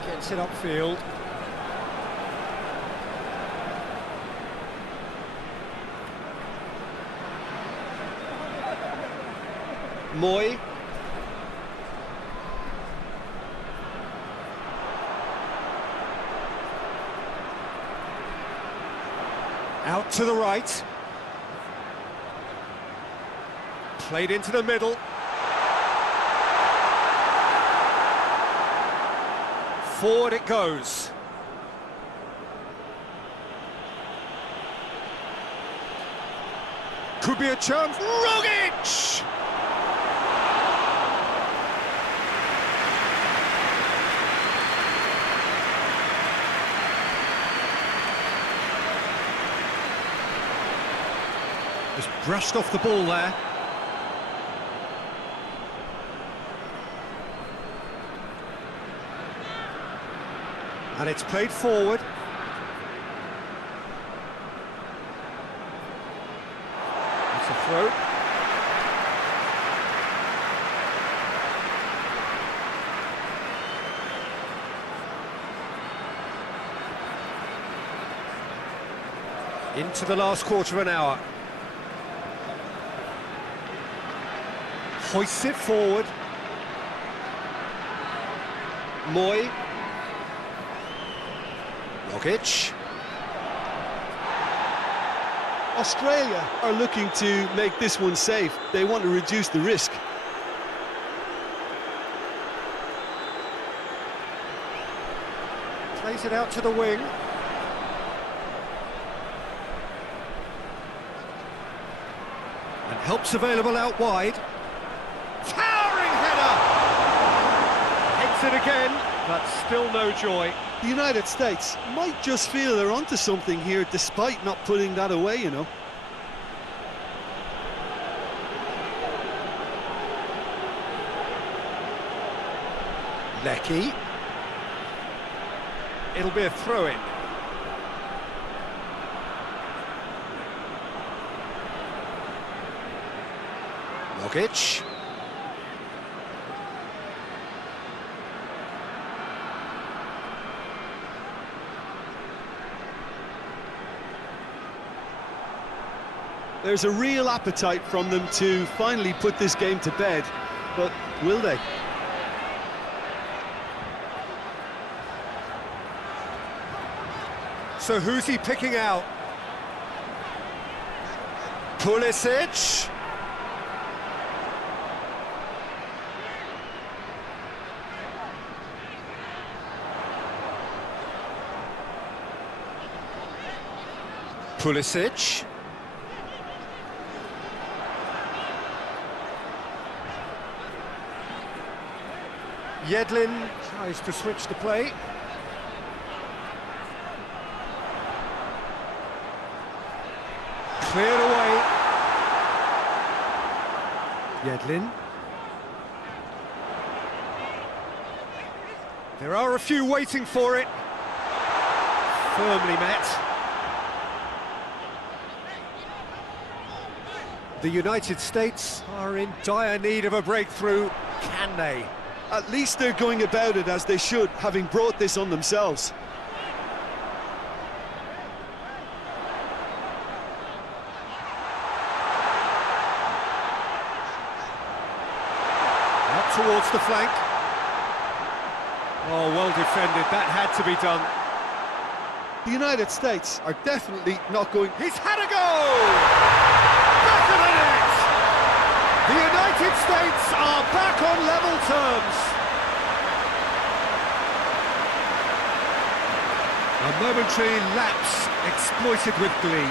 Gets it upfield. Moy. Out to the right. Played into the middle. Forward it goes. Could be a chance. Rogic! Just brushed off the ball there. And it's played forward. It's a throw. Into the last quarter of an hour. Hoists it forward. Moy. Rogic. Australia are looking to make this one safe. They want to reduce the risk. Plays it out to the wing. And help's available out wide. Towering header! Hits it again, but still no joy. The United States might just feel they're onto something here despite not putting that away, you know. Lecky. It'll be a throw-in. Rogic. There's a real appetite from them to finally put this game to bed, but will they? So who's he picking out? Pulisic. Pulisic. Yedlin tries to switch the play. Cleared away. Yedlin. There are a few waiting for it. Firmly met. The United States are in dire need of a breakthrough. Can they? At least they're going about it as they should, having brought this on themselves. Out towards the flank. Oh, well defended. That had to be done. The United States are definitely not going... He's had a go! Back of the net! The United States are back on level terms. A momentary lapse exploited with glee.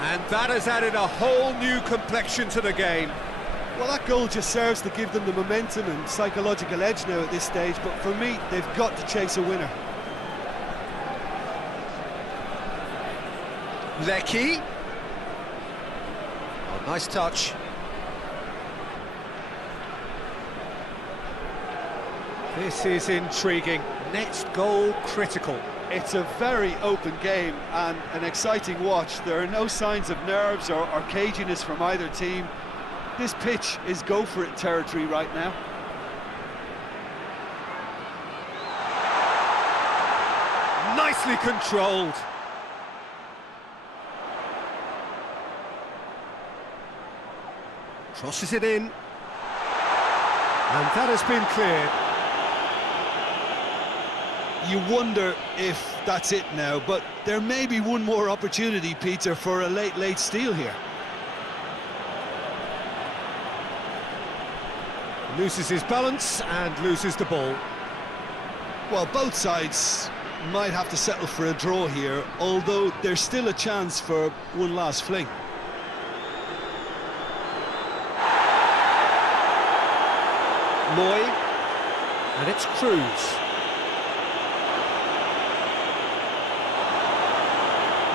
And that has added a whole new complexion to the game. Well, that goal just serves to give them the momentum and psychological edge now at this stage, but for me, they've got to chase a winner. Lecky. Oh, nice touch. This is intriguing. Next goal critical. It's a very open game and an exciting watch. There are no signs of nerves or caginess from either team. This pitch is go-for-it territory right now. Nicely controlled. Crosses it in. And that has been cleared. You wonder if that's it now, but there may be one more opportunity, Peter, for a late steal here. Loses his balance and loses the ball. Well, both sides might have to settle for a draw here, although there's still a chance for one last fling. Moy, and it's Cruz.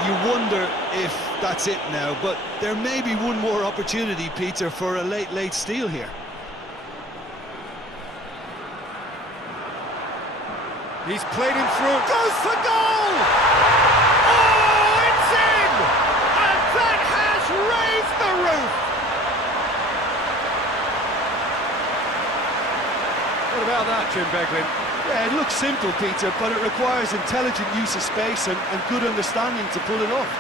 You wonder if that's it now, but there may be one more opportunity, Peter, for a late steal here. He's played him through, goes for goal! Oh, it's in! And that has raised the roof! What about that, Jim Beglin? Yeah, it looks simple, Peter, but it requires intelligent use of space and good understanding to pull it off.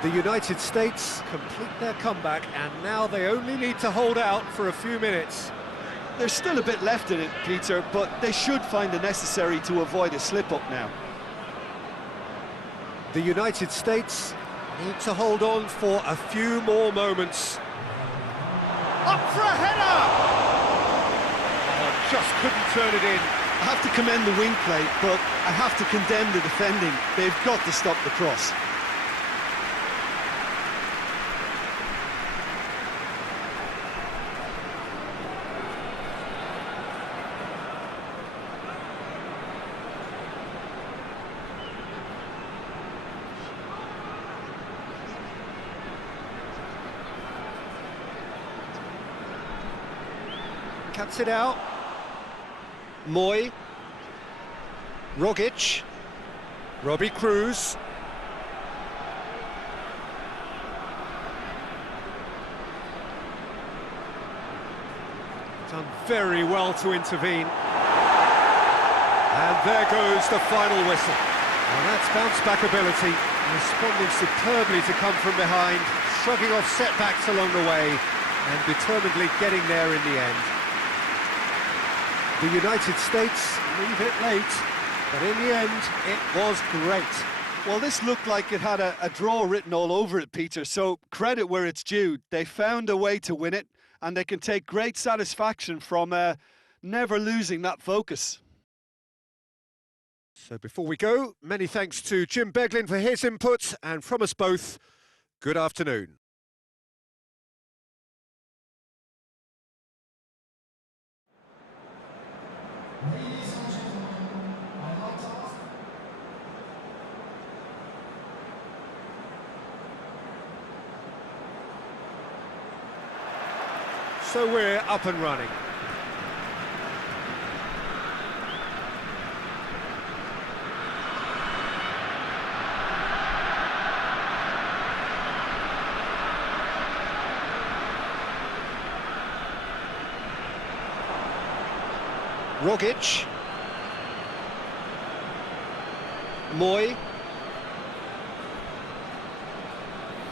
The United States complete their comeback, and now they only need to hold out for a few minutes. There's still a bit left in it, Peter, but they should find the necessary to avoid a slip-up now. The United States need to hold on for a few more moments. Up for a header! Oh, just couldn't turn it in. I have to commend the wing play, but I have to condemn the defending. They've got to stop the cross. Cuts it out. Moy. Rogic. Robbie Cruz. Done very well to intervene. And there goes the final whistle. And that's bounce-back ability, responding superbly to come from behind, shrugging off setbacks along the way, and determinedly getting there in the end. The United States leave it late, but in the end, it was great. Well, this looked like it had a draw written all over it, Peter, so credit where it's due. They found a way to win it, and they can take great satisfaction from never losing that focus. So before we go, many thanks to Jim Beglin for his input, and from us both, good afternoon. So we're up and running. Rogic. Moy.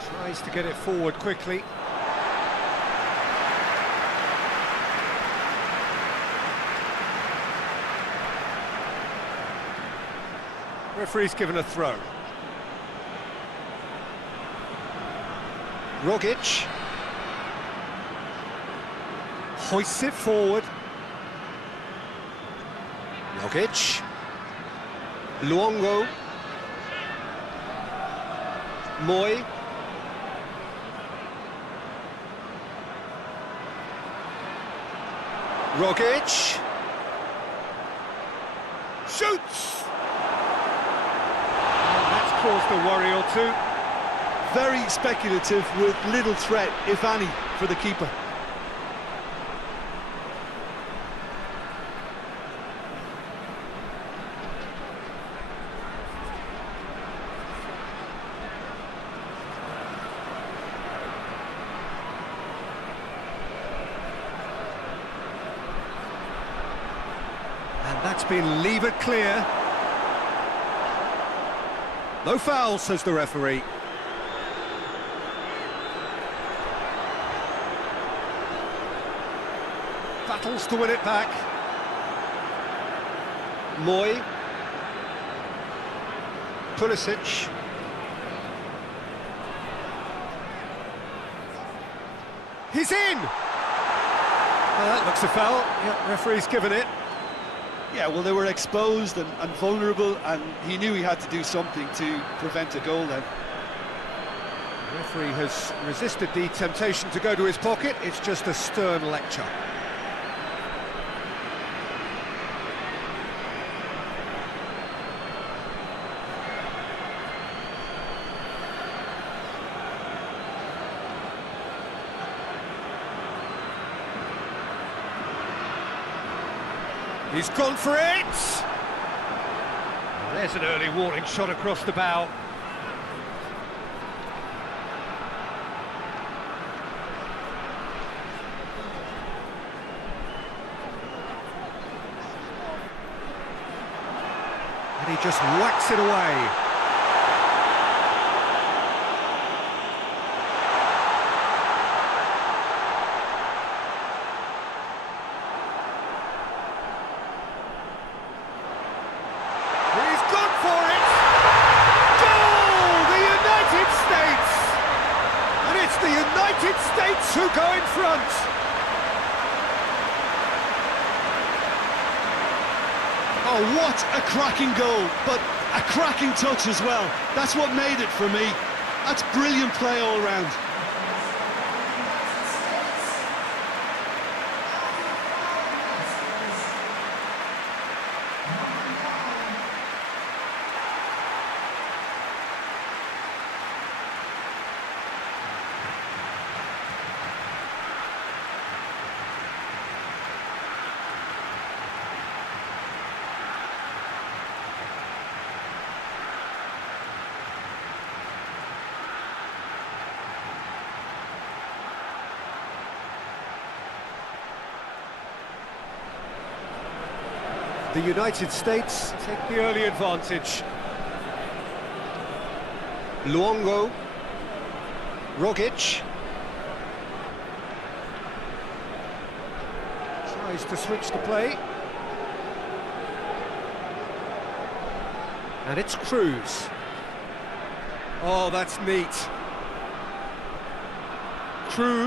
Tries to get it forward quickly. Referee's given a throw. Rogic hoists it forward. Rogic. Luongo. Moy. Rogic. Shoots! That's caused a worry or two. Very speculative with little threat, if any, for the keeper. And that's been levered clear. No foul, says the referee. Battles to win it back. Moy. Pulisic. He's in! That looks a foul. Yeah, referee's given it. Yeah, well, they were exposed and vulnerable, and he knew he had to do something to prevent a goal then. The referee has resisted the temptation to go to his pocket. It's just a stern lecture. He's gone for it! There's an early warning shot across the bow. And he just whacks it away. The United States who go in front. Oh, what a cracking goal, but a cracking touch as well. That's what made it for me. That's brilliant play all round. The United States take the early advantage. Luongo. Rogic. Tries to switch the play. And it's Cruz. Oh, that's neat. Cruz.